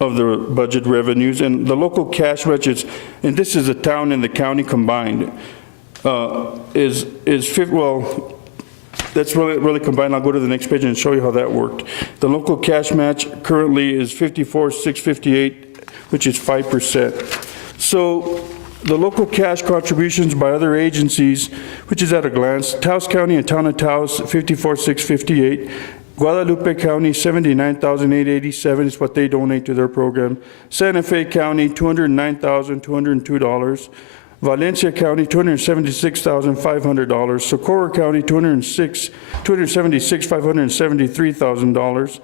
of the budget revenues. And the local cash budgets, and this is the town and the county combined, is that's really combined. I'll go to the next page and show you how that worked. The local cash match currently is $54,658, which is 5%. So the local cash contributions by other agencies, which is at a glance, Taos County and Town of Taos, $54,658. Guadalupe County, $79,887 is what they donate to their program. Santa Fe County, $209,202. Valencia County, $276,500. Socorro County, $276,573,000.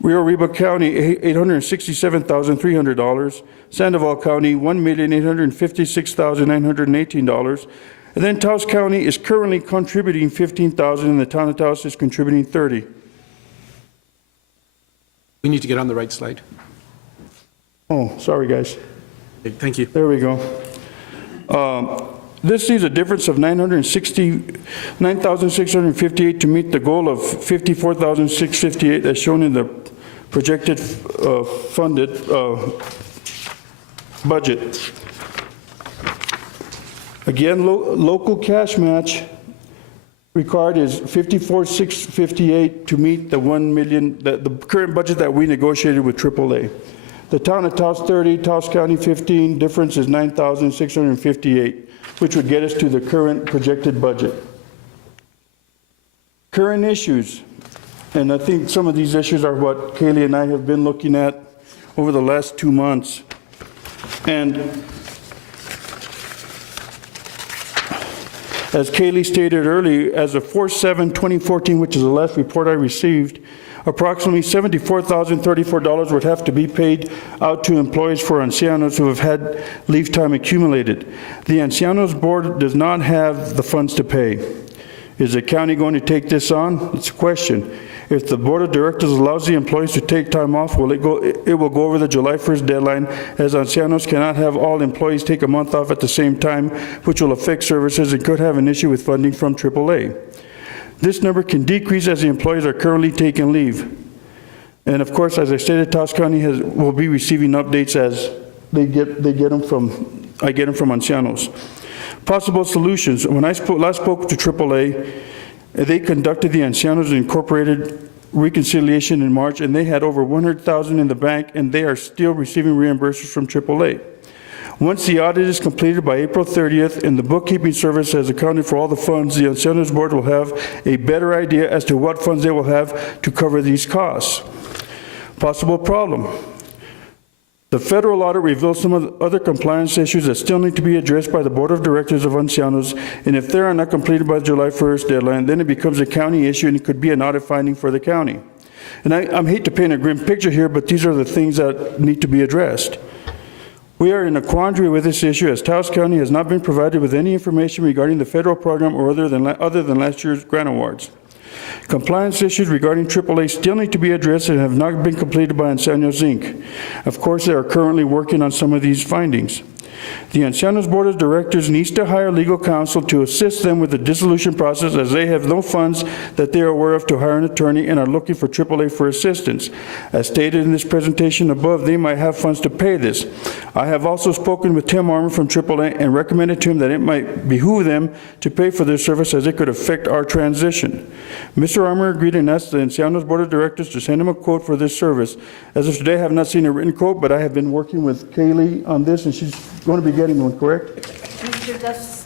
Rio Arriba County, $867,300. Sandoval County, $1,856,918. And then Taos County is currently contributing $15,000, and the town of Taos is contributing $30,000. We need to get on the right slide. Oh, sorry, guys. Thank you. There we go. This sees a difference of $9,658 to meet the goal of $54,658 as shown in the projected funded budget. Again, local cash match required is $54,658 to meet the $1 million, the current budget that we negotiated with AAA. The town of Taos 30, Taos County 15, difference is $9,658, which would get us to the current projected budget. Current issues, and I think some of these issues are what Kaylee and I have been looking at over the last 2 months. And as Kaylee stated earlier, as of 4/7/2014, which is the last report I received, approximately $74,034 would have to be paid out to employees for ancianos who have had leave time accumulated. The Ancianos Board does not have the funds to pay. Is the county going to take this on? It's a question. If the Board of Directors allows the employees to take time off, it will go over the July 1st deadline, as ancianos cannot have all employees take a month off at the same time, which will affect services and could have an issue with funding from AAA. This number can decrease as the employees are currently taking leave. And of course, as I stated, Taos County will be receiving updates as I get them from ancianos. Possible solutions. When I last spoke to AAA, they conducted the Ancianos Incorporated reconciliation in March, and they had over $100,000 in the bank, and they are still receiving reimbursements from AAA. Once the audit is completed by April 30th and the bookkeeping service has accounted for all the funds, the Ancianos Board will have a better idea as to what funds they will have to cover these costs. Possible problem. The federal audit reveals some of the other compliance issues that still need to be addressed by the Board of Directors of Ancianos, and if they are not completed by the July 1st deadline, then it becomes a county issue and it could be an audit finding for the county. And I hate to paint a grim picture here, but these are the things that need to be addressed. We are in a quandary with this issue as Taos County has not been provided with any information regarding the federal program or other than last year's grant awards. Compliance issues regarding AAA still need to be addressed and have not been completed by Ancianos Inc. Of course, they are currently working on some of these findings. The Ancianos Board of Directors needs to hire legal counsel to assist them with the dissolution process, as they have no funds that they are aware of to hire an attorney and are looking for AAA for assistance. As stated in this presentation above, they might have funds to pay this. I have also spoken with Tim Armour from AAA and recommended to him that it might behoove them to pay for their service, as it could affect our transition. Mr. Armour agreed and asked the Ancianos Board of Directors to send him a quote for this service. As of today, I have not seen a written quote, but I have been working with Kaylee on this, and she's going to be getting one, correct? Mr.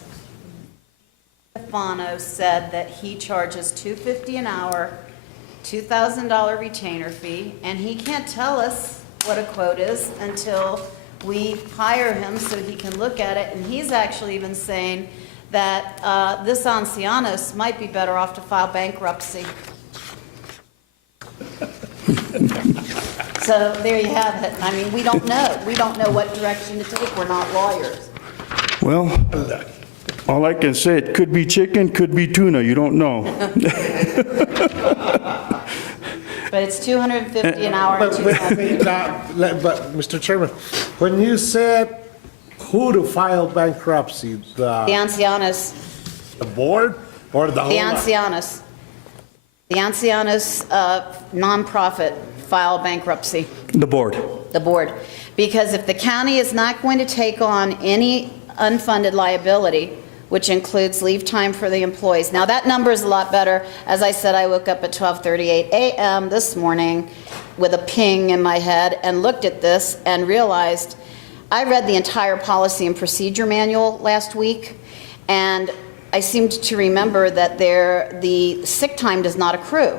Stefano said that he charges $250 an hour, $2,000 retainer fee, and he can't tell us what a quote is until we hire him so he can look at it. And he's actually even saying that this Ancianos might be better off to file bankruptcy. So there you have it. I mean, we don't know. We don't know what direction to take. We're not lawyers. Well, all I can say, it could be chicken, could be tuna, you don't know. But it's $250 an hour. But Mr. Chairman, when you said who to file bankruptcy, The Ancianos. the board or the whole? The Ancianos. The Ancianos nonprofit file bankruptcy. The board. The board. Because if the county is not going to take on any unfunded liability, which includes leave time for the employees. Now, that number is a lot better. As I said, I woke up at 12:38 a.m. this morning with a ping in my head and looked at this and realized I read the entire policy and procedure manual last week, and I seemed to remember that the sick time does not accrue,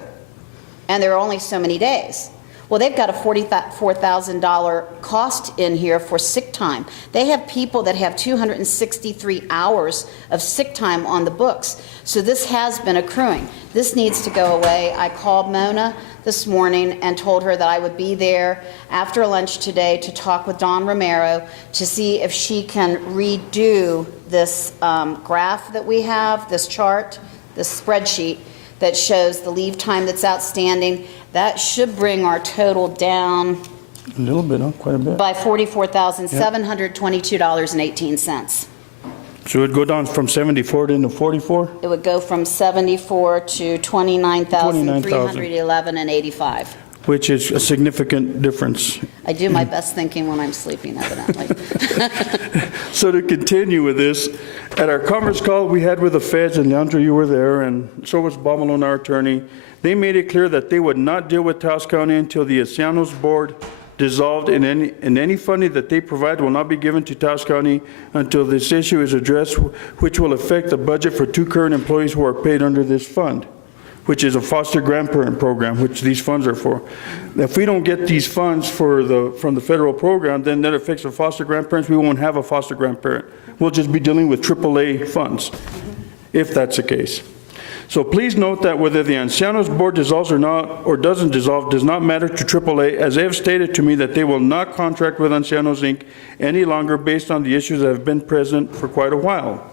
and there are only so many days. Well, they've got a $44,000 cost in here for sick time. They have people that have 263 hours of sick time on the books. So this has been accruing. This needs to go away. I called Mona this morning and told her that I would be there after lunch today to talk with Don Romero to see if she can redo this graph that we have, this chart, this spreadsheet that shows the leave time that's outstanding. That should bring our total down A little bit, huh? Quite a bit. by $44,722.18. So it'd go down from 74 to 44? It would go from 74 to 29,311.85. Which is a significant difference. I do my best thinking when I'm sleeping, evidently. So to continue with this, at our conference call we had with the feds, and Leandro, you were there, and so was Bob Malone, our attorney, they made it clear that they would not deal with Taos County until the Ancianos Board dissolved, and any funding that they provide will not be given to Taos County until this issue is addressed, which will affect the budget for 2 current employees who are paid under this fund, which is a foster grandparent program, which these funds are for. If we don't get these funds from the federal program, then that affects the foster grandparents. We won't have a foster grandparent. We'll just be dealing with AAA funds, if that's the case. So please note that whether the Ancianos Board dissolves or not, or doesn't dissolve, does not matter to AAA, as they have stated to me that they will not contract with Ancianos Inc. any longer based on the issues that have been present for quite a while.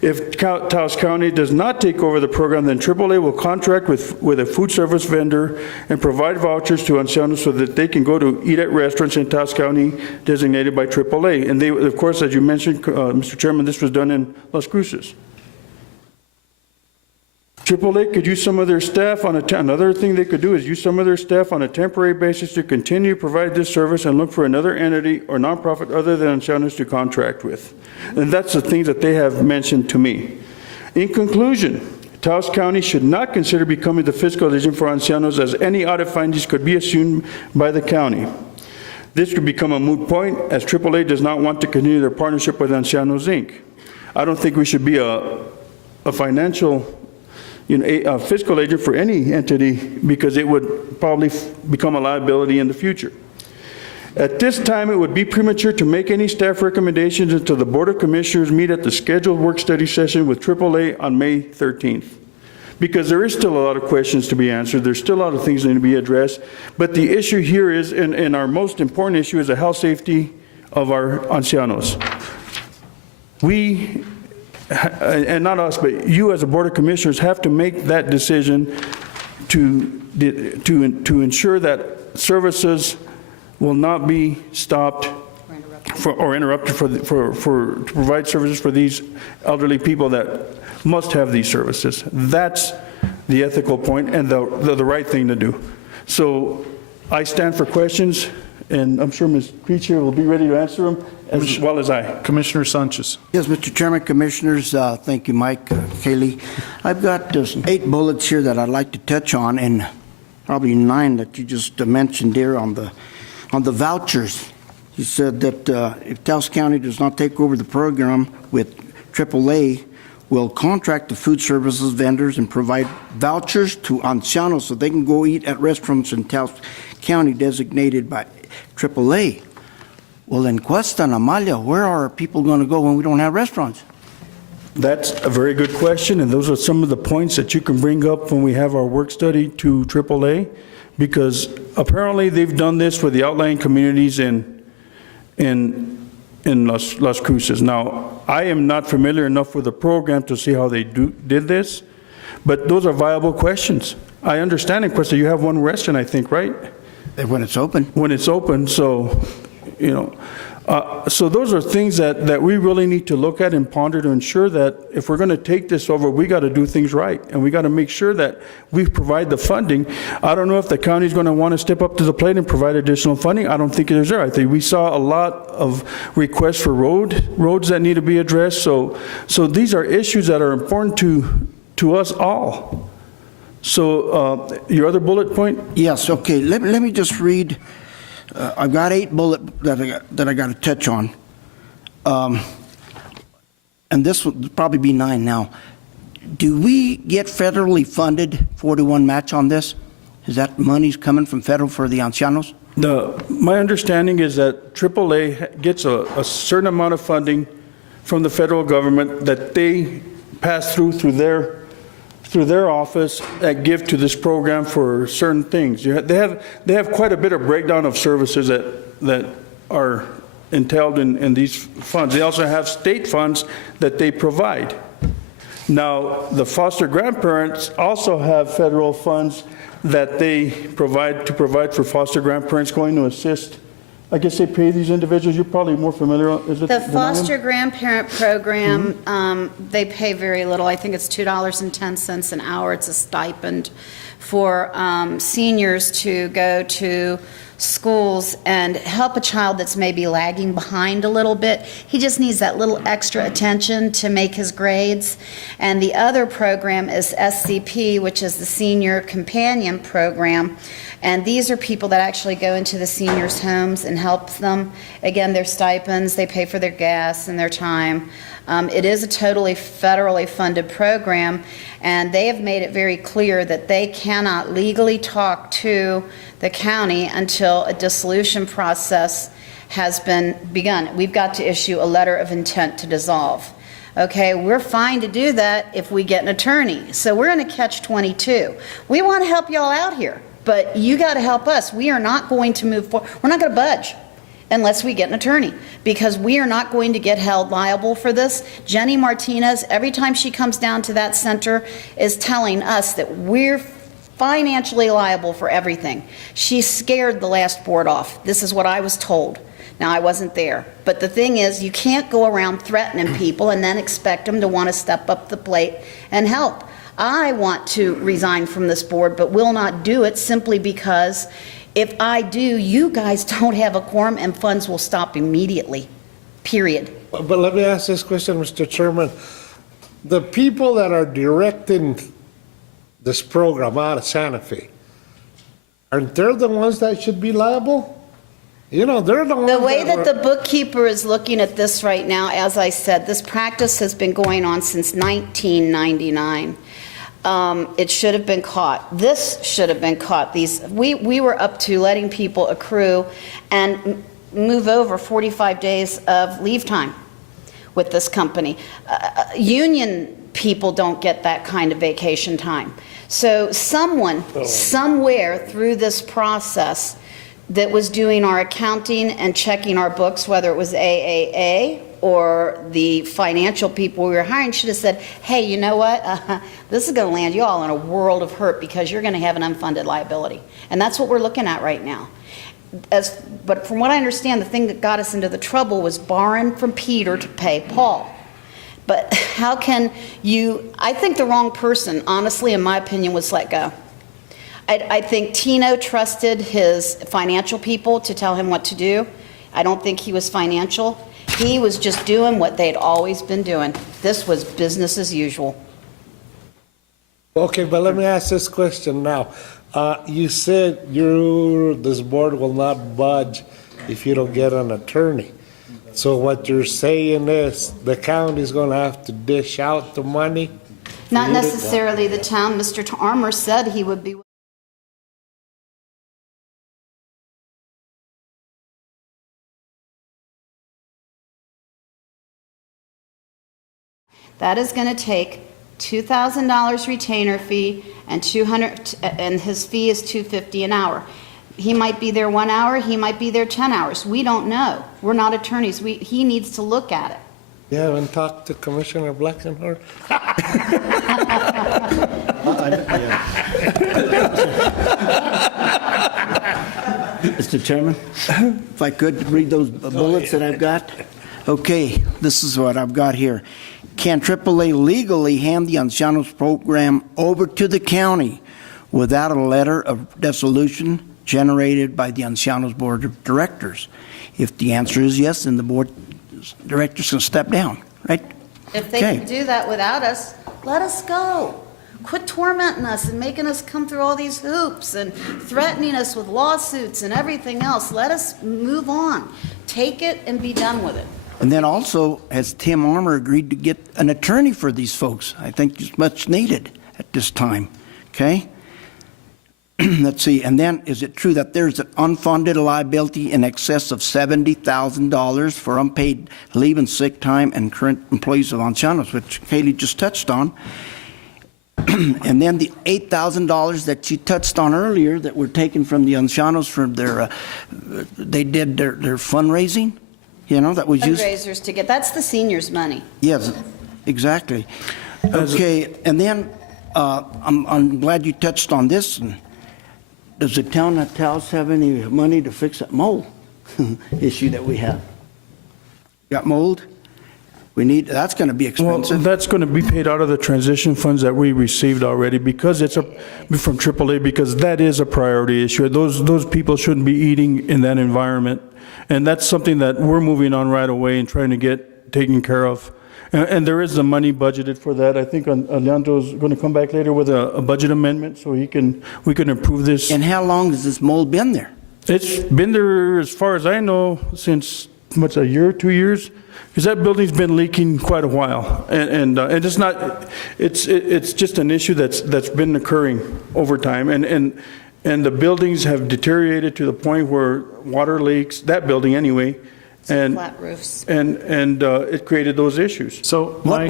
If Taos County does not take over the program, then AAA will contract with a food service vendor and provide vouchers to Ancianos so that they can go to eat at restaurants in Taos County designated by AAA. And they, of course, as you mentioned, Mr. Chairman, this was done in Las Cruces. AAA could use some of their staff on another thing they could do is use some of their staff on a temporary basis to continue to provide this service and look for another entity or nonprofit other than Ancianos to contract with. And that's the things that they have mentioned to me. In conclusion, Taos County should not consider becoming the fiscal agent for Ancianos, as any audit findings could be assumed by the county. This could become a moot point, as AAA does not want to continue their partnership with Ancianos Inc. I don't think we should be a financial a fiscal agent for any entity, because it would probably become a liability in the future. At this time, it would be premature to make any staff recommendations until the Board of Commissioners meet at the scheduled work study session with AAA on May 13th. Because there is still a lot of questions to be answered. There's still a lot of things that need to be addressed. But the issue here is, and our most important issue is the health safety of our Ancianos. We, and not us, but you as a Board of Commissioners have to make that decision to ensure that services will not be stopped or interrupted to provide services for these elderly people that must have these services. That's the ethical point and the right thing to do. So I stand for questions, and I'm sure Ms. Creech here will be ready to answer them as well as I. Commissioner Sanchez. Yes, Mr. Chairman, Commissioners, thank you, Mike, Kaylee. I've got 8 bullets here that I'd like to touch on, and probably 9 that you just mentioned there on the vouchers. You said that if Taos County does not take over the program with AAA, will contract the food services vendors and provide vouchers to ancianos so they can go eat at restaurants in Taos County designated by AAA. Well, in Cuesta and Amalia, where are people going to go when we don't have restaurants? That's a very good question, and those are some of the points that you can bring up when we have our work study to AAA, because apparently they've done this for the outlying communities in Las Cruces. Now, I am not familiar enough with the program to see how they did this, but those are viable questions. I understand in Cuesta you have one restaurant, I think, right? When it's open. When it's open, so, you know. So those are things that we really need to look at and ponder to ensure that if we're going to take this over, we got to do things right, and we got to make sure that we provide the funding. I don't know if the county is going to want to step up to the plate and provide additional funding. I don't think it is there. I think we saw a lot of requests for roads that need to be addressed. So these are issues that are important to us all. So your other bullet point? Yes, okay. Let me just read. I've got 8 bullets that I got to touch on. And this will probably be 9 now. Do we get federally funded 41 match on this? Is that money's coming from federal for the ancianos? My understanding is that AAA gets a certain amount of funding from the federal government that they pass through their office that give to this program for certain things. They have quite a bit of breakdown of services that are entailed in these funds. They also have state funds that they provide. Now, the foster grandparents also have federal funds that they provide for foster grandparents going to assist. I guess they pay these individuals. You're probably more familiar. Is it The foster grandparent program, they pay very little. I think it's $2.10 an hour. It's a stipend for seniors to go to schools and help a child that's maybe lagging behind a little bit. He just needs that little extra attention to make his grades. And the other program is SCP, which is the Senior Companion Program. And these are people that actually go into the seniors' homes and help them. Again, their stipends, they pay for their gas and their time. It is a totally federally funded program, and they have made it very clear that they cannot legally talk to the county until a dissolution process has been begun. We've got to issue a letter of intent to dissolve. Okay, we're fine to do that if we get an attorney. So we're in a catch-22. We want to help y'all out here, but you got to help us. We are not going to move forward. We're not going to budge unless we get an attorney, because we are not going to get held liable for this. Jenny Martinez, every time she comes down to that center, is telling us that we're financially liable for everything. She scared the last board off. This is what I was told. Now, I wasn't there. But the thing is, you can't go around threatening people and then expect them to want to step up the plate and help. I want to resign from this board, but will not do it simply because if I do, you guys don't have a quorum and funds will stop immediately, period. But let me ask this question, Mr. Chairman. The people that are directing this program out of Santa Fe, aren't they the ones that should be liable? You know, they're the ones The way that the bookkeeper is looking at this right now, as I said, this practice has been going on since 1999. It should have been caught. This should have been caught. We were up to letting people accrue and move over 45 days of leave time with this company. Union people don't get that kind of vacation time. So someone, somewhere through this process that was doing our accounting and checking our books, whether it was AAA or the financial people we were hiring, should have said, hey, you know what? This is going to land you all in a world of hurt because you're going to have an unfunded liability. And that's what we're looking at right now. but from what I understand, the thing that got us into the trouble was borrowing from Peter to pay Paul. But how can you, I think the wrong person, honestly, in my opinion, was let go. I think Tino trusted his financial people to tell him what to do. I don't think he was financial. He was just doing what they'd always been doing. This was business as usual. Okay, but let me ask this question now. You said this board will not budge if you don't get an attorney. So what you're saying is the county's going to have to dish out the money? Not necessarily the town. Mr. Armour said he would be. That is going to take $2,000 retainer fee and and his fee is $250 an hour. He might be there 1 hour, he might be there 10 hours. We don't know. We're not attorneys. He needs to look at it. You haven't talked to Commissioner Blackenhorn? Mr. Chairman, if I could read those bullets that I've got. Okay, this is what I've got here. Can AAA legally hand the Ancianos program over to the county without a letter of dissolution generated by the Ancianos Board of Directors? If the answer is yes, then the board directors can step down, right? If they can do that without us, let us go. Quit tormenting us and making us come through all these hoops and threatening us with lawsuits and everything else. Let us move on. Take it and be done with it. And then also, has Tim Armour agreed to get an attorney for these folks? I think it's much needed at this time, okay? Let's see, and then is it true that there's an unfunded liability in excess of $70,000 for unpaid leave and sick time and current employees of Ancianos, which Kaylee just touched on? And then the $8,000 that you touched on earlier that were taken from the Ancianos from their, they did their fundraising? You know, that was used. Fundraisers to get, that's the seniors' money. Yes, exactly. Okay, and then I'm glad you touched on this. Does the town of Taos have any money to fix that mold issue that we have? Got mold? We need, that's going to be expensive. Well, that's going to be paid out of the transition funds that we received already because it's from AAA, because that is a priority issue. Those people shouldn't be eating in that environment. And that's something that we're moving on right away and trying to get taken care of. And there is the money budgeted for that. I think Leandro's going to come back later with a budget amendment so we can approve this. And how long has this mold been there? It's been there, as far as I know, since a year, 2 years, because that building's been leaking quite a while. And it's not, it's just an issue that's been occurring over time. And the buildings have deteriorated to the point where water leaks, that building anyway, and flat roofs. And it created those issues. So, Mike,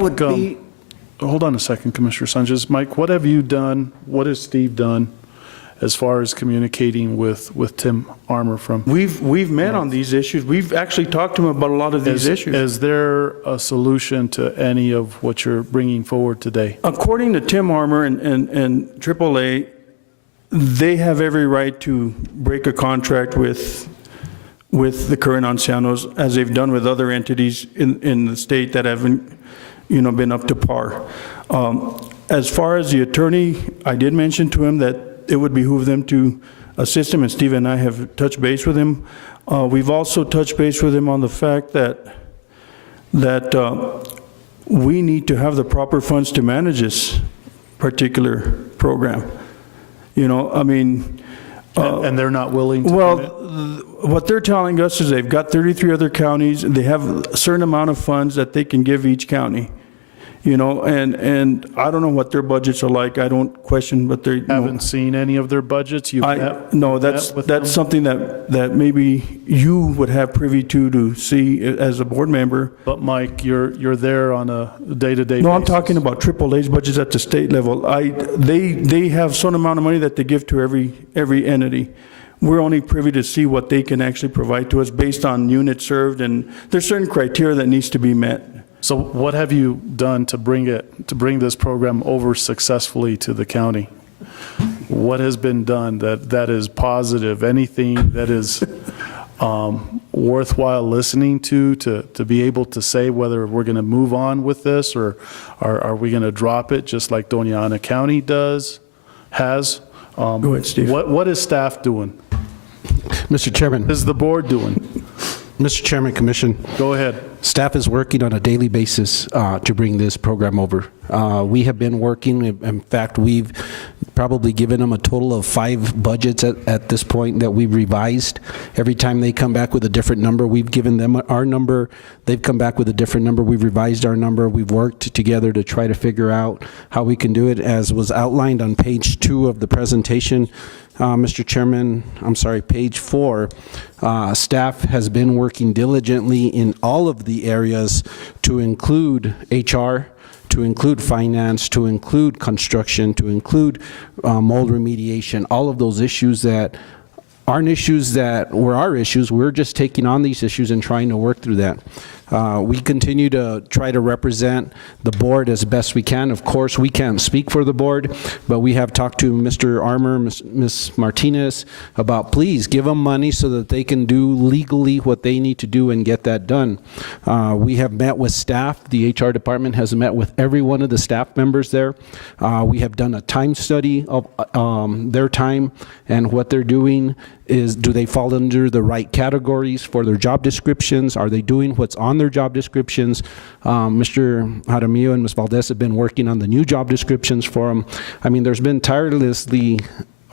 hold on a second, Commissioner Sanchez. Mike, what have you done, what has Steve done as far as communicating with Tim Armour from? We've met on these issues. We've actually talked to him about a lot of these issues. Is there a solution to any of what you're bringing forward today? According to Tim Armour and AAA, they have every right to break a contract with the current Ancianos, as they've done with other entities in the state that haven't, been up to par. As far as the attorney, I did mention to him that it would behoove them to assist him, and Steve and I have touched base with him. We've also touched base with him on the fact that we need to have the proper funds to manage this particular program. And they're not willing to what they're telling us is they've got 33 other counties, and they have a certain amount of funds that they can give each county. And I don't know what their budgets are like. I don't question what they haven't seen any of their budgets. No, that's something that maybe you would have privy to see as a board member. But Mike, you're there on a day-to-day basis. No, I'm talking about AAA's budgets at the state level. They have some amount of money that they give to every entity. We're only privy to see what they can actually provide to us based on units served, and there's certain criteria that needs to be met. So what have you done to bring this program over successfully to the county? what has been done that is positive, anything that is worthwhile listening to be able to say whether we're going to move on with this or are we going to drop it just like Doña Ana County has. Go ahead, Steve. What is staff doing? Mr. Chairman. What is the board doing? Mr. Chairman, Commission. Go ahead. Staff is working on a daily basis to bring this program over. We have been working, in fact, we've probably given them a total of 5 budgets at this point that we've revised. Every time they come back with a different number, we've given them our number. They've come back with a different number. We've revised our number. We've worked together to try to figure out how we can do it. As was outlined on page 2 of the presentation, Mr. Chairman, I'm sorry, page 4, staff has been working diligently in all of the areas to include HR, to include finance, to include construction, to include mold remediation, all of those issues that aren't issues that were our issues. We're just taking on these issues and trying to work through that. We continue to try to represent the board as best we can. Of course, we can't speak for the board, but we have talked to Mr. Armour, Ms. Martinez about please give them money so that they can do legally what they need to do and get that done. We have met with staff. The HR department has met with every one of the staff members there. We have done a time study of their time and what they're doing. Do they fall under the right categories for their job descriptions? Are they doing what's on their job descriptions? Mr. Jaramillo and Ms. Valdez have been working on the new job descriptions for them. I mean, there's been tirelessly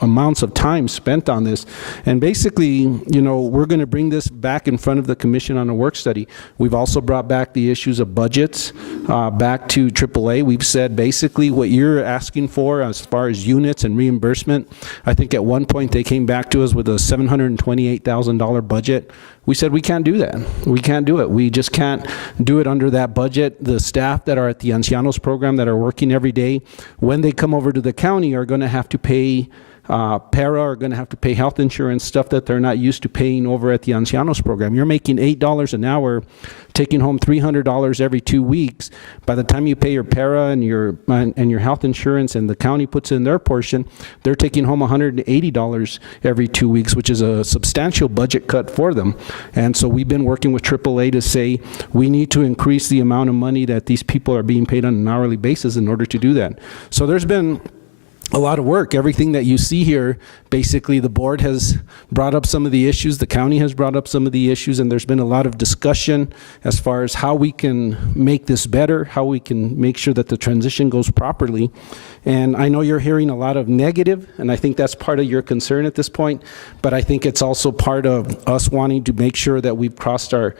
amounts of time spent on this. And basically, you know, we're going to bring this back in front of the commission on a work study. We've also brought back the issues of budgets back to AAA. We've said basically what you're asking for as far as units and reimbursement. I think at one point they came back to us with a $728,000 budget. We said we can't do that. We can't do it. We just can't do it under that budget. The staff that are at the Ancianos program that are working every day, when they come over to the county, are going to have to pay para, are going to have to pay health insurance, stuff that they're not used to paying over at the Ancianos program. You're making $8 an hour, taking home $300 every 2 weeks. By the time you pay your para and your health insurance and the county puts in their portion, they're taking home $180 every 2 weeks, which is a substantial budget cut for them. And so we've been working with AAA to say we need to increase the amount of money that these people are being paid on an hourly basis in order to do that. So there's been a lot of work. Everything that you see here, basically the board has brought up some of the issues, the county has brought up some of the issues, and there's been a lot of discussion as far as how we can make this better, how we can make sure that the transition goes properly. And I know you're hearing a lot of negative, and I think that's part of your concern at this point, but I think it's also part of us wanting to make sure that we've crossed our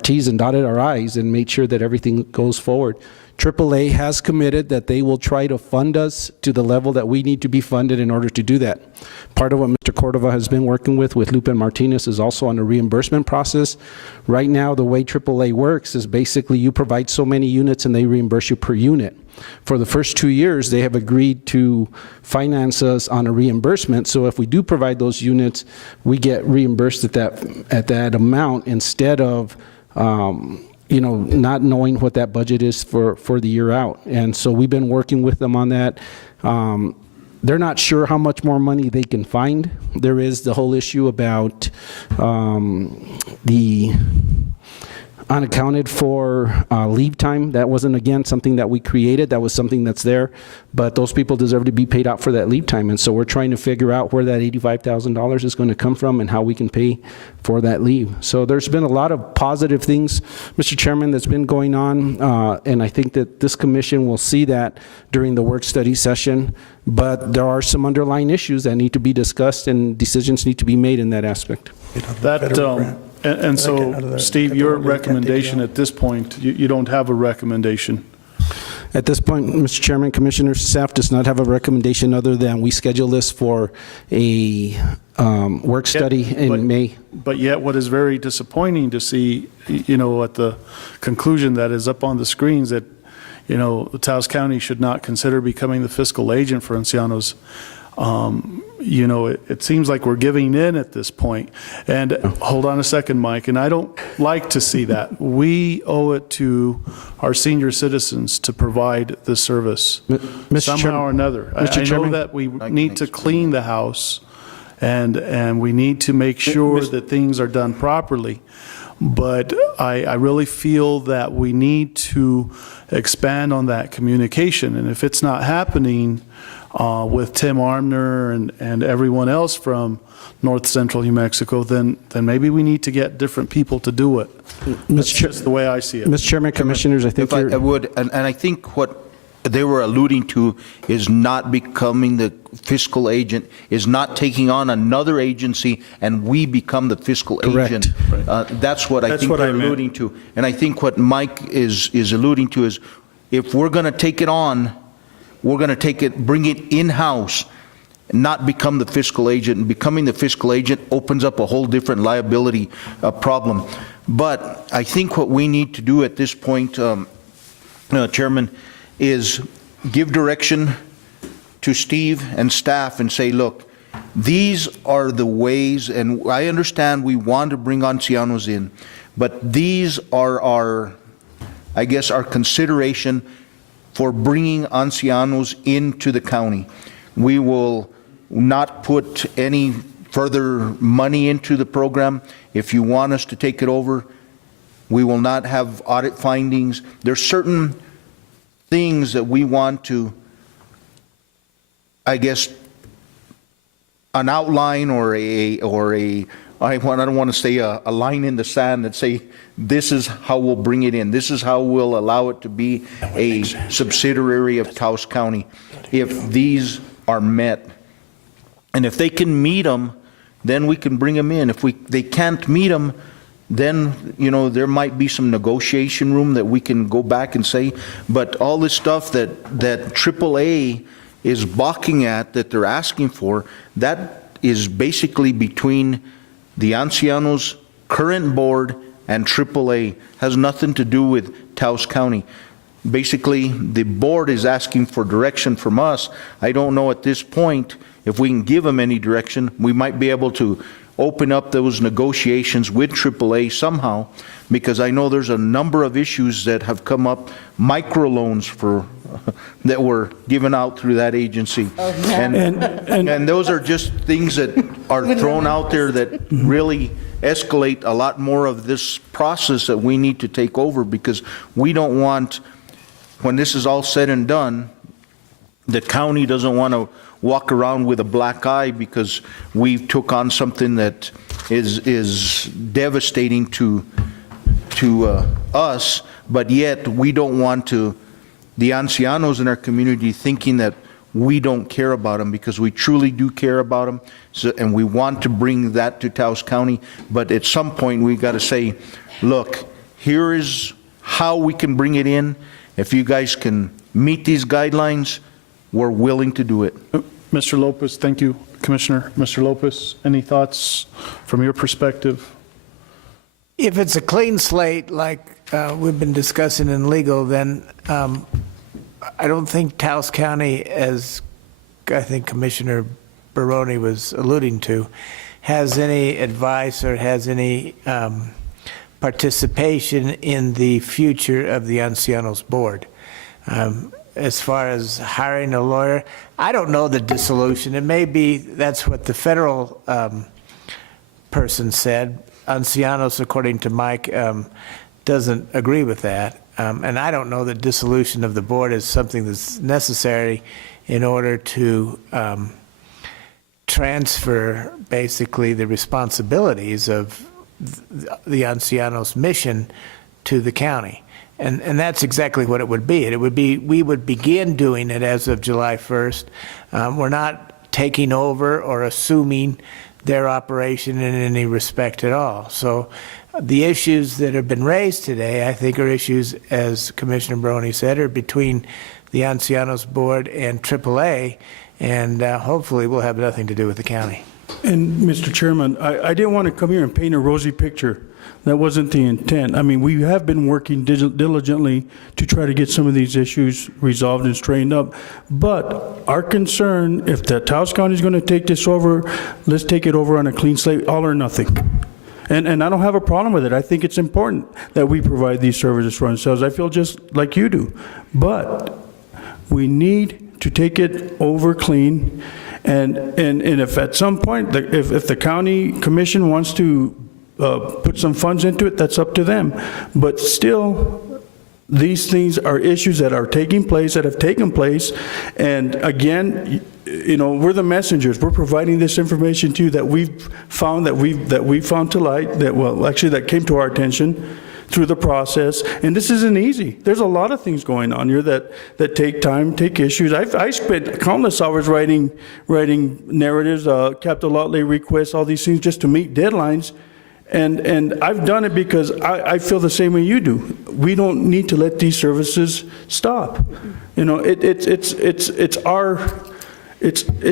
T's and dotted our I's and made sure that everything goes forward. AAA has committed that they will try to fund us to the level that we need to be funded in order to do that. Part of what Mr. Cordova has been working with Lupe Martinez is also on the reimbursement process. Right now, the way AAA works is basically you provide so many units and they reimburse you per unit. For the first 2 years, they have agreed to finance us on a reimbursement. So if we do provide those units, we get reimbursed at that amount instead of you know, not knowing what that budget is for the year out. And so we've been working with them on that. They're not sure how much more money they can find. There is the whole issue about the unaccounted for leave time. That wasn't, again, something that we created. That was something that's there. But those people deserve to be paid out for that leave time. And so we're trying to figure out where that $85,000 is going to come from and how we can pay for that leave. So there's been a lot of positive things, Mr. Chairman, that's been going on. And I think that this commission will see that during the work study session. But there are some underlying issues that need to be discussed and decisions need to be made in that aspect. And so, Steve, your recommendation at this point, you don't have a recommendation? At this point, Mr. Chairman, Commissioner, staff does not have a recommendation other than we schedule this for a work study in May. But yet what is very disappointing to see, you know, at the conclusion that is up on the screens that, you know, the Taos County should not consider becoming the fiscal agent for Ancianos. you know, it seems like we're giving in at this point. And hold on a second, Mike, and I don't like to see that. We owe it to our senior citizens to provide the service somehow or another. I know that we need to clean the house, and we need to make sure that things are done properly. But I really feel that we need to expand on that communication. And if it's not happening with Tim Armner and everyone else from North Central New Mexico, then maybe we need to get different people to do it. That's just the way I see it. Mr. Chairman, Commissioners, I think I would, and I think what they were alluding to is not becoming the fiscal agent, is not taking on another agency and we become the fiscal agent. That's what I think they're alluding to. And I think what Mike is alluding to is, if we're going to take it on, we're going to bring it in-house, not become the fiscal agent. And becoming the fiscal agent opens up a whole different liability problem. But I think what we need to do at this point, Chairman, is give direction to Steve and staff and say, look, these are the ways, and I understand we want to bring ancianos in, but these are our, I guess, our consideration for bringing ancianos into the county. We will not put any further money into the program. If you want us to take it over, we will not have audit findings. There's certain things that we want to, I guess, an outline or I don't want to say a line in the sand that say, this is how we'll bring it in. This is how we'll allow it to be a subsidiary of Taos County if these are met. And if they can meet them, then we can bring them in. If they can't meet them, then, you know, there might be some negotiation room that we can go back and say, but all this stuff that AAA is balking at, that they're asking for, that is basically between the Ancianos' current board and AAA. Has nothing to do with Taos County. Basically, the board is asking for direction from us. I don't know at this point if we can give them any direction. We might be able to open up those negotiations with AAA somehow, because I know there's a number of issues that have come up, microloans that were given out through that agency. And those are just things that are thrown out there that really escalate a lot more of this process that we need to take over, because we don't want, when this is all said and done, the county doesn't want to walk around with a black eye because we took on something that is devastating to us, but yet we don't want the ancianos in our community thinking that we don't care about them, because we truly do care about them. So, and we want to bring that to Taos County, but at some point we got to say, look, here is how we can bring it in. If you guys can meet these guidelines, we're willing to do it. Mr. Lopez, thank you, Commissioner. Mr. Lopez, any thoughts from your perspective? If it's a clean slate, like we've been discussing in legal, then I don't think Taos County, as I think Commissioner Baroni was alluding to, has any advice or has any participation in the future of the Ancianos Board. As far as hiring a lawyer, I don't know the dissolution. It may be that's what the federal person said. Ancianos, according to Mike, doesn't agree with that. And I don't know that dissolution of the board is something that's necessary in order to transfer basically the responsibilities of the Ancianos mission to the county. And that's exactly what it would be. It would be, we would begin doing it as of July 1st. We're not taking over or assuming their operation in any respect at all. So the issues that have been raised today, I think, are issues, as Commissioner Baroni said, are between the Ancianos Board and AAA, and hopefully will have nothing to do with the county. And, Mr. Chairman, I didn't want to come here and paint a rosy picture. That wasn't the intent. I mean, we have been working diligently to try to get some of these issues resolved and straightened up. But our concern, if the Taos County is going to take this over, let's take it over on a clean slate, all or nothing. And I don't have a problem with it. I think it's important that we provide these services for ourselves. I feel just like you do. But we need to take it over clean. And if at some point, if the county commission wants to put some funds into it, that's up to them. But still, these things are issues that are taking place, that have taken place. And again, you know, we're the messengers. We're providing this information to you that we've found, that we found to light, that, well, actually that came to our attention through the process. And this isn't easy. There's a lot of things going on here that take time, take issues. I spent countless hours writing narratives, capital outlay requests, all these things just to meet deadlines. And I've done it because I feel the same way you do. We don't need to let these services stop. You know, it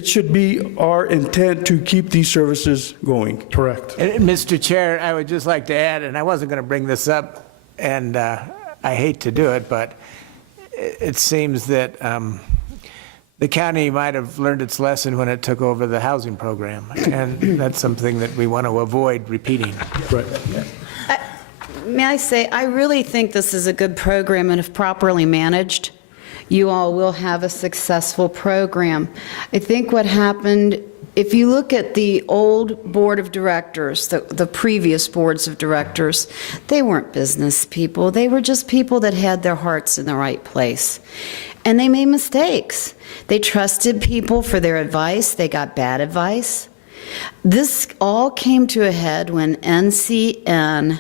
should be our intent to keep these services going. Correct. And, Mr. Chair, I would just like to add, and I wasn't going to bring this up, and I hate to do it, but it seems that the county might have learned its lesson when it took over the housing program, and that's something that we want to avoid repeating. Right. May I say, I really think this is a good program, and if properly managed, you all will have a successful program. I think what happened, if you look at the old board of directors, the previous boards of directors, they weren't business people. They were just people that had their hearts in the right place. And they made mistakes. They trusted people for their advice. They got bad advice. This all came to a head when NCN-MEDD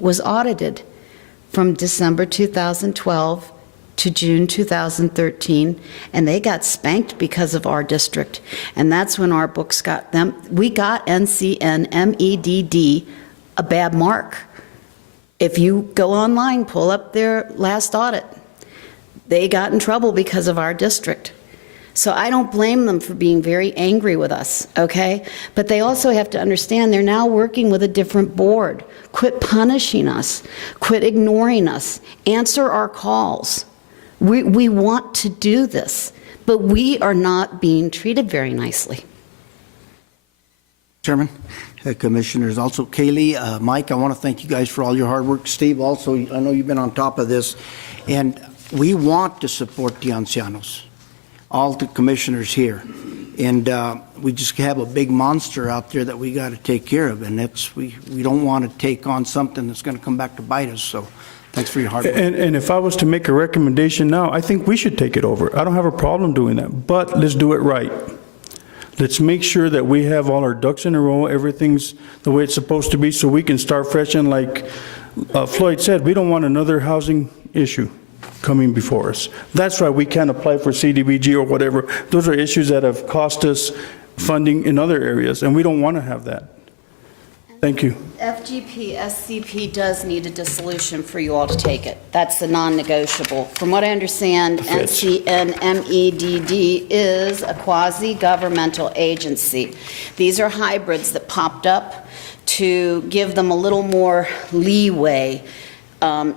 was audited from December 2012 to June 2013, and they got spanked because of our district. And that's when our books got them. We got NCN-MEDD a bad mark. If you go online, pull up their last audit. They got in trouble because of our district. So I don't blame them for being very angry with us, okay? But they also have to understand they're now working with a different board. Quit punishing us. Quit ignoring us. Answer our calls. We want to do this, but we are not being treated very nicely. Chairman, Commissioners, also Kaylee, Mike, I want to thank you guys for all your hard work. Steve, also, I know you've been on top of this, and we want to support the ancianos, all the commissioners here, and we just have a big monster out there that we got to take care of, and that's we don't want to take on something that's going to come back to bite us. So thanks for your hard work. And if I was to make a recommendation now, I think we should take it over. I don't have a problem doing that, but let's do it right. Let's make sure that we have all our ducks in a row, everything's the way it's supposed to be, so we can start fresh. And like Floyd said, we don't want another housing issue coming before us. That's why we can't apply for CDBG or whatever. Those are issues that have cost us funding in other areas, and we don't want to have that. Thank you. FGP, SCP does need a dissolution for you all to take it. That's the non-negotiable. From what I understand, NCN-MEDD is a quasi-governmental agency. These are hybrids that popped up to give them a little more leeway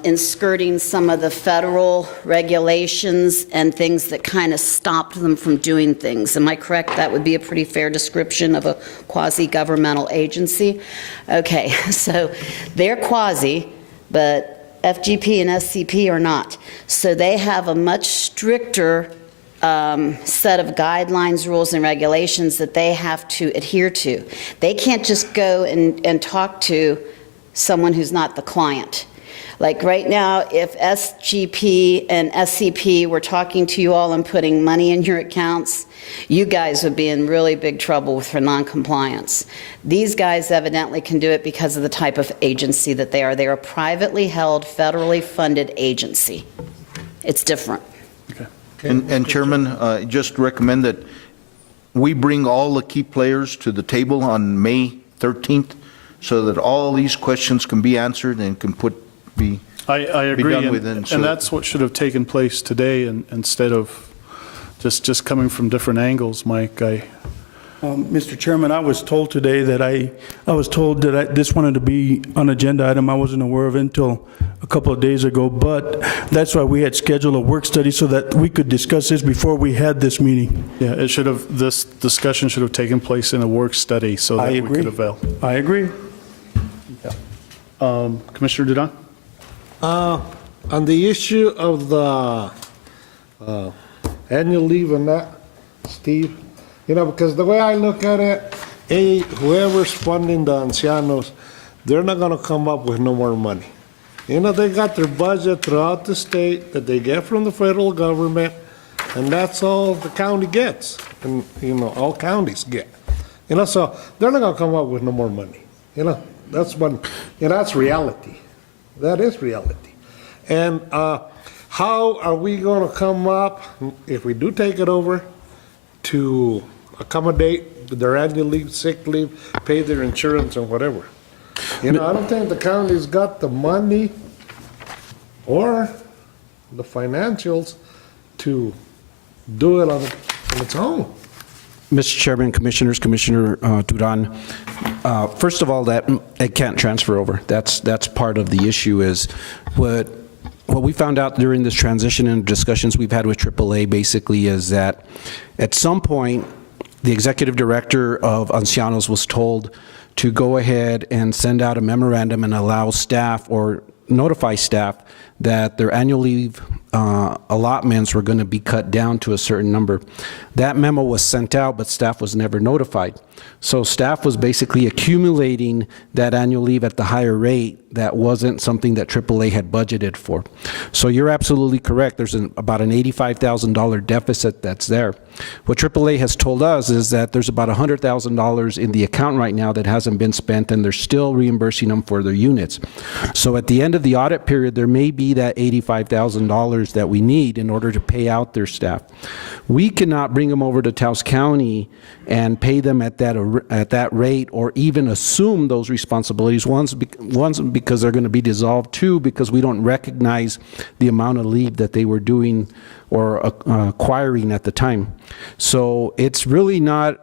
in skirting some of the federal regulations and things that kind of stopped them from doing things. Am I correct? That would be a pretty fair description of a quasi-governmental agency? Okay, so they're quasi, but FGP and SCP are not. So they have a much stricter set of guidelines, rules, and regulations that they have to adhere to. They can't just go and talk to someone who's not the client. Like right now, if SGP and SCP were talking to you all and putting money in your accounts, you guys would be in really big trouble for non-compliance. These guys evidently can do it because of the type of agency that they are. They are a privately held, federally funded agency. It's different. Okay. And Chairman, just recommend that we bring all the key players to the table on May 13th so that all these questions can be answered and can I agree, done with, and so that's what should have taken place today, and instead of just coming from different angles, Mike. Mr. Chairman, I was told today that this wanted to be an agenda item I wasn't aware of until a couple of days ago, but that's why we had scheduled a work study so that we could discuss this before we had this meeting. Yeah, this discussion should have taken place in a work study so that we could avail. I agree. Commissioner Dudan? On the issue of the annual leave and that, Steve, because the way I look at it, whoever's funding the ancianos, they're not going to come up with no more money. They got their budget throughout the state that they get from the federal government, and that's all the county gets, and, all counties get. So they're not going to come up with no more money. That's that's reality. That is reality. And how are we going to come up, if we do take it over, to accommodate their annual leave, sick leave, pay their insurance and whatever? I don't think the county's got the money or the financials to do it on its own. Mr. Chairman, Commissioners, Commissioner Duran, first of all, that it can't transfer over. That's part of the issue. Is what we found out during this transition and discussions we've had with AAA basically is that at some point the executive director of Ancianos was told to go ahead and send out a memorandum and allow staff or notify staff that their annual leave allotments were going to be cut down to a certain number. That memo was sent out, but staff was never notified. So staff was basically accumulating that annual leave at the higher rate that wasn't something that AAA had budgeted for. So you're absolutely correct. There's about an $85,000 deficit that's there. What AAA has told us is that there's about $100,000 in the account right now that hasn't been spent, and they're still reimbursing them for their units. So at the end of the audit period, there may be that $85,000 that we need in order to pay out their staff. We cannot bring them over to Taos County and pay them at that rate, or even assume those responsibilities. One, because they're going to be dissolved. Two, because we don't recognize the amount of leave that they were doing or acquiring at the time. So it's really not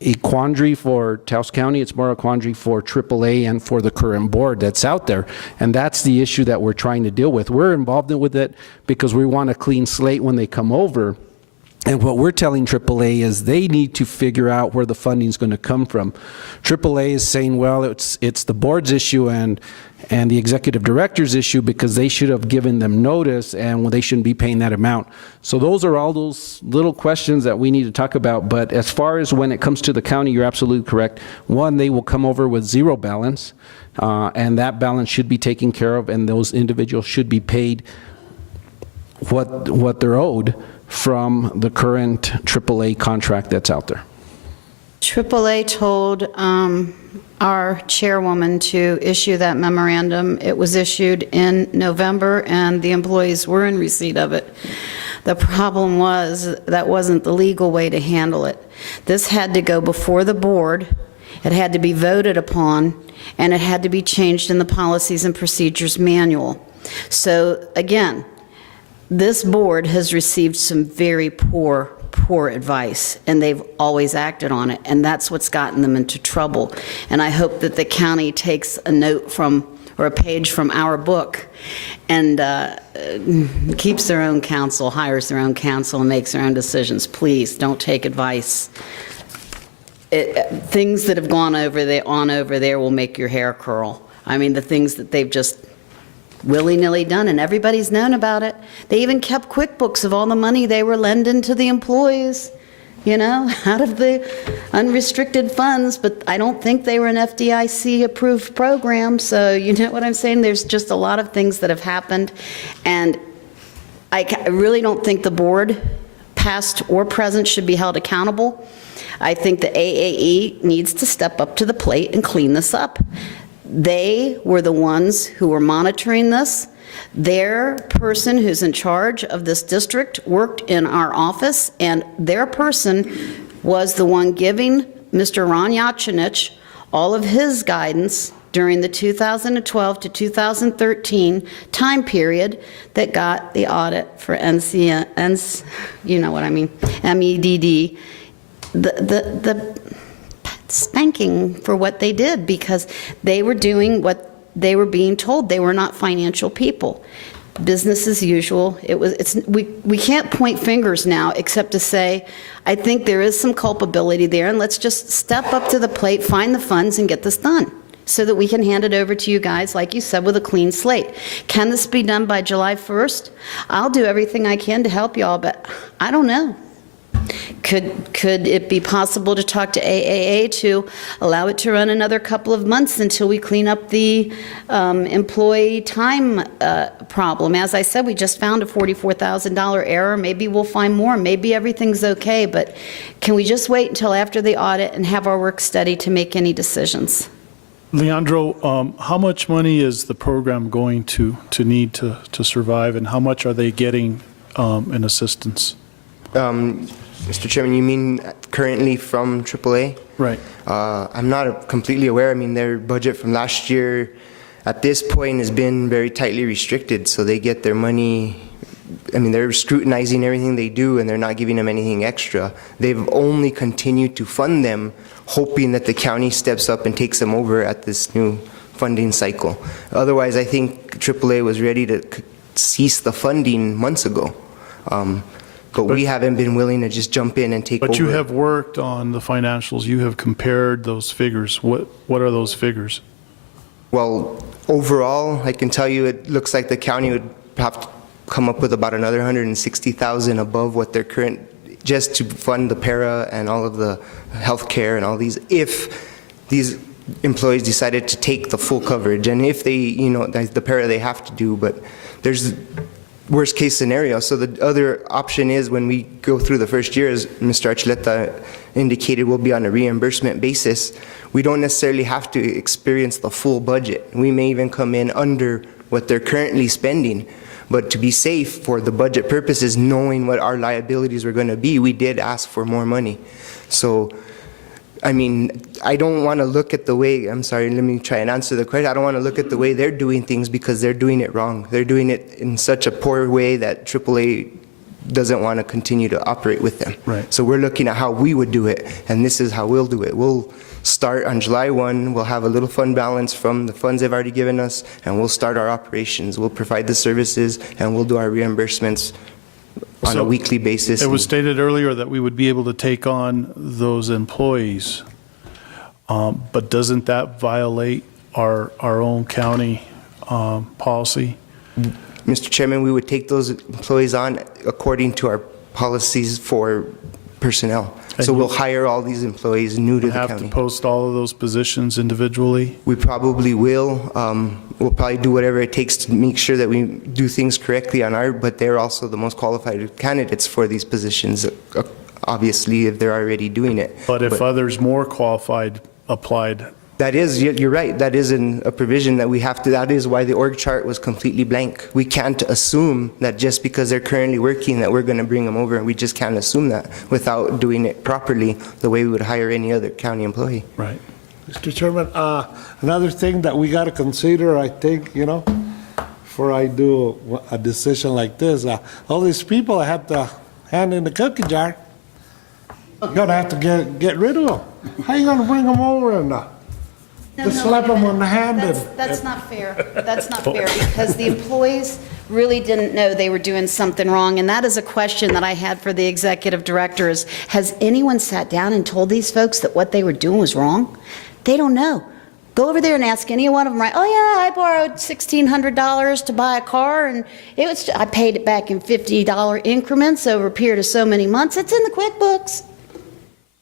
a quandary for Taos County. It's more a quandary for AAA and for the current board that's out there. And that's the issue that we're trying to deal with. We're involved with it because we want a clean slate when they come over. And what we're telling AAA is they need to figure out where the funding is going to come from. AAA is saying, well, it's the board's issue and the executive director's issue because they should have given them notice and they shouldn't be paying that amount. So those are all those little questions that we need to talk about. But as far as when it comes to the county, you're absolutely correct. One, they will come over with zero balance, and that balance should be taken care of, and those individuals should be paid what they're owed from the current AAA contract that's out there. AAA told our chairwoman to issue that memorandum. It was issued in November, and the employees were in receipt of it. The problem was that wasn't the legal way to handle it. This had to go before the board, it had to be voted upon, and it had to be changed in the Policies and Procedures Manual. So again, this board has received some very poor advice, and they've always acted on it, and that's what's gotten them into trouble. And I hope that the county takes a note from, or a page from our book, and keeps their own counsel, hires their own counsel, and makes their own decisions. Please don't take advice. Things that have gone over there will make your hair curl. I mean, the things that they've just willy-nilly done, and everybody's known about it. They even kept QuickBooks of all the money they were lending to the employees, out of the unrestricted funds, but I don't think they were an FDIC-approved program, so you know what I'm saying? There's just a lot of things that have happened, and I really don't think the board, past or present, should be held accountable. I think the AAE needs to step up to the plate and clean this up. They were the ones who were monitoring this. Their person who's in charge of this district worked in our office, and their person was the one giving Mr. Ron Yachinich all of his guidance during the 2012 to 2013 time period that got the audit for MEDD the spanking for what they did, because they were doing what they were being told. They were not financial people. Business as usual. We can't point fingers now except to say, I think there is some culpability there, and let's just step up to the plate, find the funds, and get this done so that we can hand it over to you guys, like you said, with a clean slate. Can this be done by July 1st? I'll do everything I can to help y'all, but I don't know. Could it be possible to talk to AAA to allow it to run another couple of months until we clean up the employee time problem? As I said, we just found a $44,000 error. Maybe we'll find more. Maybe everything's okay, but can we just wait until after the audit and have our work study to make any decisions? Leandro, how much money is the program going to need to survive, and how much are they getting in assistance? Mr. Chairman, you mean currently from AAA? Right. I'm not completely aware. I mean, their budget from last year at this point has been very tightly restricted, so they get their money. I mean, they're scrutinizing everything they do, and they're not giving them anything extra. They've only continued to fund them, hoping that the county steps up and takes them over at this new funding cycle. Otherwise, I think AAA was ready to cease the funding months ago. But we haven't been willing to just jump in and take over. But you have worked on the financials. You have compared those figures. What are those figures? Well, overall, I can tell you it looks like the county would have to come up with about another $160,000 above what their current, just to fund the para and all of the health care and all these, if these employees decided to take the full coverage. And if they, you know, the para they have to do, but there's worst case scenario. So the other option is when we go through the first year, as Mr. Archuleta indicated, we'll be on a reimbursement basis. We don't necessarily have to experience the full budget. We may even come in under what they're currently spending. But to be safe for the budget purposes, knowing what our liabilities were going to be, we did ask for more money. So, I mean, I don't want to look at the way, I'm sorry, let me try and answer the question. I don't want to look at the way they're doing things because they're doing it wrong. They're doing it in such a poor way that AAA doesn't want to continue to operate with them. Right. So we're looking at how we would do it, and this is how we'll do it. We'll start on July 1, we'll have a little fund balance from the funds they've already given us, and we'll start our operations. We'll provide the services, and we'll do our reimbursements on a weekly basis. It was stated earlier that we would be able to take on those employees, but doesn't that violate our own county policy? Mr. Chairman, we would take those employees on according to our policies for personnel. So we'll hire all these employees new to the county. Have to post all of those positions individually? We probably will. We'll probably do whatever it takes to make sure that we do things correctly on our, but they're also the most qualified candidates for these positions, obviously, if they're already doing it. But if others more qualified applied? That is, you're right, that is a provision that we have to, that is why the org chart was completely blank. We can't assume that just because they're currently working that we're going to bring them over. We just can't assume that without doing it properly the way we would hire any other county employee. Right. Mr. Chairman, another thing that we got to consider, I think, you know, before I do a decision like this, all these people I have to hand in the cookie jar, you're going to have to get rid of them. How are you going to bring them over and just slap them on the hand? That's not fair. That's not fair, because the employees really didn't know they were doing something wrong, and that is a question that I had for the executive directors. Has anyone sat down and told these folks that what they were doing was wrong? They don't know. Go over there and ask any one of them, right? Oh yeah, I borrowed $1,600 to buy a car, and I paid it back in $50 increments over a period of so many months. It's in the QuickBooks.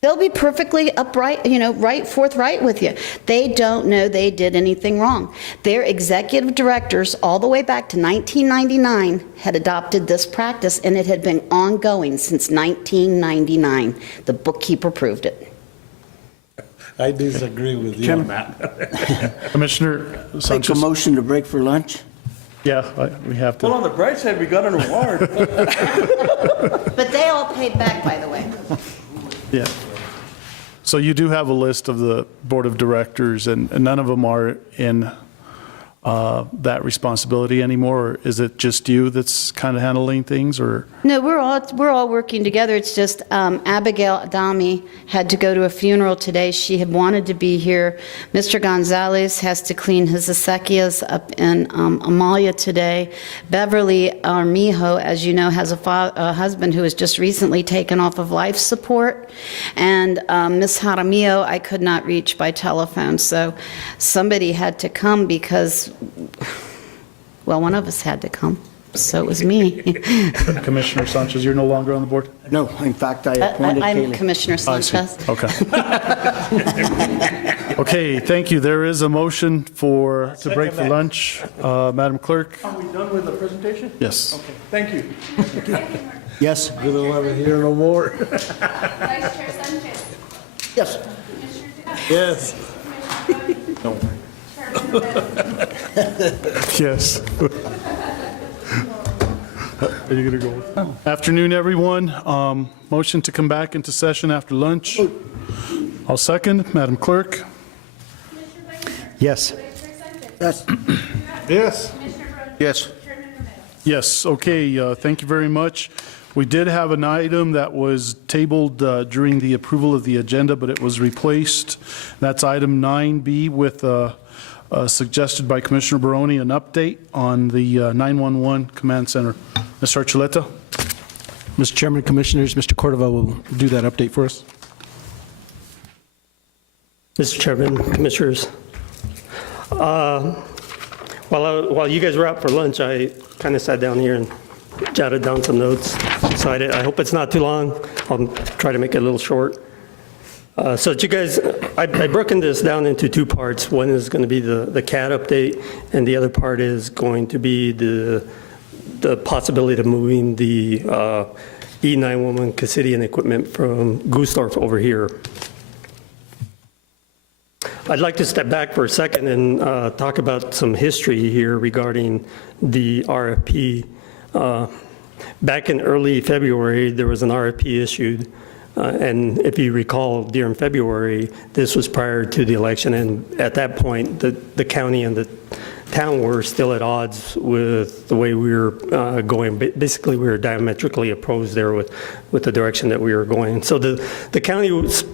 They'll be perfectly upright, you know, forthright with you. They don't know they did anything wrong. Their executive directors, all the way back to 1999, had adopted this practice, and it had been ongoing since 1999. The bookkeeper proved it. I disagree with you on that. Commissioner Sanchez. Take a motion to break for lunch. Yeah, we have to. Well, on the bright side, we got an award. But they all paid back, by the way. Yeah. So you do have a list of the board of directors, and none of them are in that responsibility anymore? Or is it just you that's kind of handling things, or? No, we're all working together. It's just Abigail Adami had to go to a funeral today. She had wanted to be here. Mr. Gonzalez has to clean his acequias up in Amalia today. Beverly Armijo, as you know, has a husband who was just recently taken off of life support. And Ms. Jaramillo, I could not reach by telephone. So somebody had to come because, well, one of us had to come. So it was me. Commissioner Sanchez, you're no longer on the board? No, in fact, I appointed I'm Kaylee. Commissioner Sanchez. Okay. Okay, thank you. There is a motion to break for lunch. Madam Clerk? Are we done with the presentation? Yes. Okay, thank you. Yes. You don't want to hear no more. Vice Chair Sanchez. Yes. Commissioner Duda. Yes. No. Chairman Romero. Yes. Are you going to go? Afternoon, everyone. Motion to come back into session after lunch. I'll second. Madam Clerk? Yes. Yes. Yes. Yes. Yes, okay, thank you very much. We did have an item that was tabled during the approval of the agenda, but it was replaced. That's item 9B with suggested by Commissioner Barone, an update on the 911 Command Center. Mr. Archuleta? Mr. Chairman, Commissioners, Mr. Cordova will do that update for us. Mr. Chairman, Commissioners, while you guys were out for lunch, I kind of sat down here and jotted down some notes. So I hope it's not too long. I'll try to make it a little short. So you guys, I've broken this down into two parts. One is going to be the CAD update, and the other part is going to be the possibility of moving the E911 Cassidian equipment from Gustorf over here. I'd like to step back for a second and talk about some history here regarding the RFP. Back in early February, there was an RFP issued, and if you recall, during February, this was prior to the election, and at that point, the county and the town were still at odds with the way we were going. Basically, we were diametrically opposed there with the direction that we were going. So the county's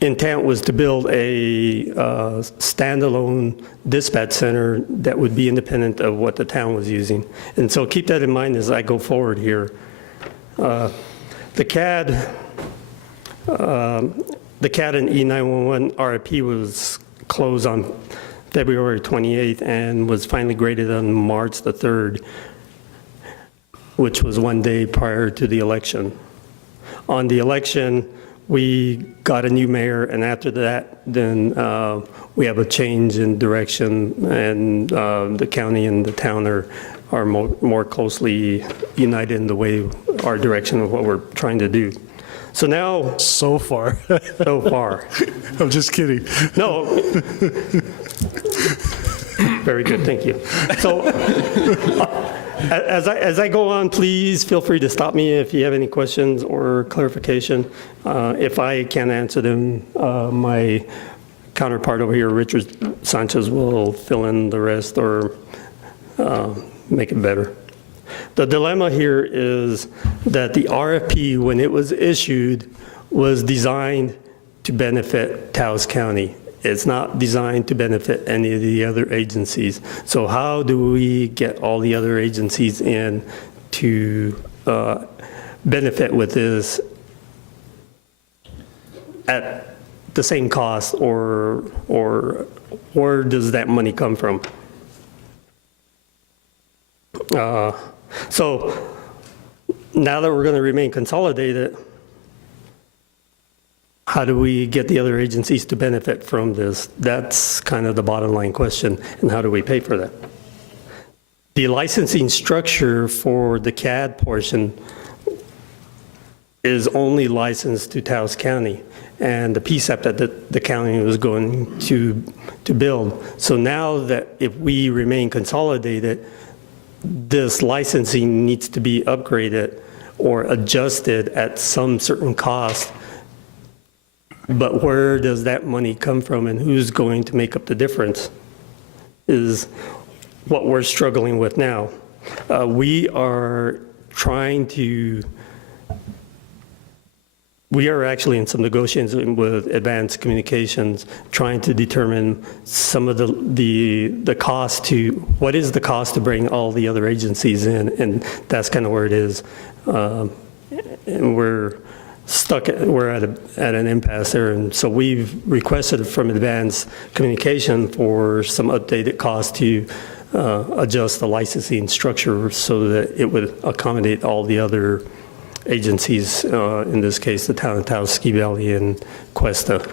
intent was to build a standalone dispatch center that would be independent of what the town was using. And so keep that in mind as I go forward here. The CAD and E911 RFP was closed on February 28th and was finally graded on March the 3rd, which was one day prior to the election. On the election, we got a new mayor, and after that, then we have a change in direction, and the county and the town are more closely united in the way, our direction of what we're trying to do. So now... So far. So far. I'm just kidding. No. Very good, thank you. So as I go on, please feel free to stop me if you have any questions or clarification. If I can't answer them, my counterpart over here, Richard Sanchez, will fill in the rest or make it better. The dilemma here is that the RFP, when it was issued, was designed to benefit Taos County. It's not designed to benefit any of the other agencies. So how do we get all the other agencies in to benefit with this at the same cost, or where does that money come from? So now that we're going to remain consolidated, how do we get the other agencies to benefit from this? That's kind of the bottom line question, and how do we pay for that? The licensing structure for the CAD portion is only licensed to Taos County and the PSAP that the county was going to build. So now that if we remain consolidated, this licensing needs to be upgraded or adjusted at some certain cost. But where does that money come from, and who's going to make up the difference is what we're struggling with now. We are actually in some negotiations with Advanced Communications, trying to determine some of the cost what is the cost to bring all the other agencies in, and that's kind of where it is. And we're at an impasse there, and so we've requested from Advanced Communication for some updated costs to adjust the licensing structure so that it would accommodate all the other agencies, in this case, the town of Taos, Ski Valley, and Cuesta.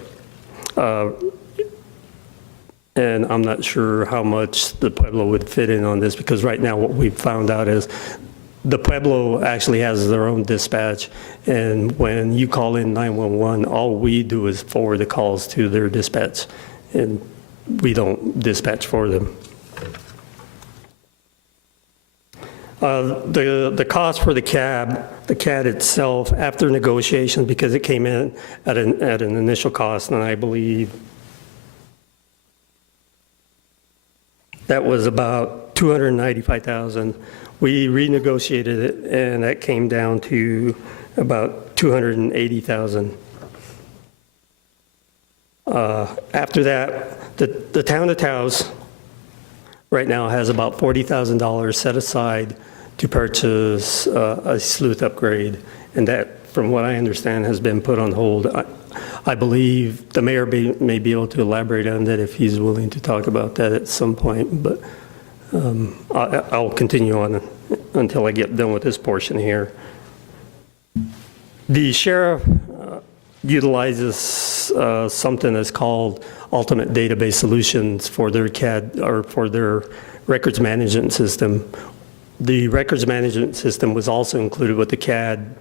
And I'm not sure how much the Pueblo would fit in on this, because right now what we've found out is the Pueblo actually has their own dispatch, and when you call in 911, all we do is forward the calls to their dispatch, and we don't dispatch for them. The cost for the CAD itself, after negotiations, because it came in at an initial cost, and I believe that was about $295,000. We renegotiated it, and that came down to about $280,000. After that, the town of Taos right now has about $40,000 set aside to purchase a sleuth upgrade, and that, from what I understand, has been put on hold. I believe the mayor may be able to elaborate on that if he's willing to talk about that at some point, but I'll continue on until I get done with this portion here. The sheriff utilizes something that's called Ultimate Database Solutions for their CAD, or for their records management system. The records management system was also included with the CAD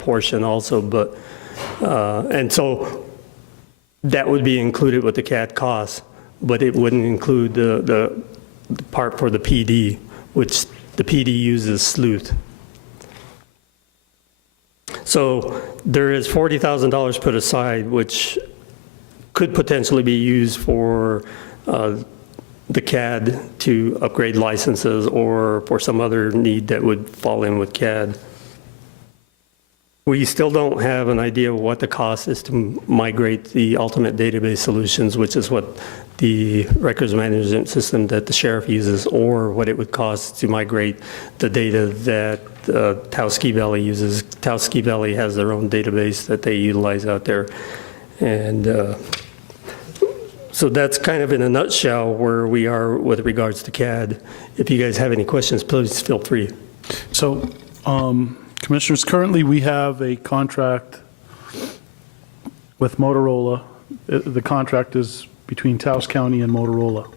portion also, but and so that would be included with the CAD cost, but it wouldn't include the part for the PD, which the PD uses Sleuth. So there is $40,000 put aside, which could potentially be used for the CAD to upgrade licenses, or for some other need that would fall in with CAD. We still don't have an idea of what the cost is to migrate the Ultimate Database Solutions, which is what the records management system that the sheriff uses, or what it would cost to migrate the data that Taos Ski Valley uses. Taos Ski Valley has their own database that they utilize out there. And so that's kind of in a nutshell where we are with regards to CAD. If you guys have any questions, please feel free. So, Commissioners, currently we have a contract with Motorola. The contract is between Taos County and Motorola.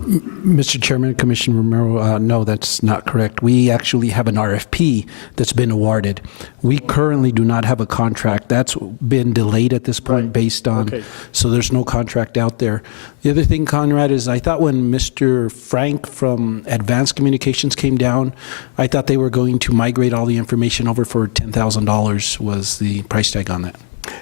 Mr. Chairman, Commissioner Romero, no, that's not correct. We actually have an RFP that's been awarded. We currently do not have a contract. That's been delayed at this point based on, so there's no contract out there. The other thing, Conrad, is I thought when Mr. Frank from Advanced Communications came down, I thought they were going to migrate all the information over for $10,000 was the price tag on that.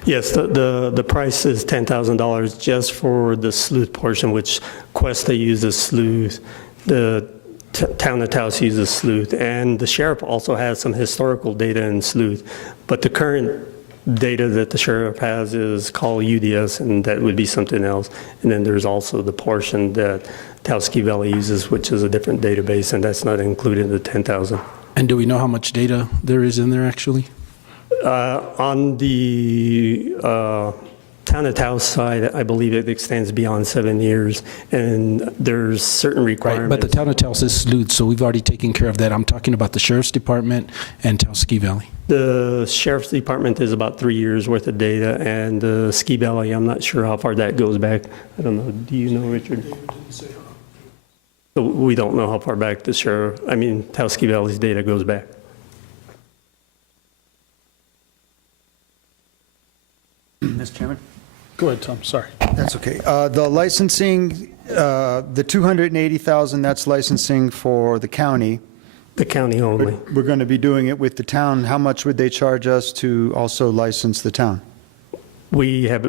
Yes, the price is $10,000 just for the sleuth portion, which Cuesta uses sleuth, the town of Taos uses sleuth, and the sheriff also has some historical data in sleuth. But the current data that the sheriff has is called UDS, and that would be something else. And then there's also the portion that Taos Ski Valley uses, which is a different database, and that's not included in the $10,000. And do we know how much data there is in there actually? On the town of Taos side, I believe it extends beyond 7 years, and there's certain requirements. Right, but the town of Taos is sleuth, so we've already taken care of that. I'm talking about the sheriff's department and Taos Ski Valley. The sheriff's department is about 3 years worth of data, and the Ski Valley, I'm not sure how far that goes back. I don't know. Do you know, Richard? So we don't know how far back the Taos Ski Valley's data goes back. Mr. Chairman? Go ahead, Tom, sorry. That's okay. The licensing, the $280,000, that's licensing for the county. The county only. We're going to be doing it with the town. How much would they charge us to also license the town? We have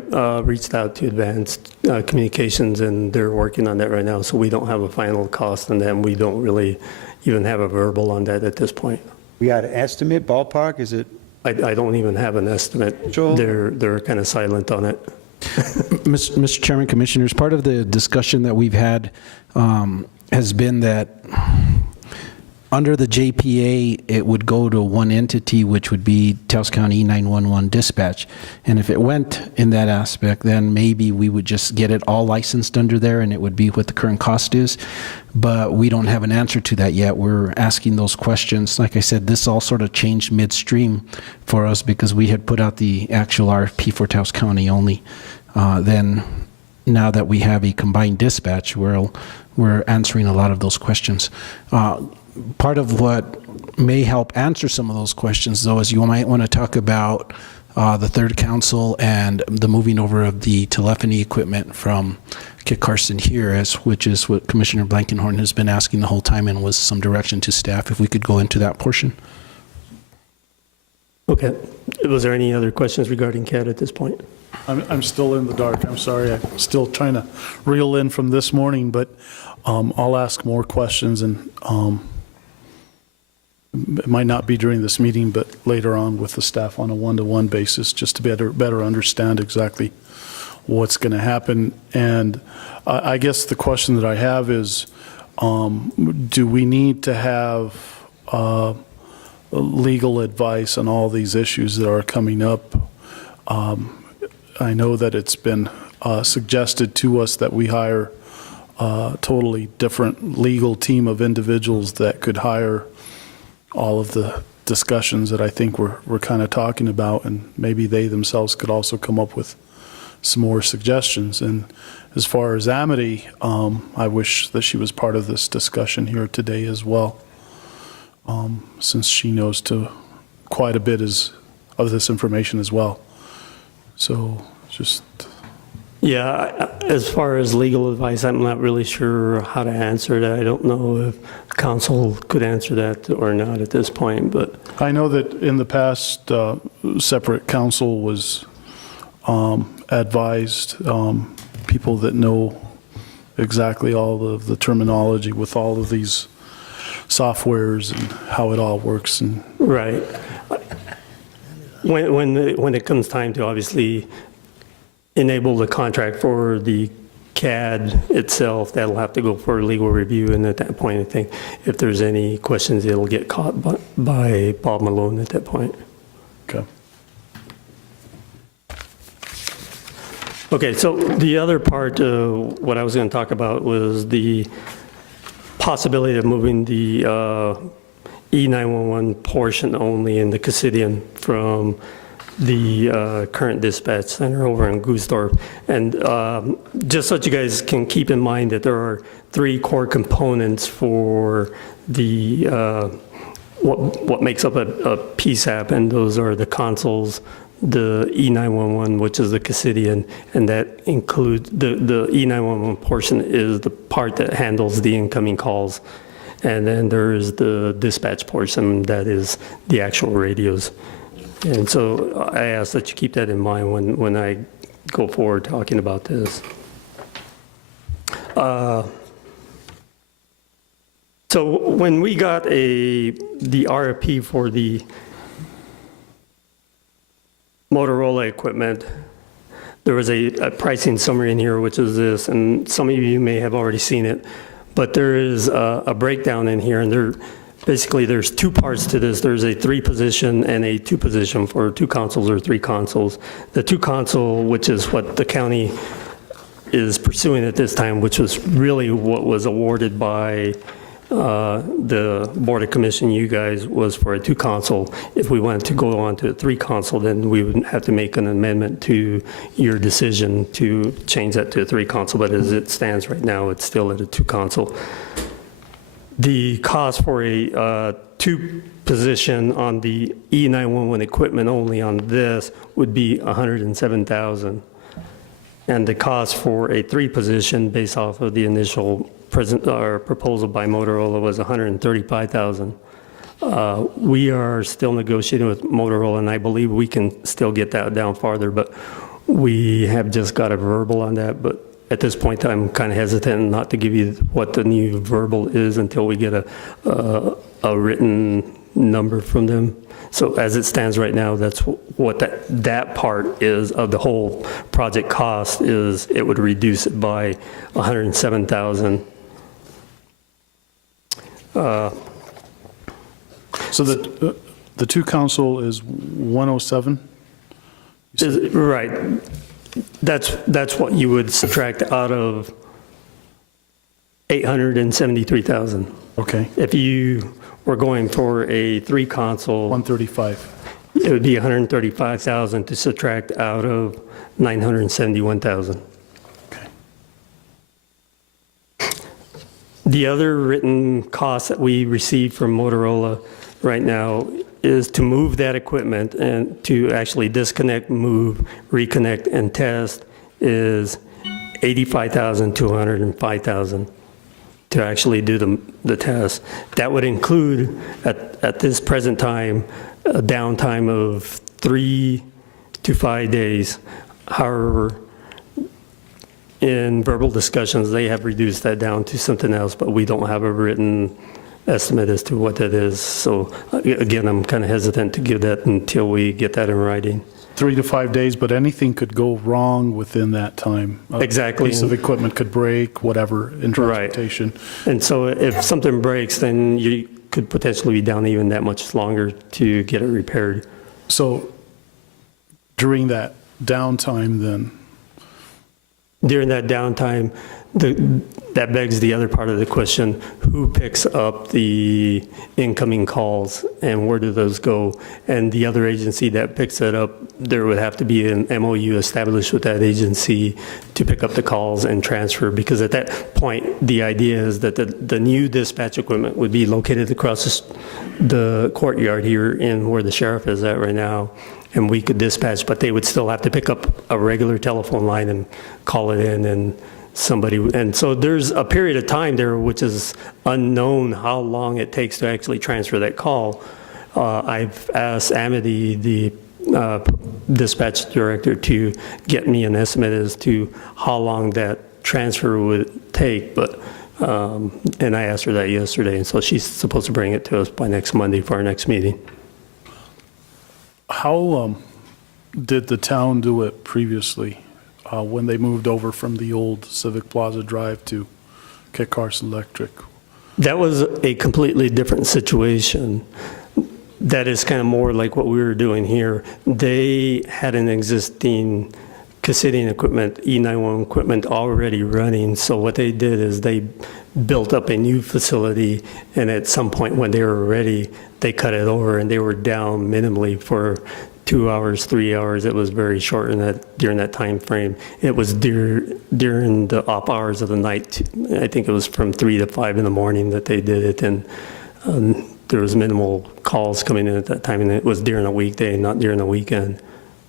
reached out to Advanced Communications, and they're working on that right now, so we don't have a final cost on them. We don't really even have a verbal on that at this point. We got an estimate, ballpark, is it? I don't even have an estimate. Joel? They're kind of silent on it. Mr. Chairman, Commissioners, part of the discussion that we've had has been that under the JPA, it would go to one entity, which would be Taos County 911 Dispatch. And if it went in that aspect, then maybe we would just get it all licensed under there and it would be what the current cost is. But we don't have an answer to that yet. We're asking those questions. Like I said, this all sort of changed midstream for us because we had put out the actual RFP for Taos County only. Then now that we have a combined dispatch, we're answering a lot of those questions. Part of what may help answer some of those questions, though, is you might want to talk about the third council and the moving over of the telephony equipment from Kit Carson here, which is what Commissioner Blankenhorn has been asking the whole time and was some direction to staff. If we could go into that portion. Okay. Was there any other questions regarding CAD at this point? I'm still in the dark. I'm sorry. I'm still trying to reel in from this morning, but I'll ask more questions, and it might not be during this meeting, but later on with the staff on a one-to-one basis, just to better understand exactly what's going to happen. And I guess the question that I have is, do we need to have legal advice on all these issues that are coming up? I know that it's been suggested to us that we hire a totally different legal team of individuals that could hire all of the discussions that I think we're kind of talking about, and maybe they themselves could also come up with some more suggestions. And as far as Amity, I wish that she was part of this discussion here today as well, since she knows quite a bit of this information as well. So just... Yeah, as far as legal advice, I'm not really sure how to answer that. I don't know if council could answer that or not at this point, but... I know that in the past, separate counsel was advised people that know exactly all of the terminology with all of these softwares and how it all works. And right. When it comes time to obviously enable the contract for the CAD itself, that'll have to go for legal review, and at that point, I think if there's any questions, it'll get caught by Bob Malone at that point. Okay. Okay, so the other part, what I was going to talk about was the possibility of moving the E911 portion only in the Callejon from the current dispatch center over in Goosdorp. And just so that you guys can keep in mind that there are three core components for the what makes up a PSAP, and those are the consoles, the E911, which is the Callejon, and that includes the E911 portion is the part that handles the incoming calls. And then there is the dispatch portion that is the actual radios. And so I ask that you keep that in mind when I go forward talking about this. So when we got the RFP for the Motorola equipment, there was a pricing summary in here, which is this, and some of you may have already seen it, but there is a breakdown in here, and basically there's two parts to this. There's a 3-position and a 2-position for 2 consoles or 3 consoles. The 2 console, which is what the county is pursuing at this time, which was really what was awarded by the Board of Commission, you guys, was for a 2 console. If we wanted to go on to a 3 console, then we would have to make an amendment to your decision to change that to a 3 console. But as it stands right now, it's still at a 2 console. The cost for a 2-position on the E911 equipment only on this would be $107,000. And the cost for a 3-position based off of the initial proposal by Motorola was $135,000. We are still negotiating with Motorola, and I believe we can still get that down farther, but We have just got a verbal on that, but at this point, I'm kind of hesitant not to give you what the new verbal is until we get a written number from them. So as it stands right now, that's what that part is of the whole project cost is. It would reduce it by $107,000. So the two council is 107? Right. That's what you would subtract out of 873,000. Okay. If you were going for a 3-console, 135. it would be 135,000 to subtract out of 971,000. The other written cost that we receive from Motorola right now is to move that equipment and to actually disconnect, move, reconnect, and test is $85,000 to $105,000 to actually do the test. That would include, at this present time, a downtime of 3 to 5 days. However, in verbal discussions, they have reduced that down to something else, but we don't have a written estimate as to what that is. So again, I'm kind of hesitant to give that until we get that in writing. 3 to 5 days, but anything could go wrong within that time. Exactly. A piece of equipment could break, whatever, in transportation. Right. And so if something breaks, then you could potentially be down even that much longer to get it repaired. So during that downtime then? During that downtime, that begs the other part of the question, who picks up the incoming calls and where do those go? And the other agency that picks it up, there would have to be an MOU established with that agency to pick up the calls and transfer, because at that point, the idea is that the new dispatch equipment would be located across the courtyard here in where the sheriff is at right now, and we could dispatch, but they would still have to pick up a regular telephone line and call it in, and and so there's a period of time there which is unknown how long it takes to actually transfer that call. I've asked Amity, the dispatch director, to get me an estimate as to how long that transfer would take, but and I asked her that yesterday, and so she's supposed to bring it to us by next Monday for our next meeting. How did the town do it previously when they moved over from the old Civic Plaza Drive to Kit Carson Electric? That was a completely different situation. That is kind of more like what we were doing here. They had an existing Callejon equipment, E91 equipment already running. So what they did is they built up a new facility, and at some point when they were ready, they cut it over, and they were down minimally for 2 hours, 3 hours. It was very short during that time frame. It was during the off hours of the night. I think it was from 3 to 5 in the morning that they did it, and there was minimal calls coming in at that time, and it was during a weekday, not during the weekend.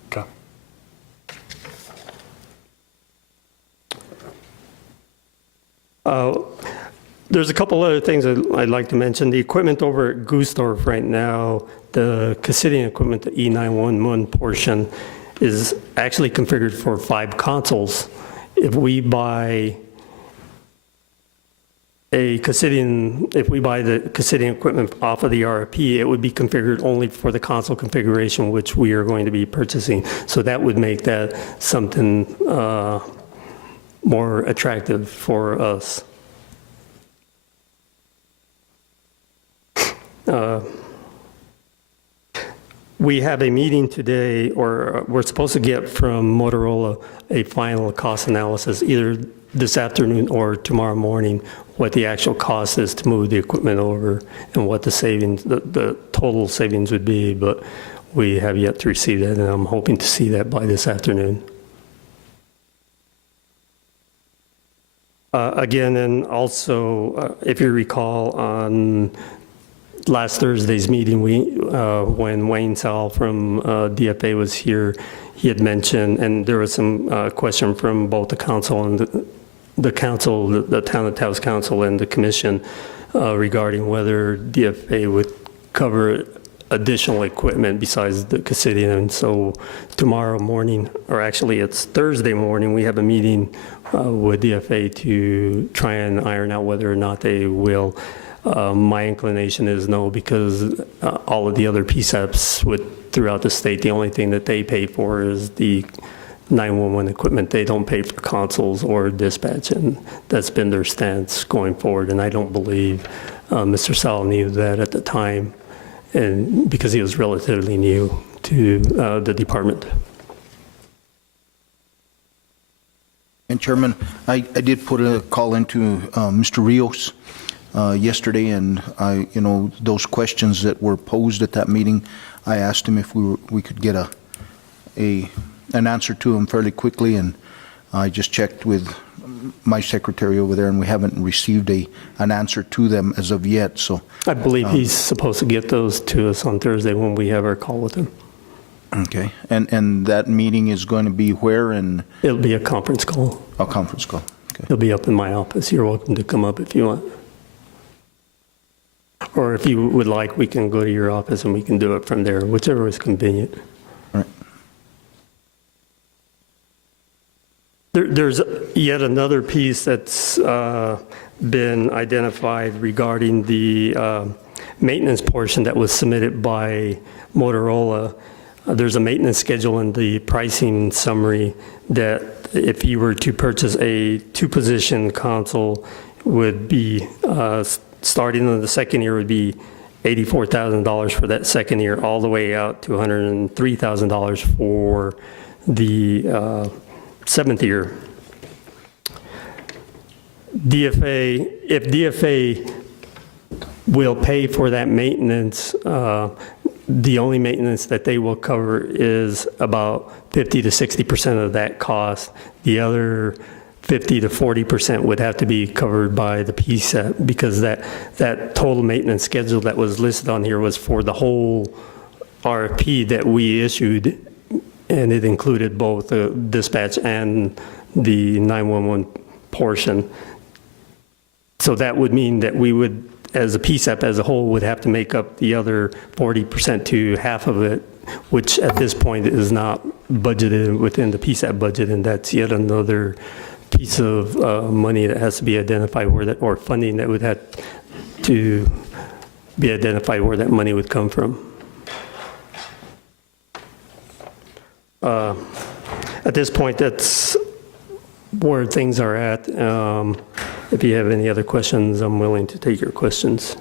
Okay. There's a couple other things I'd like to mention. The equipment over at Guesdorf right now, the Callejon equipment, the E911 portion, is actually configured for 5 consoles. If we buy the Callejon equipment off of the RFP, it would be configured only for the console configuration, which we are going to be purchasing. So that would make that something more attractive for us. We have a meeting today, or we're supposed to get from Motorola a final cost analysis either this afternoon or tomorrow morning, what the actual cost is to move the equipment over and what the savings, the total savings would be, but we have yet to receive that, and I'm hoping to see that by this afternoon. Again, and also, if you recall, on last Thursday's meeting, when Wayne Sowell from DFA was here, he had mentioned, and there was some question from both the council and the council, the Town of Taos Council and the commission regarding whether DFA would cover additional equipment besides the Callejon. And so tomorrow morning, or actually it's Thursday morning, we have a meeting with DFA to try and iron out whether or not they will. My inclination is no, because all of the other PSAPs throughout the state, the only thing that they pay for is the 911 equipment. They don't pay for consoles or dispatch, and that's been their stance going forward. And I don't believe Mr. Sal knew that at the time, and because he was relatively new to the department. And Chairman, I did put a call into Mr. Rios yesterday, and those questions that were posed at that meeting, I asked him if we could get an answer to him fairly quickly, and I just checked with my secretary over there, and we haven't received an answer to them as of yet. So I believe he's supposed to get those to us on Thursday when we have our call with him. Okay, and that meeting is going to be where? And it'll be a conference call. A conference call. Okay. It'll be up in my office. You're welcome to come up if you want. Or if you would like, we can go to your office and we can do it from there, whichever is convenient. All right. There's yet another piece that's been identified regarding the maintenance portion that was submitted by Motorola. There's a maintenance schedule in the pricing summary that if you were to purchase a 2-position console would be, starting in the second year would be $84,000 for that second year, all the way out to $103,000 for the 7th year. If DFA will pay for that maintenance, the only maintenance that they will cover is about 50 to 60% of that cost. The other 50 to 40% would have to be covered by the PSAP, because that total maintenance schedule that was listed on here was for the whole RFP that we issued, and it included both the dispatch and the 911 portion. So that would mean that we would, as a PSAP as a whole, would have to make up the other 40% to half of it, which at this point is not budgeted within the PSAP budget, and that's yet another piece of money that has to be identified where that, or funding that would have to be identified where that money would come from. At this point, that's where things are at. If you have any other questions, I'm willing to take your questions.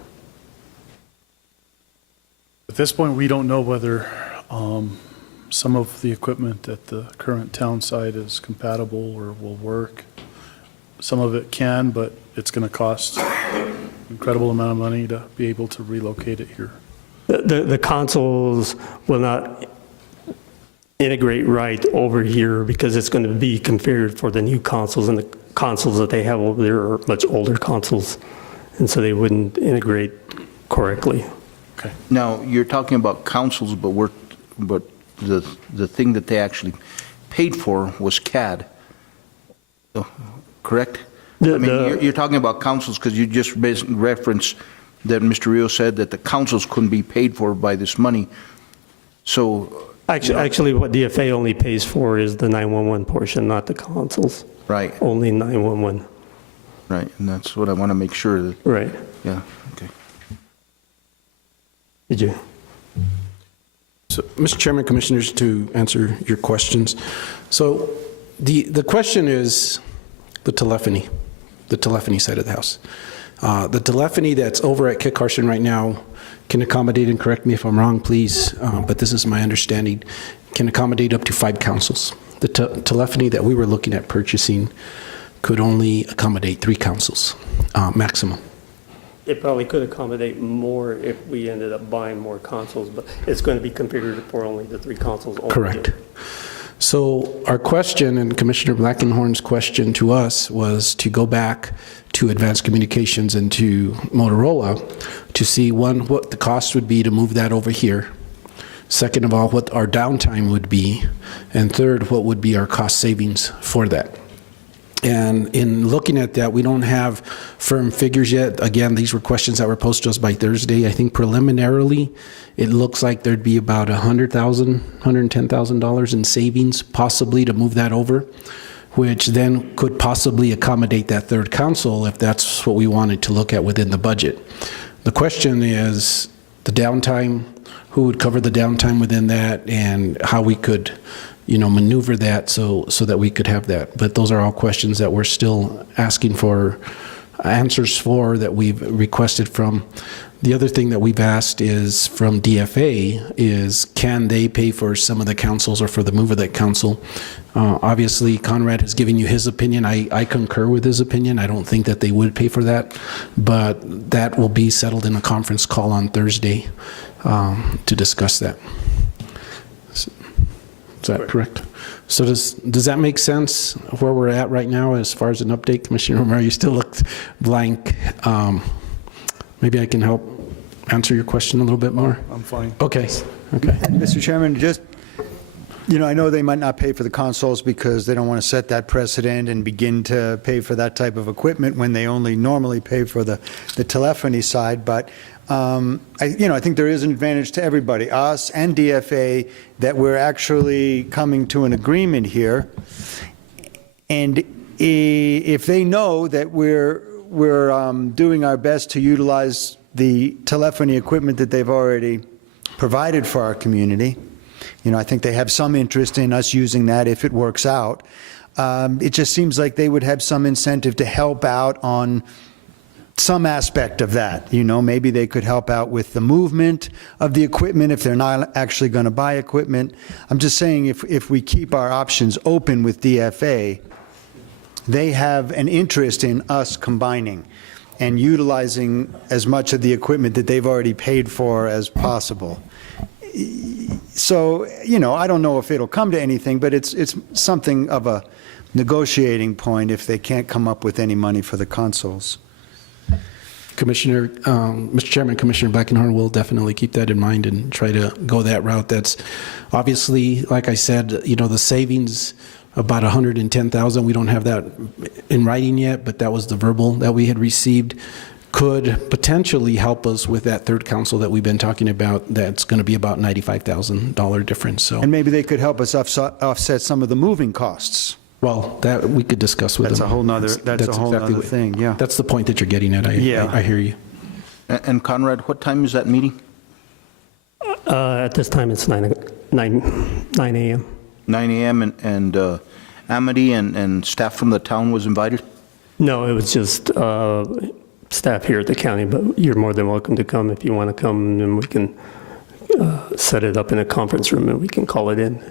At this point, we don't know whether some of the equipment at the current town site is compatible or will work. Some of it can, but it's going to cost an incredible amount of money to be able to relocate it here. The consoles will not integrate right over here because it's going to be configured for the new consoles, and the consoles that they have over there are much older consoles, and so they wouldn't integrate correctly. Okay. Now, you're talking about consoles, but the thing that they actually paid for was CAD, correct? You're talking about consoles because you just referenced that Mr. Rio said that the consoles couldn't be paid for by this money. So Actually, what DFA only pays for is the 911 portion, not the consoles. Right. Only 911. Right, and that's what I want to make sure that. Right. Yeah, okay. Did you? So, Mr. Chairman, Commissioners, to answer your questions. So the question is the telephony side of the house. The telephony that's over at Kit Carson right now can accommodate, and correct me if I'm wrong, please, but this is my understanding, can accommodate up to 5 councils. The telephony that we were looking at purchasing could only accommodate 3 councils, maximum. It probably could accommodate more if we ended up buying more consoles, but it's going to be configured for only the 3 consoles only. Correct. So our question, and Commissioner Blackenhorn's question to us, was to go back to Advanced Communications and to Motorola to see, one, what the cost would be to move that over here. Second of all, what our downtime would be. And third, what would be our cost savings for that. And in looking at that, we don't have firm figures yet. Again, these were questions that were posed to us by Thursday. I think preliminarily, it looks like there'd be about $100,000, $110,000 in savings possibly to move that over, which then could possibly accommodate that third council if that's what we wanted to look at within the budget. The question is the downtime, who would cover the downtime within that, and how we could maneuver that so that we could have that. But those are all questions that we're still asking for answers for, that we've requested from. The other thing that we've asked is from DFA is, can they pay for some of the councils or for the move of that council? Obviously, Conrad has given you his opinion. I concur with his opinion. I don't think that they would pay for that, but that will be settled in a conference call on Thursday to discuss that. Is that correct? So does that make sense where we're at right now as far as an update? Commissioner Romero, you still looked blank. Maybe I can help answer your question a little bit more? I'm fine. Okay. Mr. Chairman, just, I know they might not pay for the consoles because they don't want to set that precedent and begin to pay for that type of equipment when they only normally pay for the telephony side, but I think there is an advantage to everybody, us and DFA, that we're actually coming to an agreement here. And if they know that we're doing our best to utilize the telephony equipment that they've already provided for our community, I think they have some interest in us using that if it works out. It just seems like they would have some incentive to help out on some aspect of that. Maybe they could help out with the movement of the equipment if they're not actually going to buy equipment. I'm just saying, if we keep our options open with DFA, they have an interest in us combining and utilizing as much of the equipment that they've already paid for as possible. So, I don't know if it'll come to anything, but it's something of a negotiating point if they can't come up with any money for the consoles. Mr. Chairman, Commissioner Blackenhorn will definitely keep that in mind and try to go that route. That's obviously, like I said, the savings, about $110,000. We don't have that in writing yet, but that was the verbal that we had received. Could potentially help us with that third council that we've been talking about. That's going to be about $95,000 difference. So, and maybe they could help us offset some of the moving costs. Well, that we could discuss with them. That's a whole nother thing, yeah. That's the point that you're getting at. I hear you. And Conrad, what time is that meeting? At this time, it's 9 a.m. 9 a.m. and Amity and staff from the town was invited? No, it was just staff here at the county, but you're more than welcome to come if you want to come, and we can set it up in a conference room and we can call it in.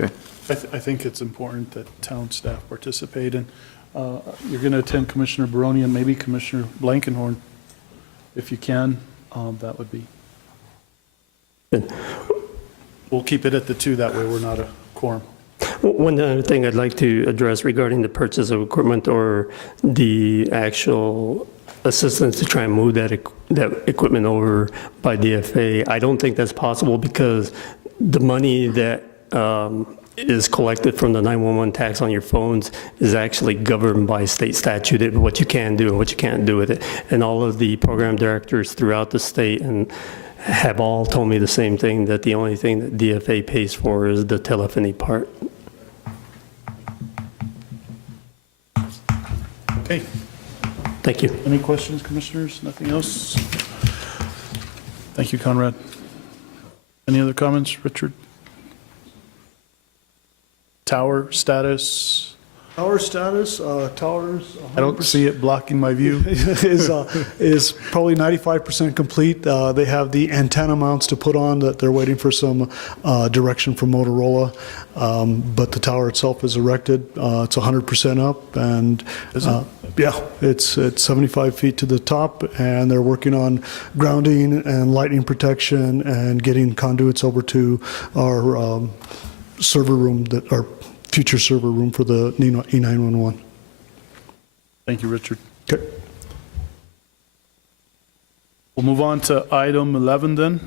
Okay. I think it's important that town staff participate, and you're going to attend Commissioner Baroni and maybe Commissioner Blankenhorn. If you can, that would be. We'll keep it at the two, that way we're not a quorum. One other thing I'd like to address regarding the purchase of equipment or the actual assistance to try and move that equipment over by DFA, I don't think that's possible because the money that is collected from the 911 tax on your phones is actually governed by state statute, what you can do and what you can't do with it. And all of the program directors throughout the state and have all told me the same thing, that the only thing that DFA pays for is the telephony part. Okay. Thank you. Any questions, commissioners? Nothing else? Thank you, Conrad. Any other comments, Richard? Tower status? Towers, towers. I don't see it blocking my view. is probably 95% complete. They have the antenna mounts to put on that they're waiting for some direction from Motorola. But the tower itself is erected. It's 100% up, and yeah, it's 75 feet to the top, and they're working on grounding and lightning protection and getting conduits over to our server room, our future server room for the E911. Thank you, Richard. Okay. We'll move on to item 11 then.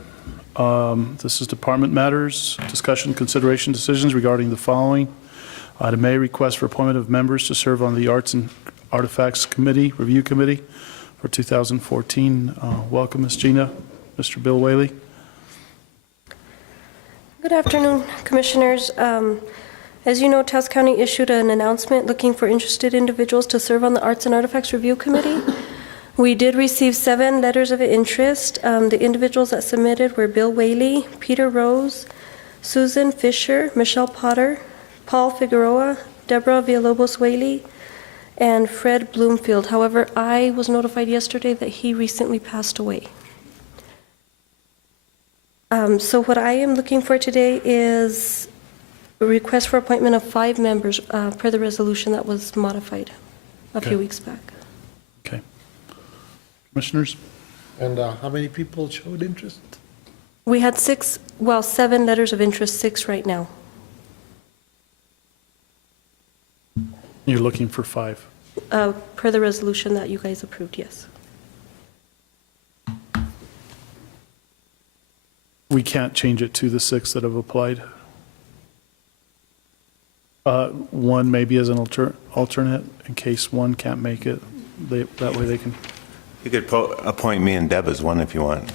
This is department matters, discussion, consideration, decisions regarding the following. Item A, request for appointment of members to serve on the Arts and Artifacts Committee, Review Committee for 2014. Welcome, Ms. Gina. Mr. Bill Whaley. Good afternoon, Commissioners. As you know, Taos County issued an announcement looking for interested individuals to serve on the Arts and Artifacts Review Committee. We did receive 7 letters of interest. The individuals that submitted were Bill Whaley, Peter Rose, Susan Fisher, Michelle Potter, Paul Figueroa, Deborah Villalobos Whaley, and Fred Bloomfield. However, I was notified yesterday that he recently passed away. So what I am looking for today is a request for appointment of 5 members per the resolution that was modified a few weeks back. Okay. Commissioners? And how many people showed interest? We had 7 letters of interest, 6 right now. You're looking for 5. Per the resolution that you guys approved, yes. We can't change it to the 6 that have applied. One maybe as an alternate in case one can't make it. That way they can. You could appoint me and Deb as one if you want.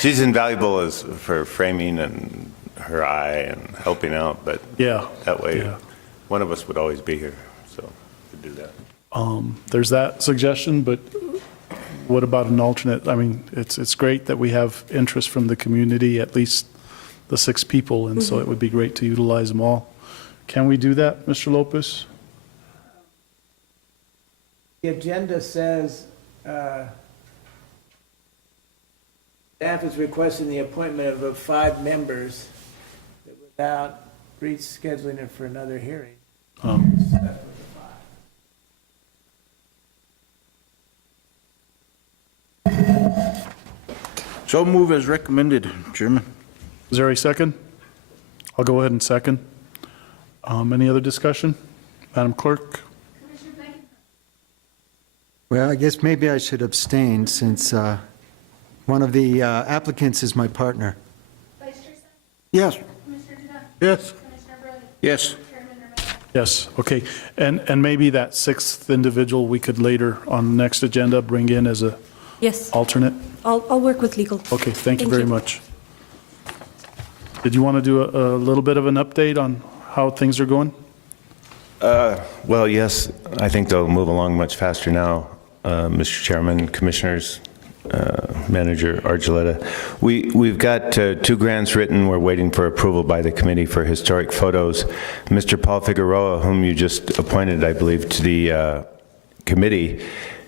She's invaluable for framing and her eye and helping out, but that way one of us would always be here, so we could do that. There's that suggestion, but what about an alternate? I mean, it's great that we have interest from the community, at least the 6 people, and so it would be great to utilize them all. Can we do that, Mr. Lopez? The agenda says staff is requesting the appointment of 5 members without rescheduling it for another hearing. So move as recommended, Chairman. Is there a second? I'll go ahead and second. Any other discussion? Madam Clerk? Well, I guess maybe I should abstain since one of the applicants is my partner. Yes. Yes. Yes. Yes, okay. And maybe that 6th individual we could later on the next agenda bring in as a Yes. alternate? I'll work with legal. Okay, thank you very much. Did you want to do a little bit of an update on how things are going? Well, yes, I think they'll move along much faster now, Mr. Chairman, Commissioners, Manager Archuleta. We've got 2 grants written. We're waiting for approval by the Committee for Historic Photos. Mr. Paul Figueroa, whom you just appointed, I believe, to the committee,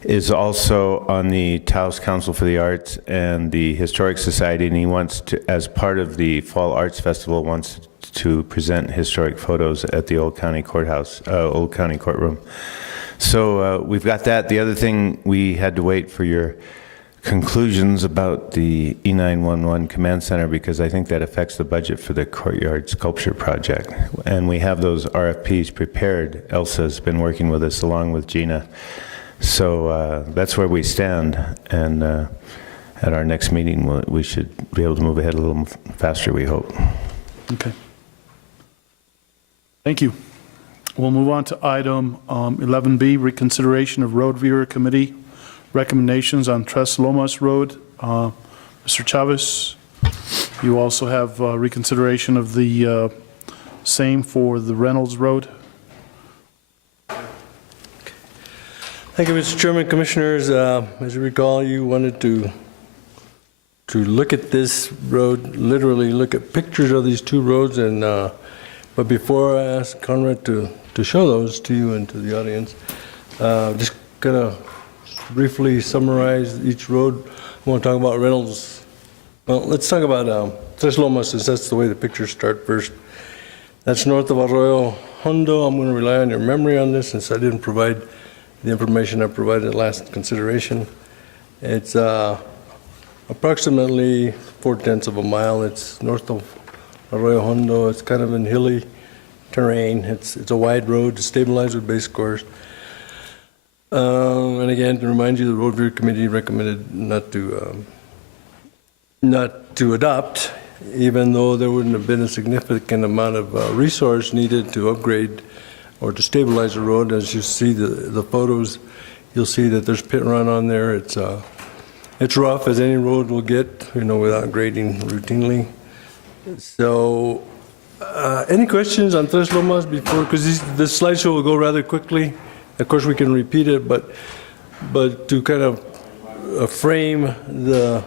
is also on the Taos Council for the Arts and the Historic Society, and he wants to, as part of the Fall Arts Festival, wants to present historic photos at the Old County Courthouse, Old County Courtroom. So we've got that. The other thing, we had to wait for your conclusions about the E911 Command Center because I think that affects the budget for the Courtyard Sculpture Project. And we have those RFPs prepared. Elsa's been working with us along with Gina. So that's where we stand, and at our next meeting, we should be able to move ahead a little faster, we hope. Okay. Thank you. We'll move on to item 11B, reconsideration of Road Viewer Committee recommendations on Tres Lomas Road. Mr. Chavez, you also have reconsideration of the same for the Reynolds Road. Thank you, Mr. Chairman, Commissioners. As you recall, you wanted to look at this road, literally look at pictures of these 2 roads, and but before I ask Conrad to show those to you and to the audience, just gonna briefly summarize each road. I want to talk about Reynolds. Well, let's talk about Tres Lomas, since that's the way the pictures start first. That's north of Arroyo Hondo. I'm going to rely on your memory on this since I didn't provide the information I provided at last consideration. It's approximately 4/10 of a mile. It's north of Arroyo Hondo. It's kind of in hilly terrain. It's a wide road, stabilized with base course. And again, to remind you, the Road Viewer Committee recommended not to adopt, even though there wouldn't have been a significant amount of resource needed to upgrade or to stabilize the road. As you see the photos, you'll see that there's pit run on there. It's rough as any road will get, without grading routinely. So, any questions on Tres Lomas before? Because the slideshow will go rather quickly. Of course, we can repeat it, but to kind of frame the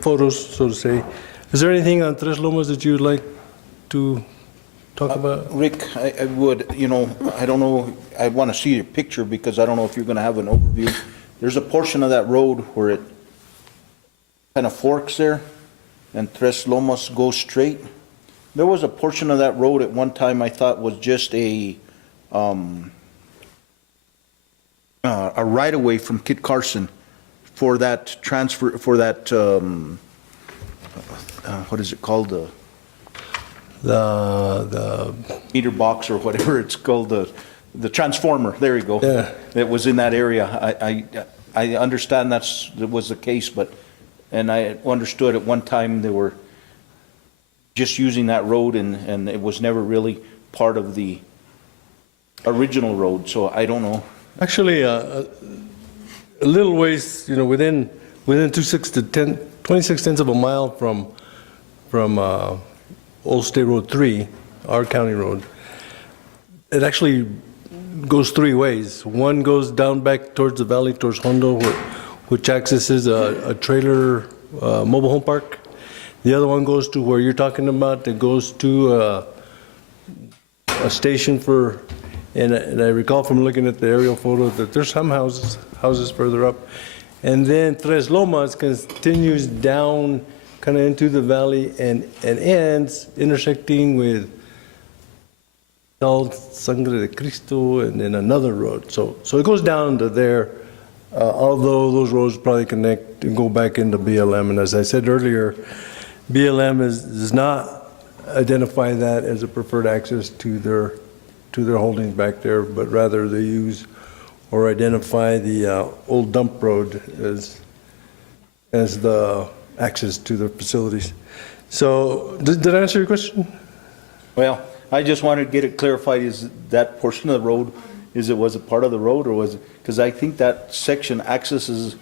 photos, so to say. Is there anything on Tres Lomas that you would like to talk about? Rick, I would, I don't know, I want to see your picture because I don't know if you're going to have an overview. There's a portion of that road where it kind of forks there and Tres Lomas goes straight. There was a portion of that road at one time I thought was just a right-of-way from Kit Carson for that transfer, for that, what is it called? The meter box or whatever it's called, the transformer, there you go. Yeah. It was in that area. I understand that was the case, and I understood at one time they were just using that road and it was never really part of the original road, so I don't know. Actually, a little ways, within 26 tenths of a mile from Old State Road 3, our county road, it actually goes three ways. One goes down back towards the valley, towards Hondo, which accesses a trailer mobile home park. The other one goes to where you're talking about. It goes to a station for, and I recall from looking at the aerial photo that there's some houses further up. And then Tres Lomas continues down kind of into the valley and ends intersecting with Sangre de Cristo and then another road. So it goes down to there, although those roads probably connect and go back into BLM. And as I said earlier, BLM does not identify that as a preferred access to their holdings back there, but rather they use or identify the old dump road as the access to the facilities. So did I answer your question? Well, I just wanted to get it clarified. Is that portion of the road, was it part of the road or was it? Because I think that section accesses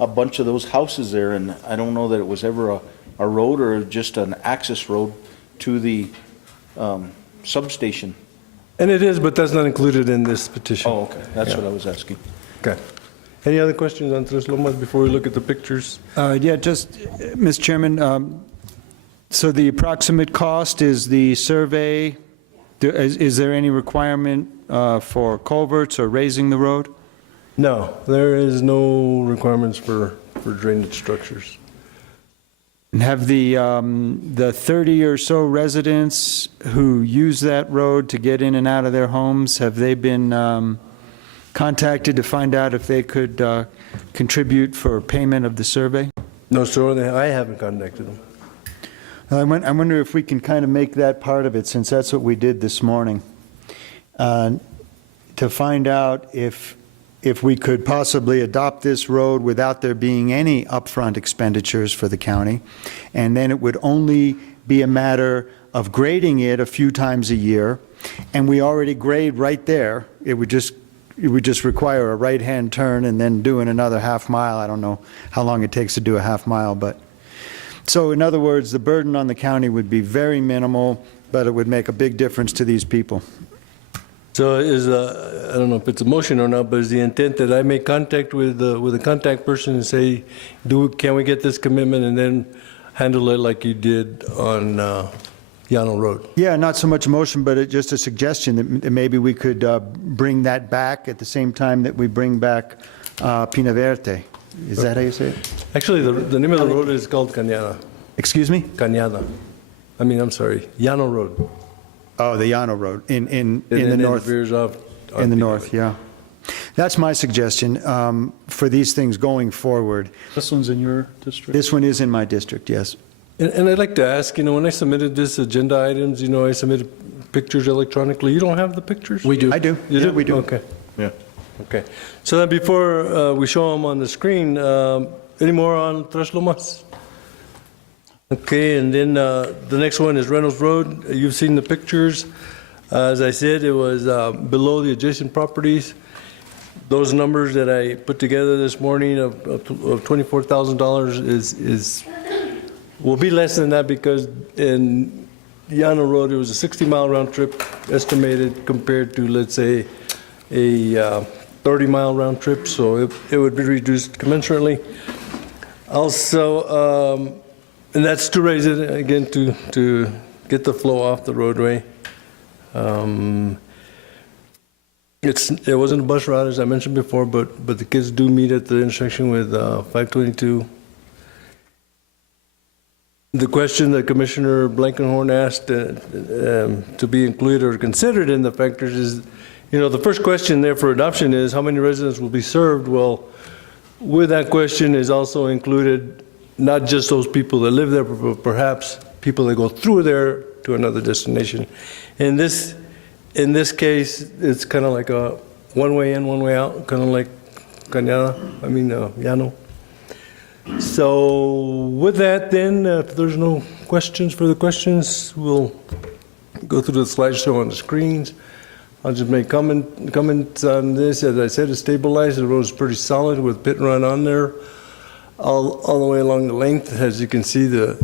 a bunch of those houses there, and I don't know that it was ever a road or just an access road to the substation. And it is, but that's not included in this petition. Oh, okay. That's what I was asking. Okay. Any other questions on Tres Lomas before we look at the pictures? Yeah, just, Mr. Chairman, so the approximate cost is the survey. Is there any requirement for culverts or raising the road? No, there is no requirements for drainage structures. And have the 30 or so residents who use that road to get in and out of their homes, have they been contacted to find out if they could contribute for payment of the survey? No, sir, I haven't contacted them. I wonder if we can kind of make that part of it, since that's what we did this morning, to find out if we could possibly adopt this road without there being any upfront expenditures for the county, and then it would only be a matter of grading it a few times a year, and we already grade right there. It would just require a right-hand turn and then doing another half mile. I don't know how long it takes to do a half mile, but so in other words, the burden on the county would be very minimal, but it would make a big difference to these people. So I don't know if it's a motion or not, but is the intent that I make contact with a contact person and say, can we get this commitment, and then handle it like you did on Llano Road? Yeah, not so much a motion, but just a suggestion that maybe we could bring that back at the same time that we bring back Pina Verde. Is that how you say it? Actually, the name of the road is called Cañada. Excuse me? Cañada. I'm sorry, Llano Road. Oh, the Llano Road in the north. Veers off in the north, yeah. That's my suggestion for these things going forward. This one's in your district? This one is in my district, yes. And I'd like to ask, when I submitted this agenda items, I submitted pictures electronically. You don't have the pictures? We do. I do. You do? We do. Okay. Yeah. Okay. So then before we show them on the screen, any more on Tres Lomas? Okay, and then the next one is Reynolds Road. You've seen the pictures. As I said, it was below the adjacent properties. Those numbers that I put together this morning of $24,000 will be less than that because in Llano Road, it was a 60-mile round trip estimated compared to, let's say, a 30-mile round trip, so it would be reduced commensurately. Also, and that's to raise it, again, to get the flow off the roadway. It wasn't a bus route, as I mentioned before, but the kids do meet at the intersection with 522. The question that Commissioner Blankenhorn asked to be included or considered in the factors is, the first question there for adoption is how many residents will be served? Well, with that question is also included not just those people that live there, but perhaps people that go through there to another destination. In this case, it's kind of like a one-way in, one-way out, kind of like Llano. So with that, then, if there's no questions for the questions, we'll go through the slideshow on the screens. I'll just make comments on this. As I said, it's stabilized. The road is pretty solid with pit and run on there all the way along the length. As you can see, the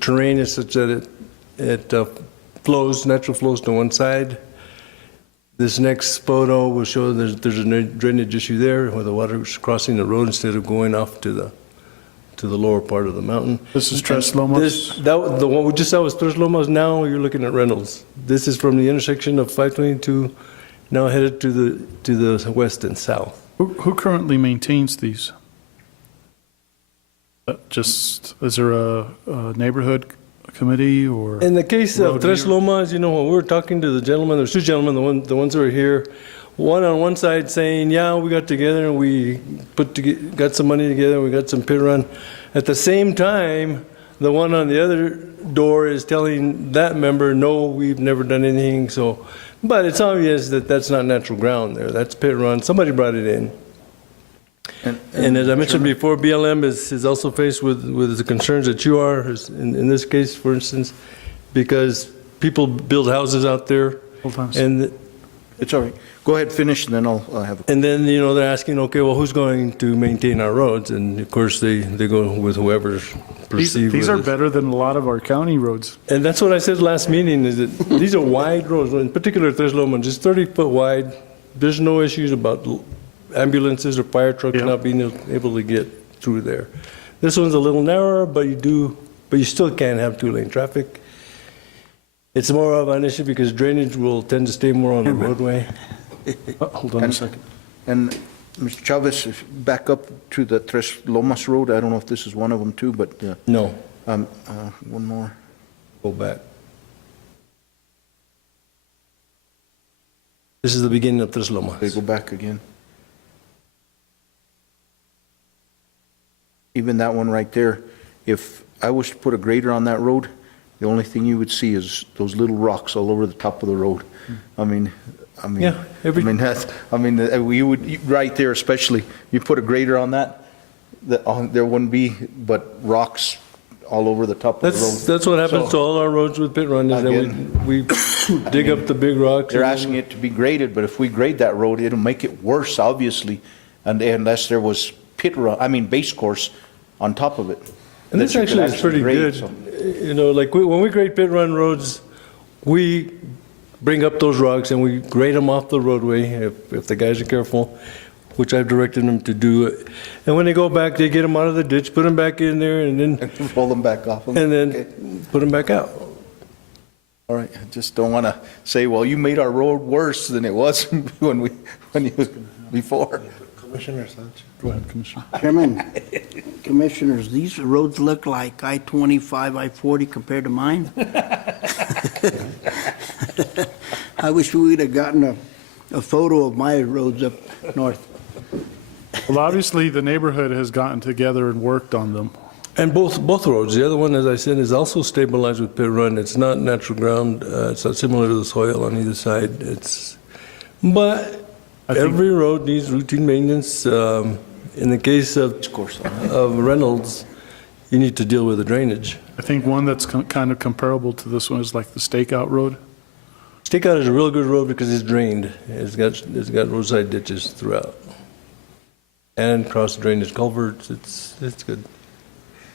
terrain is such that it natural flows to one side. This next photo will show there's a drainage issue there where the water is crossing the road instead of going off to the lower part of the mountain. This is Tres Lomas? The one we just saw was Tres Lomas. Now you're looking at Reynolds. This is from the intersection of 522, now headed to the west and south. Who currently maintains these? Is there a neighborhood committee or? In the case of Tres Lomas, when we were talking to the gentleman, there's two gentlemen, the ones that are here, one on one side saying, yeah, we got together and we got some money together, we got some pit run. At the same time, the one on the other door is telling that member, no, we've never done anything. But it's obvious that that's not natural ground there. That's pit run. Somebody brought it in. And as I mentioned before, BLM is also faced with the concerns that you are, in this case, for instance, because people build houses out there. And it's all right. Go ahead, finish, and then I'll have a... And then, they're asking, okay, well, who's going to maintain our roads? And, of course, they go with whoever's perceived. These are better than a lot of our county roads. And that's what I said last meeting, is that these are wide roads, in particular Tres Lomas, just 30-foot wide. There's no issues about ambulances or fire trucks not being able to get through there. This one's a little narrower, but you still can't have two-lane traffic. It's more of an issue because drainage will tend to stay more on the roadway. Hold on a second. And Mr. Chavez, if you back up to the Tres Lomas Road, I don't know if this is one of them too, but... No. One more. Go back. This is the beginning of Tres Lomas. They go back again. Even that one right there, if I was to put a grader on that road, the only thing you would see is those little rocks all over the top of the road. You would, right there especially, you put a grader on that, there wouldn't be but rocks all over the top of the road. That's what happens to all our roads with pit run, is that we dig up the big rocks. They're asking it to be graded, but if we grade that road, it'll make it worse, obviously, unless there was base course on top of it. And this actually is pretty good. Like when we grade pit run roads, we bring up those rocks and we grade them off the roadway if the guys are careful, which I've directed them to do. And when they go back, they get them out of the ditch, put them back in there, and then roll them back off them. And then put them back out. All right, I just don't want to say, well, you made our road worse than it was when it was before. Commissioner Sanchez. Go ahead, Commissioner. Chairman, Commissioners, these roads look like I-25, I-40 compared to mine. I wish we would have gotten a photo of my roads up north. Well, obviously, the neighborhood has gotten together and worked on them. And both roads. The other one, as I said, is also stabilized with pit run. It's not natural ground. It's not similar to the soil on either side. But every road needs routine maintenance. In the case of Reynolds, you need to deal with the drainage. I think one that's kind of comparable to this one is like the Stakeout Road. Stakeout is a real good road because it's drained. It's got roadside ditches throughout. And cross drainage culverts, it's good.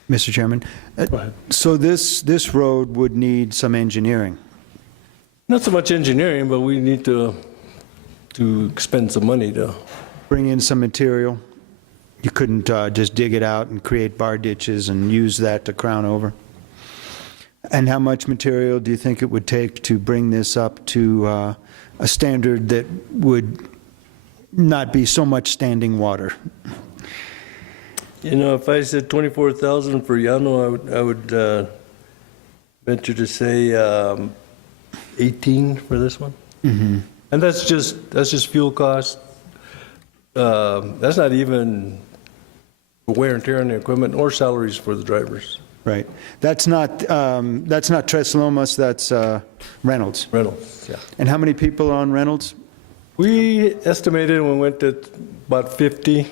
Mr. Chairman? Go ahead. So this road would need some engineering? Not so much engineering, but we need to expend some money to... Bring in some material? You couldn't just dig it out and create bar ditches and use that to crown over? And how much material do you think it would take to bring this up to a standard that would not be so much standing water? You know, if I said 24,000 for Llano, I would venture to say 18 for this one. Mm-hmm. And that's just fuel cost. That's not even wear and tear on the equipment or salaries for the drivers. Right. That's not Tres Lomas, that's Reynolds. Reynolds, yeah. And how many people are on Reynolds? We estimated when we went to about 50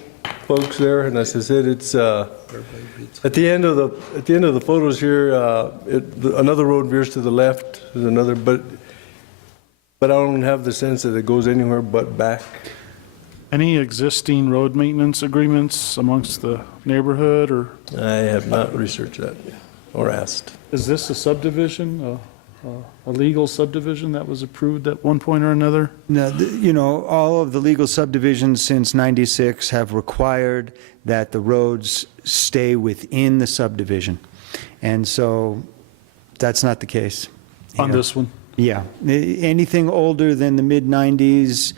folks there, and as I said, it's at the end of the photos here. Another road veers to the left. There's another, but I don't have the sense that it goes anywhere but back. Any existing road maintenance agreements amongst the neighborhood, or? I have not researched that or asked. Is this a subdivision, a legal subdivision that was approved at one point or another? No, all of the legal subdivisions since '96 have required that the roads stay within the subdivision. And so that's not the case. On this one? Yeah. Anything older than the mid-'90s,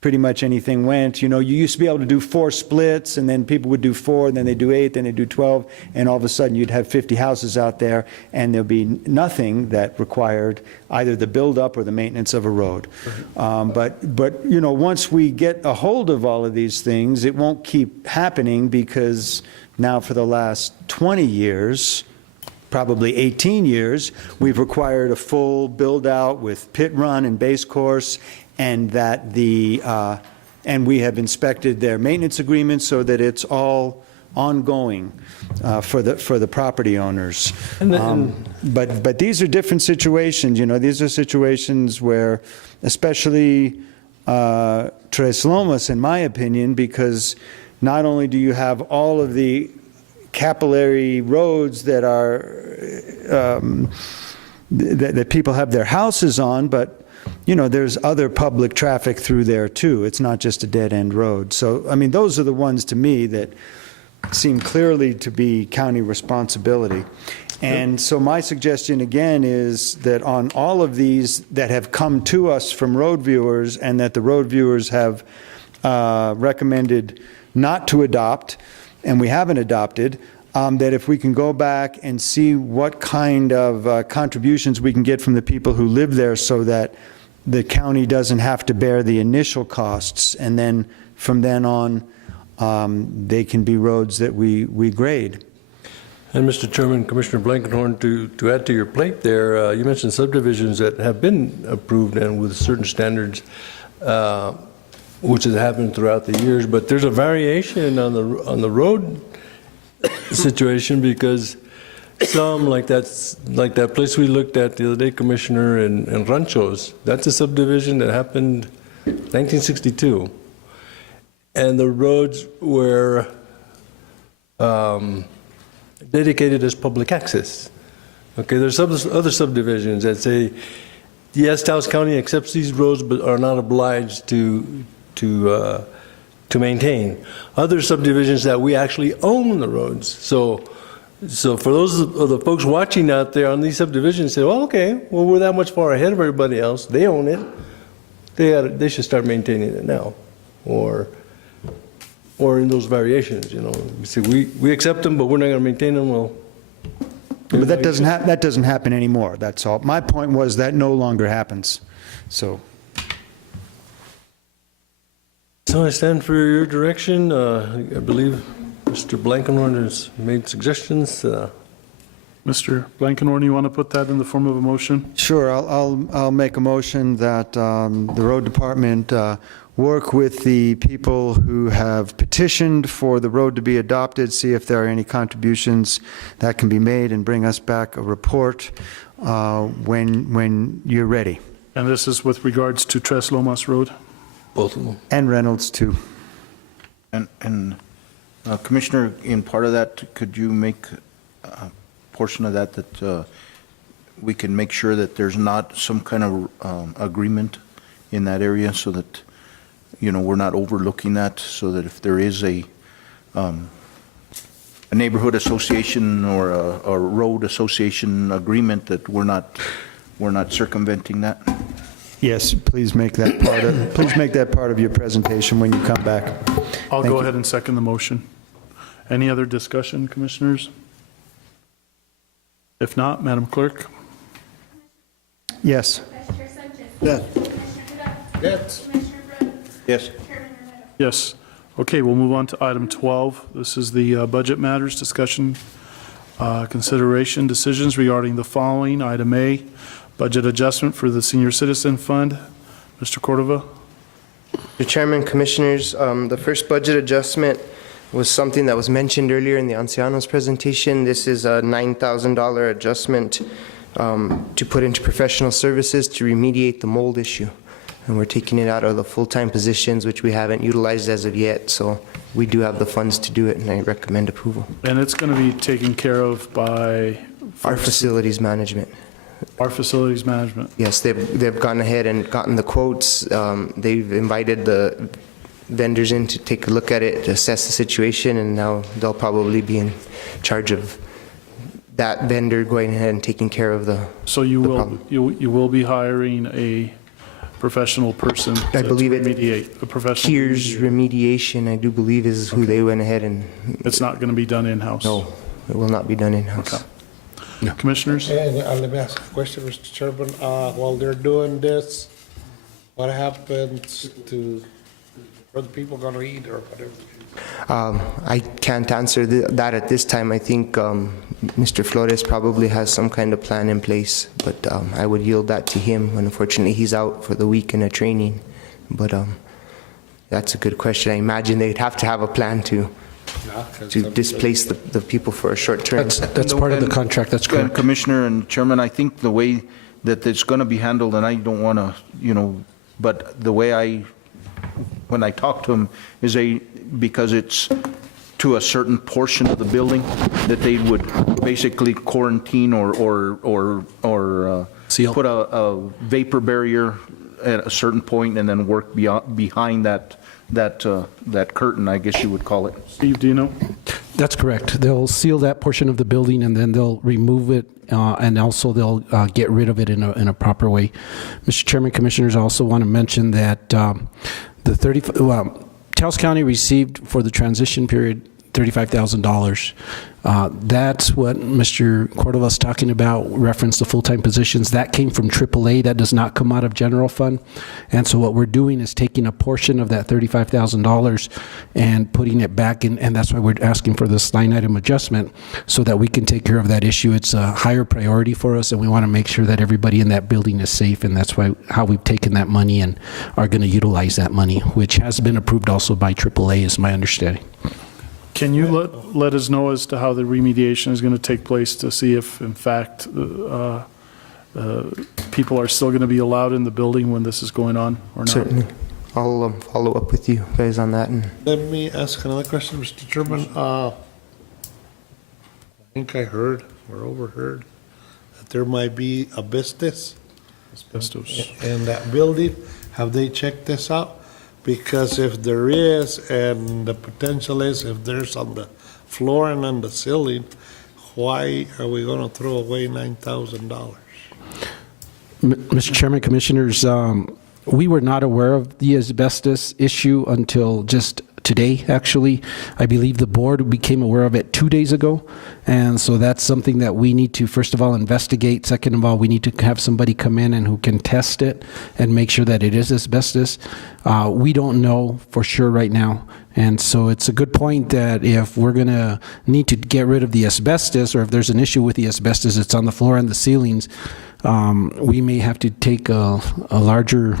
pretty much anything went. You used to be able to do 4 splits, and then people would do 4, and then they do 8, then they do 12, and all of a sudden you'd have 50 houses out there, and there'd be nothing that required either the build-up or the maintenance of a road. But once we get a hold of all of these things, it won't keep happening, because now for the last 20 years, probably 18 years, we've required a full build-out with pit run and base course, and that and we have inspected their maintenance agreements so that it's all ongoing for the property owners. But these are different situations. These are situations where, especially Tres Lomas, in my opinion, because not only do you have all of the capillary roads that are that people have their houses on, but there's other public traffic through there too. It's not just a dead-end road. So, those are the ones to me that seem clearly to be county responsibility. And so my suggestion again is that on all of these that have come to us from road viewers and that the road viewers have recommended not to adopt, and we haven't adopted, that if we can go back and see what kind of contributions we can get from the people who live there so that the county doesn't have to bear the initial costs, and then from then on, they can be roads that we grade. And Mr. Chairman, Commissioner Blankenhorn, to add to your plate there, you mentioned subdivisions that have been approved and with certain standards, which has happened throughout the years, but there's a variation on the road situation, because some, like that place we looked at the other day, Commissioner, in Ranchos, that's a subdivision that happened 1962. And the roads were dedicated as public access. Okay, there's other subdivisions that say, yes, Taos County accepts these roads, but are not obliged to maintain. Other subdivisions that we actually own the roads. So for those of the folks watching out there on these subdivisions, say, well, okay, well, we're that much far ahead of everybody else. They own it. They should start maintaining it now, or in those variations. We say we accept them, but we're not going to maintain them. Well, but that doesn't happen anymore. That's all. My point was that no longer happens. So I stand for your direction. I believe Mr. Blankenhorn has made suggestions. Mr. Blankenhorn, you want to put that in the form of a motion? Sure, I'll make a motion that the road department work with the people who have petitioned for the road to be adopted, see if there are any contributions that can be made, and bring us back a report when you're ready. And this is with regards to Tres Lomas Road? Both of them. And Reynolds, too. And Commissioner, in part of that, could you make a portion of that we can make sure that there's not some kind of agreement in that area so that, we're not overlooking that, so that if there is a neighborhood association or a road association agreement, that we're not circumventing that? Yes, please make that part of your presentation when you come back. I'll go ahead and second the motion. Any other discussion, Commissioners? If not, Madam Clerk? Yes. Vice Chair Sanchez. Yes. Commissioner Duda. Yes. Commissioner Brett. Yes. Chairman Romero. Yes. Okay, we'll move on to item 12. This is the budget matters discussion, consideration, decisions regarding the following. Item A, budget adjustment for the Senior Citizen Fund. Mr. Cordova? Mr. Chairman, Commissioners, the first budget adjustment was something that was mentioned earlier in the Anciano's presentation. This is a $9,000 adjustment to put into professional services to remediate the mold issue. And we're taking it out of the full-time positions, which we haven't utilized as of yet. So we do have the funds to do it, and I recommend approval. And it's going to be taken care of by? Our facilities management. Our facilities management. Yes, they've gone ahead and gotten the quotes. They've invited the vendors in to take a look at it, to assess the situation, and now they'll probably be in charge of that vendor going ahead and taking care of the. So you will be hiring a professional person to remediate, a professional. Tiers remediation, I do believe, is who they went ahead and. It's not going to be done in-house? No, it will not be done in-house. Okay. Commissioners? And let me ask a question, Mr. Chairman. While they're doing this, what happens to, are the people going to eat or whatever? I can't answer that at this time. I think Mr. Flores probably has some kind of plan in place, but I would yield that to him. Unfortunately, he's out for the week in a training, but that's a good question. I imagine they'd have to have a plan to displace the people for a short term. That's part of the contract, that's correct. Commissioner and Chairman, I think the way that it's going to be handled, and I don't want to, but the way when I talk to them is because it's to a certain portion of the building, that they would basically quarantine or Seal. put a vapor barrier at a certain point and then work behind that curtain, I guess you would call it. Steve, do you know? That's correct. They'll seal that portion of the building, and then they'll remove it, and also they'll get rid of it in a proper way. Mr. Chairman, Commissioners, I also want to mention that Taos County received for the transition period $35,000. That's what Mr. Cordova's talking about, reference to full-time positions. That came from AAA. That does not come out of general fund. And so what we're doing is taking a portion of that $35,000 and putting it back in, and that's why we're asking for this line item adjustment, so that we can take care of that issue. It's a higher priority for us, and we want to make sure that everybody in that building is safe, and that's how we've taken that money and are going to utilize that money, which has been approved also by AAA, is my understanding. Can you let us know as to how the remediation is going to take place, to see if, in fact, people are still going to be allowed in the building when this is going on or not? Certainly. I'll follow up with you guys on that. Let me ask another question, Mr. Chairman. I think I heard or overheard that there might be asbestos in that building. Have they checked this out? Because if there is, and the potential is if there's on the floor and on the ceiling, why are we going to throw away $9,000? Mr. Chairman, Commissioners, we were not aware of the asbestos issue until just today, actually. I believe the board became aware of it 2 days ago, and so that's something that we need to, first of all, investigate. Second of all, we need to have somebody come in and who can test it and make sure that it is asbestos. We don't know for sure right now, and so it's a good point that if we're going to need to get rid of the asbestos, or if there's an issue with the asbestos, it's on the floor and the ceilings, we may have to take a larger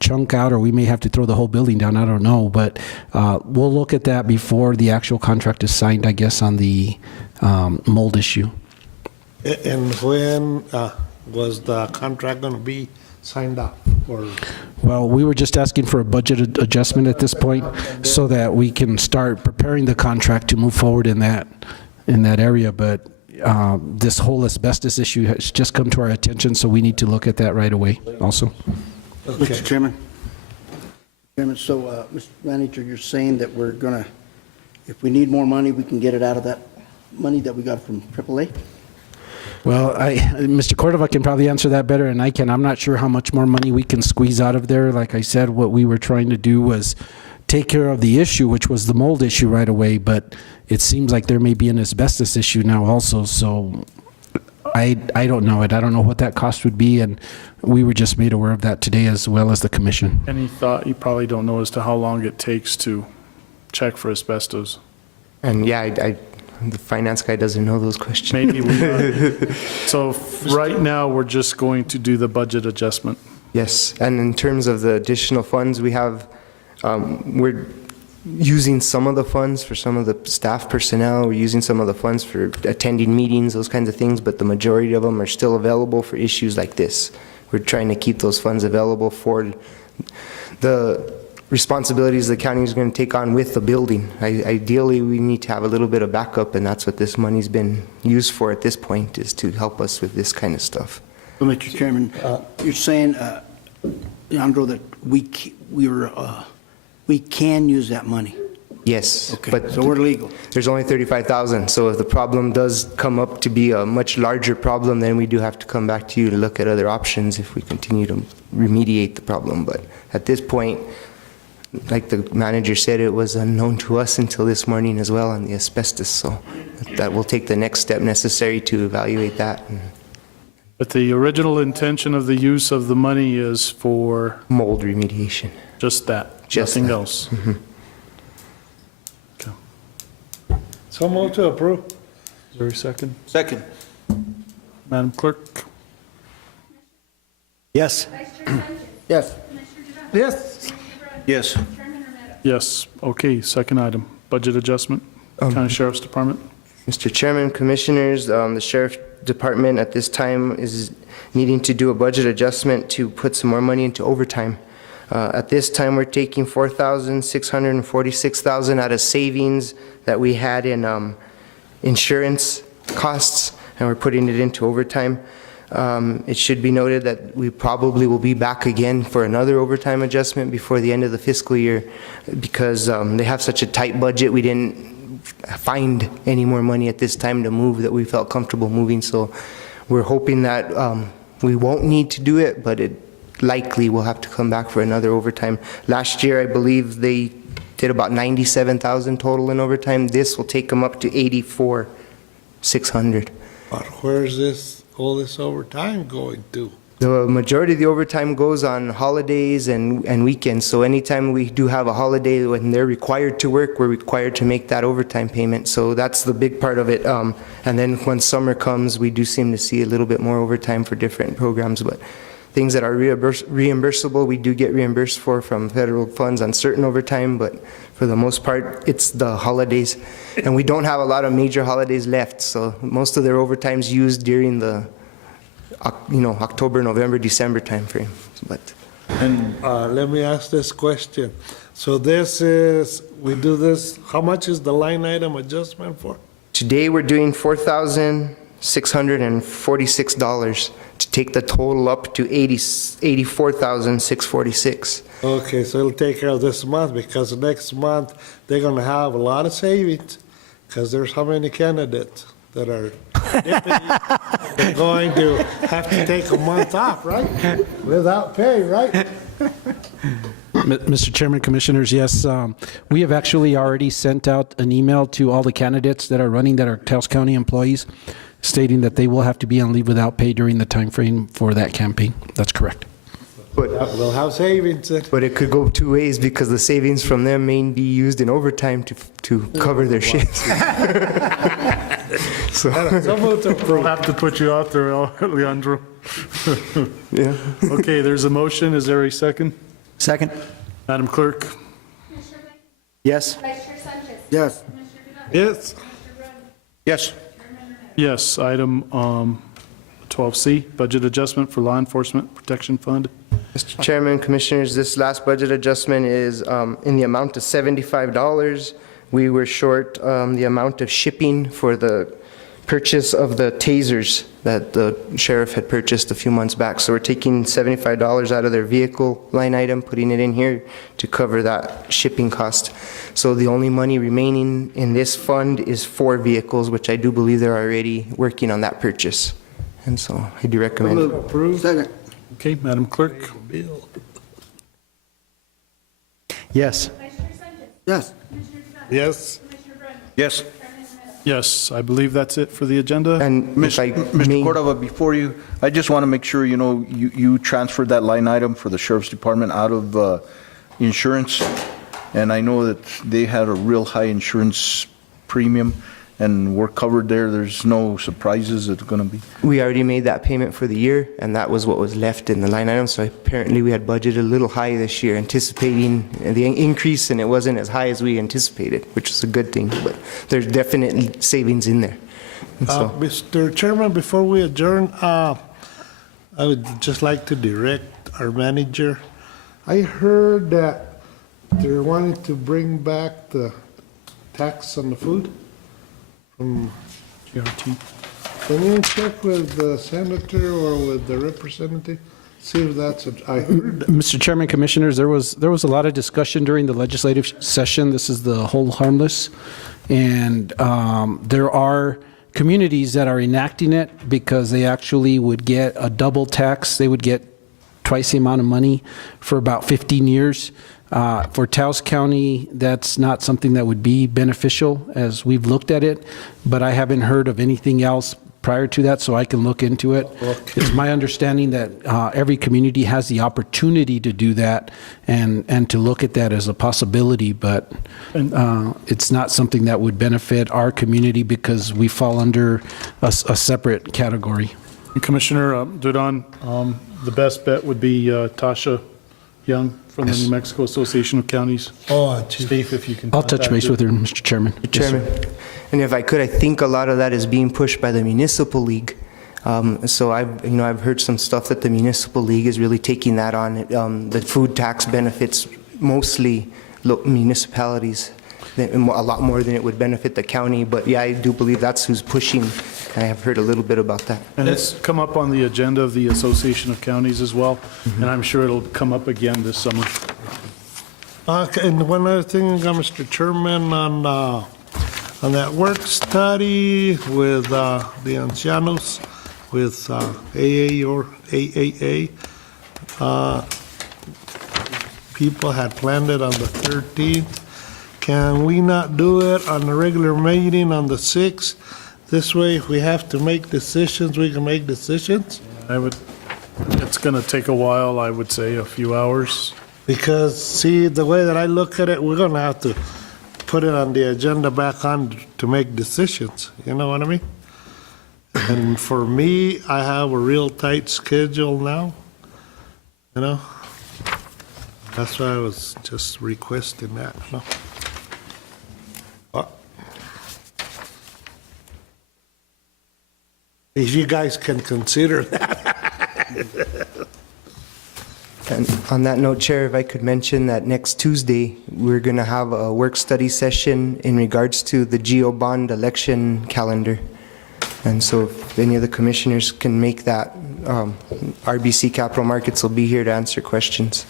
chunk out, or we may have to throw the whole building down. I don't know, but we'll look at that before the actual contract is signed, I guess, on the mold issue. And when was the contract going to be signed up? Or Well, we were just asking for a budget adjustment at this point so that we can start preparing the contract to move forward in that area, but this whole asbestos issue has just come to our attention, so we need to look at that right away also. Mr. Chairman. So, Mr. Manager, you're saying that we're going to, if we need more money, we can get it out of that money that we got from AAA? Well, Mr. Cordova can probably answer that better than I can. I'm not sure how much more money we can squeeze out of there. Like I said, what we were trying to do was take care of the issue, which was the mold issue right away, but it seems like there may be an asbestos issue now also, so I don't know it. I don't know what that cost would be, and we were just made aware of that today as well as the commission. Any thought, you probably don't know as to how long it takes to check for asbestos? And yeah, the finance guy doesn't know those questions. Maybe we So right now, we're just going to do the budget adjustment. Yes, and in terms of the additional funds we have, we're using some of the funds for some of the staff personnel. We're using some of the funds for attending meetings, those kinds of things, but the majority of them are still available for issues like this. We're trying to keep those funds available for the responsibilities the county is going to take on with the building. Ideally, we need to have a little bit of backup, and that's what this money's been used for at this point, is to help us with this kind of stuff. Well, Mr. Chairman, you're saying, Leandro, that we can use that money? Yes. Okay, but so we're legal. There's only 35,000, so if the problem does come up to be a much larger problem, then we do have to come back to you to look at other options if we continue to remediate the problem. But at this point, like the manager said, it was unknown to us until this morning as well on the asbestos, so that will take the next step necessary to evaluate that. But the original intention of the use of the money is for? Mold remediation. Just that? Just nothing that. else? Mm-hmm. So move to approve. Is there a second? Second. Madam Clerk? Yes. Yes. Yes. Yes. Yes. Okay, second item, budget adjustment, County Sheriff's Department. Mr. Chairman, Commissioners, the Sheriff Department at this time is needing to do a budget adjustment to put some more money into overtime. At this time, we're taking $4,646,000 out of savings that we had in insurance costs, and we're putting it into overtime. It should be noted that we probably will be back again for another overtime adjustment before the end of the fiscal year, because they have such a tight budget. We didn't find any more money at this time to move that we felt comfortable moving, so we're hoping that we won't need to do it, but it likely will have to come back for another overtime. Last year, I believe they did about $97,000 total in overtime. This will take them up to $84,600. But where's all this overtime going to? The majority of the overtime goes on holidays and weekends. So anytime we do have a holiday when they're required to work, we're required to make that overtime payment. So that's the big part of it. And then when summer comes, we do seem to see a little bit more overtime for different programs. But things that are reimbursable, we do get reimbursed for from federal funds on certain overtime. But for the most part, it's the holidays. And we don't have a lot of major holidays left. So most of their overtime's used during the October, November, December timeframe. But let me ask this question. So we do this, how much is the line item adjustment for? Today we're doing $4,646 to take the total up to $84,646. Okay, so it'll take care of this month, because next month they're going to have a lot of savings, because there's how many candidates that are they're going to have to take a month off, right? Without pay, right? Mr. Chairman, Commissioners, yes, we have actually already sent out an email to all the candidates that are running that are Taos County employees, stating that they will have to be on leave without pay during the time frame for that campaign. That's correct. But We'll have savings. But it could go two ways because the savings from them may be used in overtime to cover their shifts. So, We'll have to put you out there, Leandro. yeah. Okay, there's a motion. Is there a second? Second? Madam Clerk? Commissioner Blankenship. Yes. Vice Chair Sanchez. Yes. Commissioner Duda. Yes. Commissioner Brand. Yes. Chairman Romero. Yes, item 12C, budget adjustment for law enforcement protection fund. Mr. Chairman, Commissioners, this last budget adjustment is in the amount of $75. We were short the amount of shipping for the purchase of the tasers that the sheriff had purchased a few months back. So we're taking $75 out of their vehicle line item, putting it in here to cover that shipping cost. So the only money remaining in this fund is 4 vehicles, which I do believe they're already working on that purchase. And so I do recommend. Approved. Second. Okay, Madam Clerk? Yes. Vice Chair Sanchez. Yes. Commissioner Duda. Yes. Commissioner Brand. Yes. Chairman Romero. Yes, I believe that's it for the agenda. And if I Mr. may, Cordova, before you, I just want to make sure, you transferred that line item for the Sheriff's Department out of insurance. And I know that they had a real high insurance premium, and we're covered there. There's no surprises that's going to be. we already made that payment for the year, and that was what was left in the line item. So apparently we had budgeted a little high this year, anticipating the increase, and it wasn't as high as we anticipated, which is a good thing. But there's definitely savings in there. And so, Mr. Chairman, before we adjourn, I would just like to direct our manager. I heard that they're wanting to bring back the tax on the food from GRT. Can you check with the senator or with the representative? See if that's, I heard. Mr. Chairman, Commissioners, there was a lot of discussion during the legislative session. This is the hold harmless. And there are communities that are enacting it because they actually would get a double tax. They would get twice the amount of money for about 15 years. For Taos County, that's not something that would be beneficial as we've looked at it, but I haven't heard of anything else prior to that, so I can look into it. It's my understanding that every community has the opportunity to do that and to look at that as a possibility, but it's not something that would benefit our community because we fall under a separate category. Commissioner Dudan, the best bet would be Tasha Young from the New Mexico Association of Counties. Oh, geez. Steve, if you can. I'll touch base with her, Mr. Chairman. Chairman, and if I could, I think a lot of that is being pushed by the municipal league. So I've heard some stuff that the municipal league is really taking that on. The food tax benefits mostly municipalities, a lot more than it would benefit the county. But yeah, I do believe that's who's pushing. I have heard a little bit about that. And it's come up on the agenda of the Association of Counties as well, and I'm sure it'll come up again this summer. And one other thing, Mr. Chairman, on that work study with the ancianos, with AA or AAA, people had planned it on the 13th. Can we not do it on the regular meeting on the 6th? This way, if we have to make decisions, we can make decisions. It's going to take a while, I would say, a few hours. Because, see, the way that I look at it, we're going to have to put it on the agenda back on to make decisions. You know what I mean? And for me, I have a real tight schedule now, you know? That's why I was just requesting that, you know? If you guys can consider that. And on that note, Chair, if I could mention that next Tuesday, we're going to have a work study session in regards to the GO bond election calendar. And so if any of the commissioners can make that, RBC Capital Markets will be here to answer questions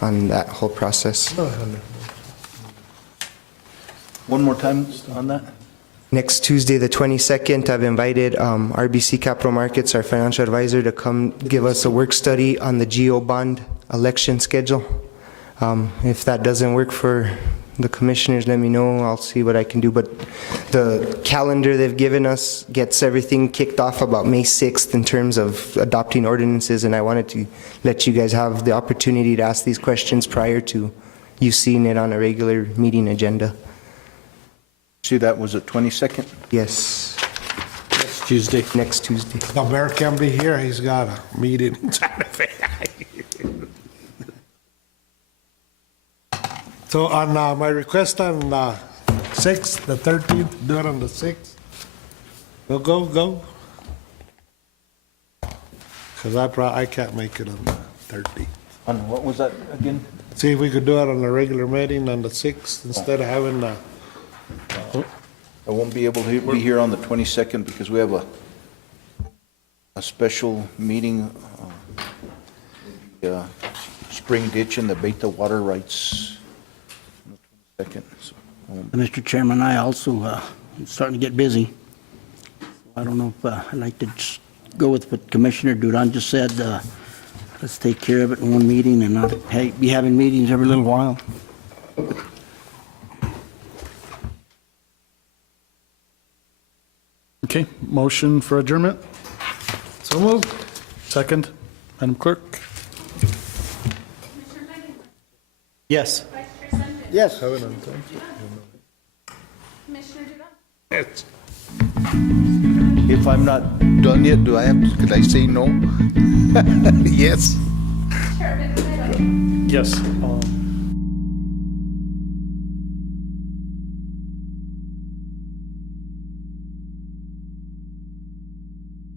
on that whole process. One more time on that? Next Tuesday, the 22nd, I've invited RBC Capital Markets, our financial advisor, to come give us a work study on the GO bond election schedule. If that doesn't work for the commissioners, let me know. I'll see what I can do. But the calendar they've given us gets everything kicked off about May 6th in terms of adopting ordinances, and I wanted to let you guys have the opportunity to ask these questions prior to you seeing it on a regular meeting agenda. See, that was the 22nd? Yes. Next Tuesday. Next Tuesday. The mayor can't be here, he's got a meeting in Santa Fe. So on my request on 6th, the 13th, do it on the 6th. We'll go. Because I can't make it on the 13th. On what was that again? See if we could do it on a regular meeting on the 6th instead of having the... I won't be able to be here on the 22nd because we have a special meeting, spring ditch and the Beta water rights. On the 22nd. So, Mr. Chairman, I also, it's starting to get busy. I don't know if I'd like to just go with what Commissioner Duran just said. Let's take care of it in one meeting and not be having meetings every little while. Okay, motion for adjournment? So moved. Second, Madam Clerk? Yes. Vice Chair Sanchez. Yes. Commissioner Duran. Yes. if I'm not done yet, could I say no? Yes. Chairman Romero. Yes.